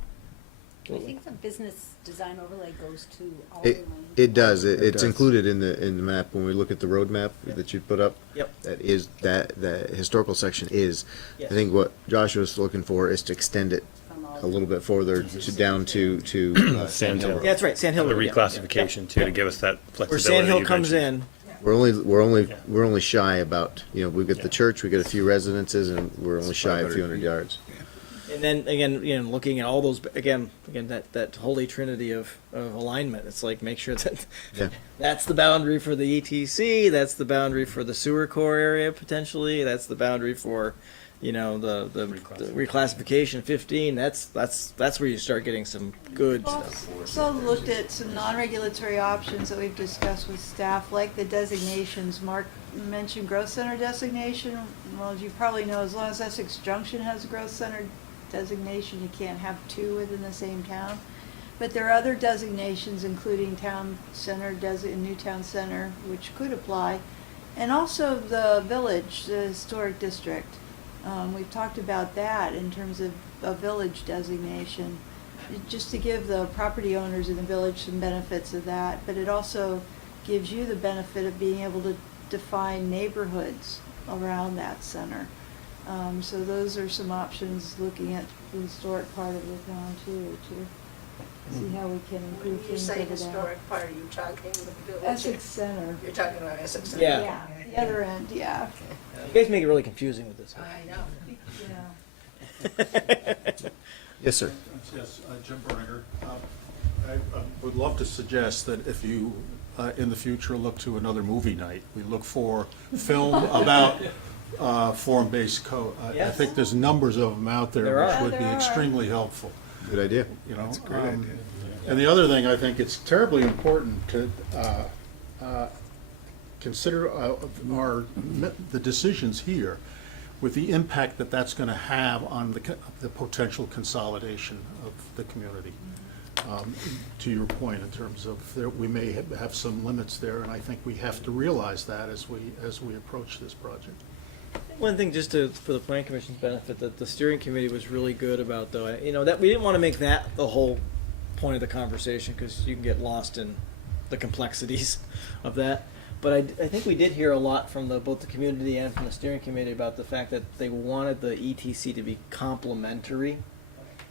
I think the business design overlay goes to all It, the land. it does. It's does. included in the map when we look at the road map that you put up. Yep. The historical section is. Yes. I think what Joshua's looking for is to extend it From all a little bit further down to Sand Hill. Yeah, that's right, Sand Hill. The Road, yeah. reclassification too, to give us that Where flexibility. Sand Hill you comes mentioned. in, We're only shy about we've got the church, we got a few residences, and we're only shy a few 500 hundred yards. and then again, looking at all those again that holy trinity of alignment. It's like make sure that Yeah. that's the boundary for the ETC, that's the boundary for the sewer core area potentially, that's the boundary for the reclassification 15. That's where you start getting some good stuff. Also looked at some non-regulatory options that we've discussed with staff, like the designations. Mark mentioned growth center designation. Well, as you probably know, as long as Essex Junction has a growth center designation, you can't have two within the same town. But there are other designations, including town center, new town center, which could apply. And also the village, the historic district. We've talked about that in terms of a village designation, just to give the property owners in the village some benefits of that, but it also gives you the benefit of being able to define neighborhoods around that center. So those are some options looking at the historic part of the town too, to see how we can improve When you things say over there. historic part, are you talking the village? Essex Center. You're talking about Essex Center? Yeah. The other end, yeah. You guys make it really confusing with this one. I know. Yeah. Yes, sir. Yes, Jim Berninger. I would love to suggest that if you, in the future, look to another movie night, we look for film about form-based code. I Yes. think there's numbers of them out There there which are. would be extremely helpful, Good idea. you know? That's a great idea. And the other thing, I think it's terribly important to consider the decisions here with the impact that that's going to have on the potential consolidation of the community. To your point, in terms of we may have some limits there, and I think we have to realize that as we approach this project. One thing, just for the planning commission's benefit, that the steering committee was really good about, though, that we didn't want to make that the whole point of the conversation, because you can get lost in the complexities of that. But I think we did hear a lot from both the community and from the steering committee about the fact that they wanted the ETC to be complementary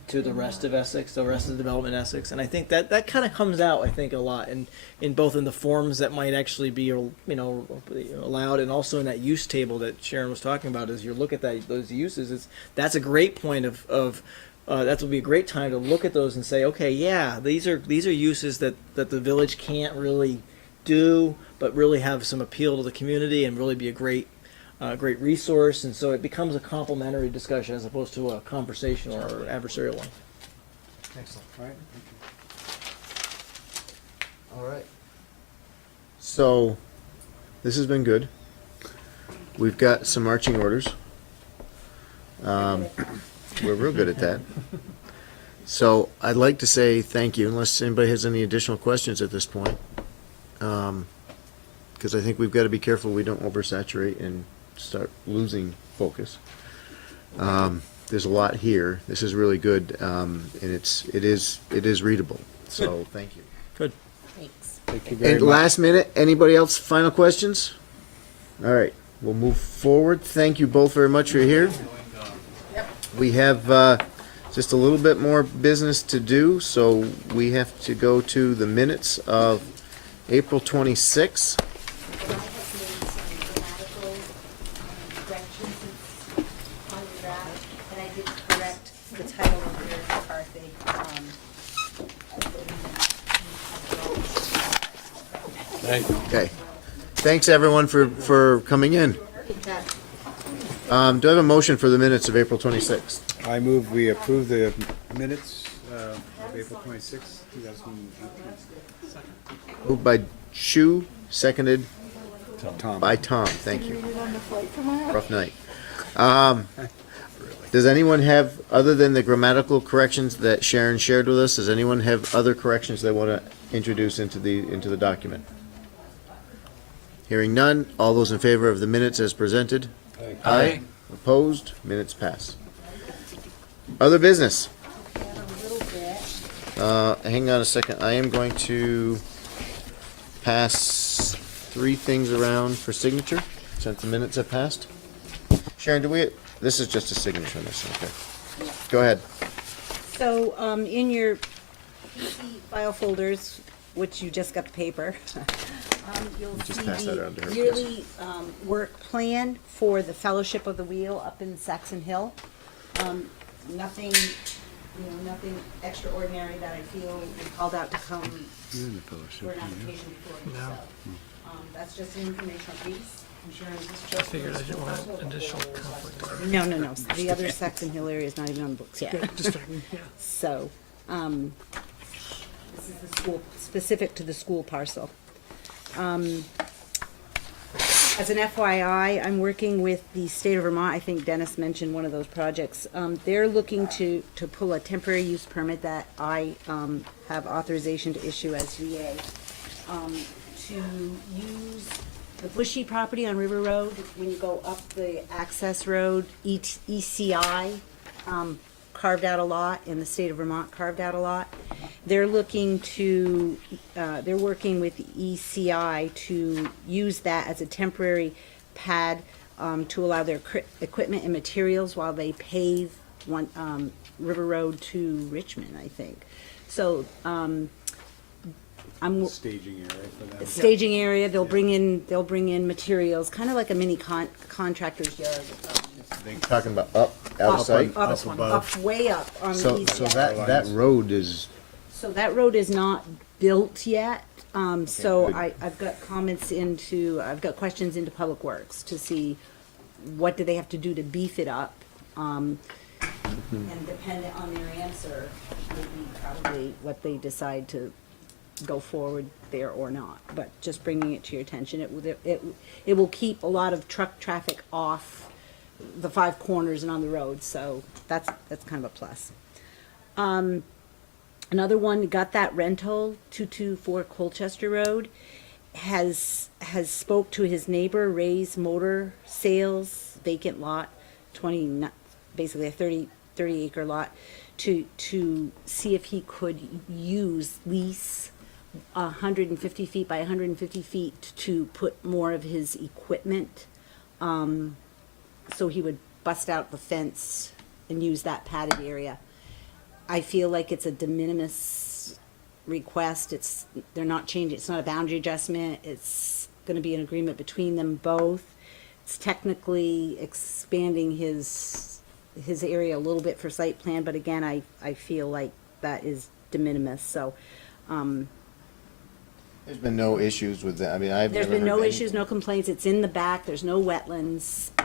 to the rest of Essex, the rest of the development in Essex. And I think that kind of comes out, I think, a lot in both in the forms that might actually be, allowed, and also in that use table that Sharon was talking about. As you look at those uses, that's a great point of that would be a great time to look at those and say, okay, yeah, these are uses that the village can't really do, but really have some appeal to the community and really be a great resource. And so it becomes a complementary discussion as opposed to a conversational or adversarial one. Excellent. All right. All right. So, this has been good. We've got some marching orders. We're real good at that. So, I'd like to say thank you, unless anybody has any additional questions at this point. Because I think we've got to be careful we don't oversaturate and start losing focus. There's a lot here. This is really good, and it is readable. So thank you. Good. Thanks. Thank you very And much. last minute, anybody else final questions? All right, we'll move forward. Thank you both very much for here. We have just a little bit more business to do, so we have to go to the minutes of April 26th. I have made some grammatical corrections on your draft, and I did correct the title of your McCarthy. Okay. Thanks, everyone, for coming in. Do I have a motion for the minutes of April 26th? I move we approve the minutes of April 26th, 2018. Moved by Shu, seconded Tom. by Tom. Thank you. Rough night. Does anyone have, other than the grammatical corrections that Sharon shared with us, does anyone have other corrections they want to introduce into the document? Hearing none, all those in favor of the minutes as presented? Aye. Opposed? Minutes pass. Other business? Hang on a second. I am going to pass 3 things around for signature, since the minutes have passed. Sharon, this is just a signature on this, okay. Go ahead. So, in your PC file folders, which you just got the paper, you'll Just see pass that around to her, the please. yearly work plan for the Fellowship of the Wheel up in Saxon Hill. Nothing extraordinary that I feel we called out to come for an application before you. No. So, that's just an informational piece. I'm sure it's I figured I didn't want additional conflict. No. The other Saxon Hill area is not even on the books yet. Good, distracting, yeah. So, this is the school, specific to the school parcel. As an FYI, I'm working with the state of Vermont. I think Dennis mentioned one of those projects. They're looking to pull a temporary use permit that I have authorization to issue as VA, to use the Bushy property on River Road. When you go up the access road, ECI carved out a lot, and the state of Vermont carved out a lot. They're looking to, they're working with ECI to use that as a temporary pad to allow their equipment and materials while they pave River Road to Richmond, I think. So, I'm Staging area for them. staging area. They'll bring in materials, kind of like a mini contractor's yard. Talking about up out of Up, sight? Up, Up above. up, way up on the So, east so side. that road is, So that road is not built yet, so good. I've got I've got questions into Public Works to see what do they have to do to beef it up. And dependent on their answer, would be probably what they decide to go forward there or not. But just bringing it to your attention, it will keep a lot of truck traffic off the five corners and on the road, so that's kind of a plus. Another one, got that rental, 224 Colchester Road, has spoke to his neighbor, Ray's Motor Sales, vacant lot, basically a 30 acre lot, to see if he could lease 150 feet by 150 feet to put more of his equipment. So he would bust out the fence and use that padded area. I feel like it's a de minimis request. They're not changing, it's not a boundary adjustment. It's gonna be an agreement between them both. It's technically expanding his area a little bit for site plan, but again, I feel like that is de minimis, so, there's been no issues with that. I mean, I've there's never been no heard any- issues, no complaints. It's in the back, there's no wetlands. I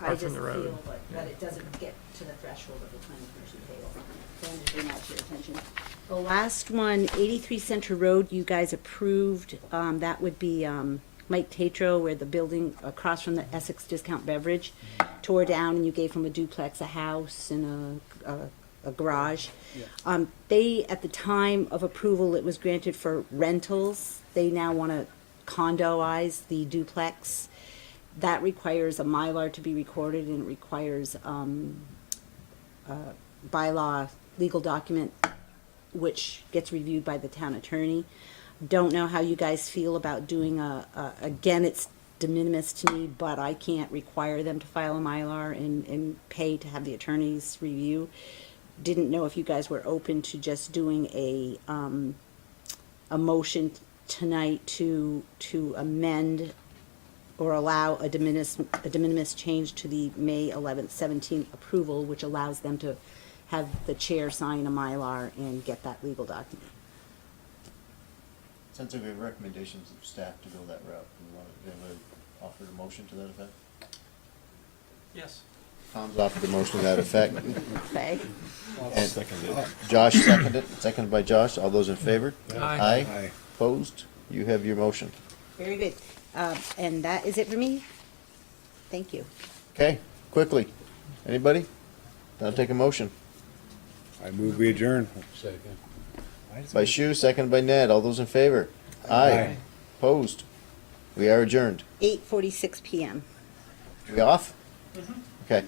far just from the road. feel that it doesn't get to the threshold of the planning commission table. So I'm just bringing that to your attention. The last one, 83 Center Road, you guys approved, that would be, Mike Tatro, where the building across from the Essex Discount Beverage tore down, and you gave him a duplex, a house, and a garage. They, at the time of approval, it was granted for rentals. They now want to condoize the duplex. That requires a Mylar to be recorded, and it requires a bylaw legal document, which gets reviewed by the town attorney. Don't know how you guys feel about doing again, it's de minimis to me, but I can't require them to file a Mylar and pay to have the attorneys review. Didn't know if you guys were open to just doing a motion tonight to amend or allow a de minimis change to the May 11th, 17th approval, which allows them to have the chair sign a Mylar and get that legal document. Since we have recommendations of staff to go that route, do you want to offer a motion to that effect? Yes. Tom's offered a motion to that effect. Okay. And Josh seconded by Josh. All those in favor? Aye. Aye. Opposed? You have your motion. Very good. And that is it for me. Thank you. Okay, quickly. Anybody? I'll take a motion. I move we adjourn. By Shu, seconded by Ned. All those in favor? Aye. Opposed? We are adjourned. 8:46 p.m. We off? Okay.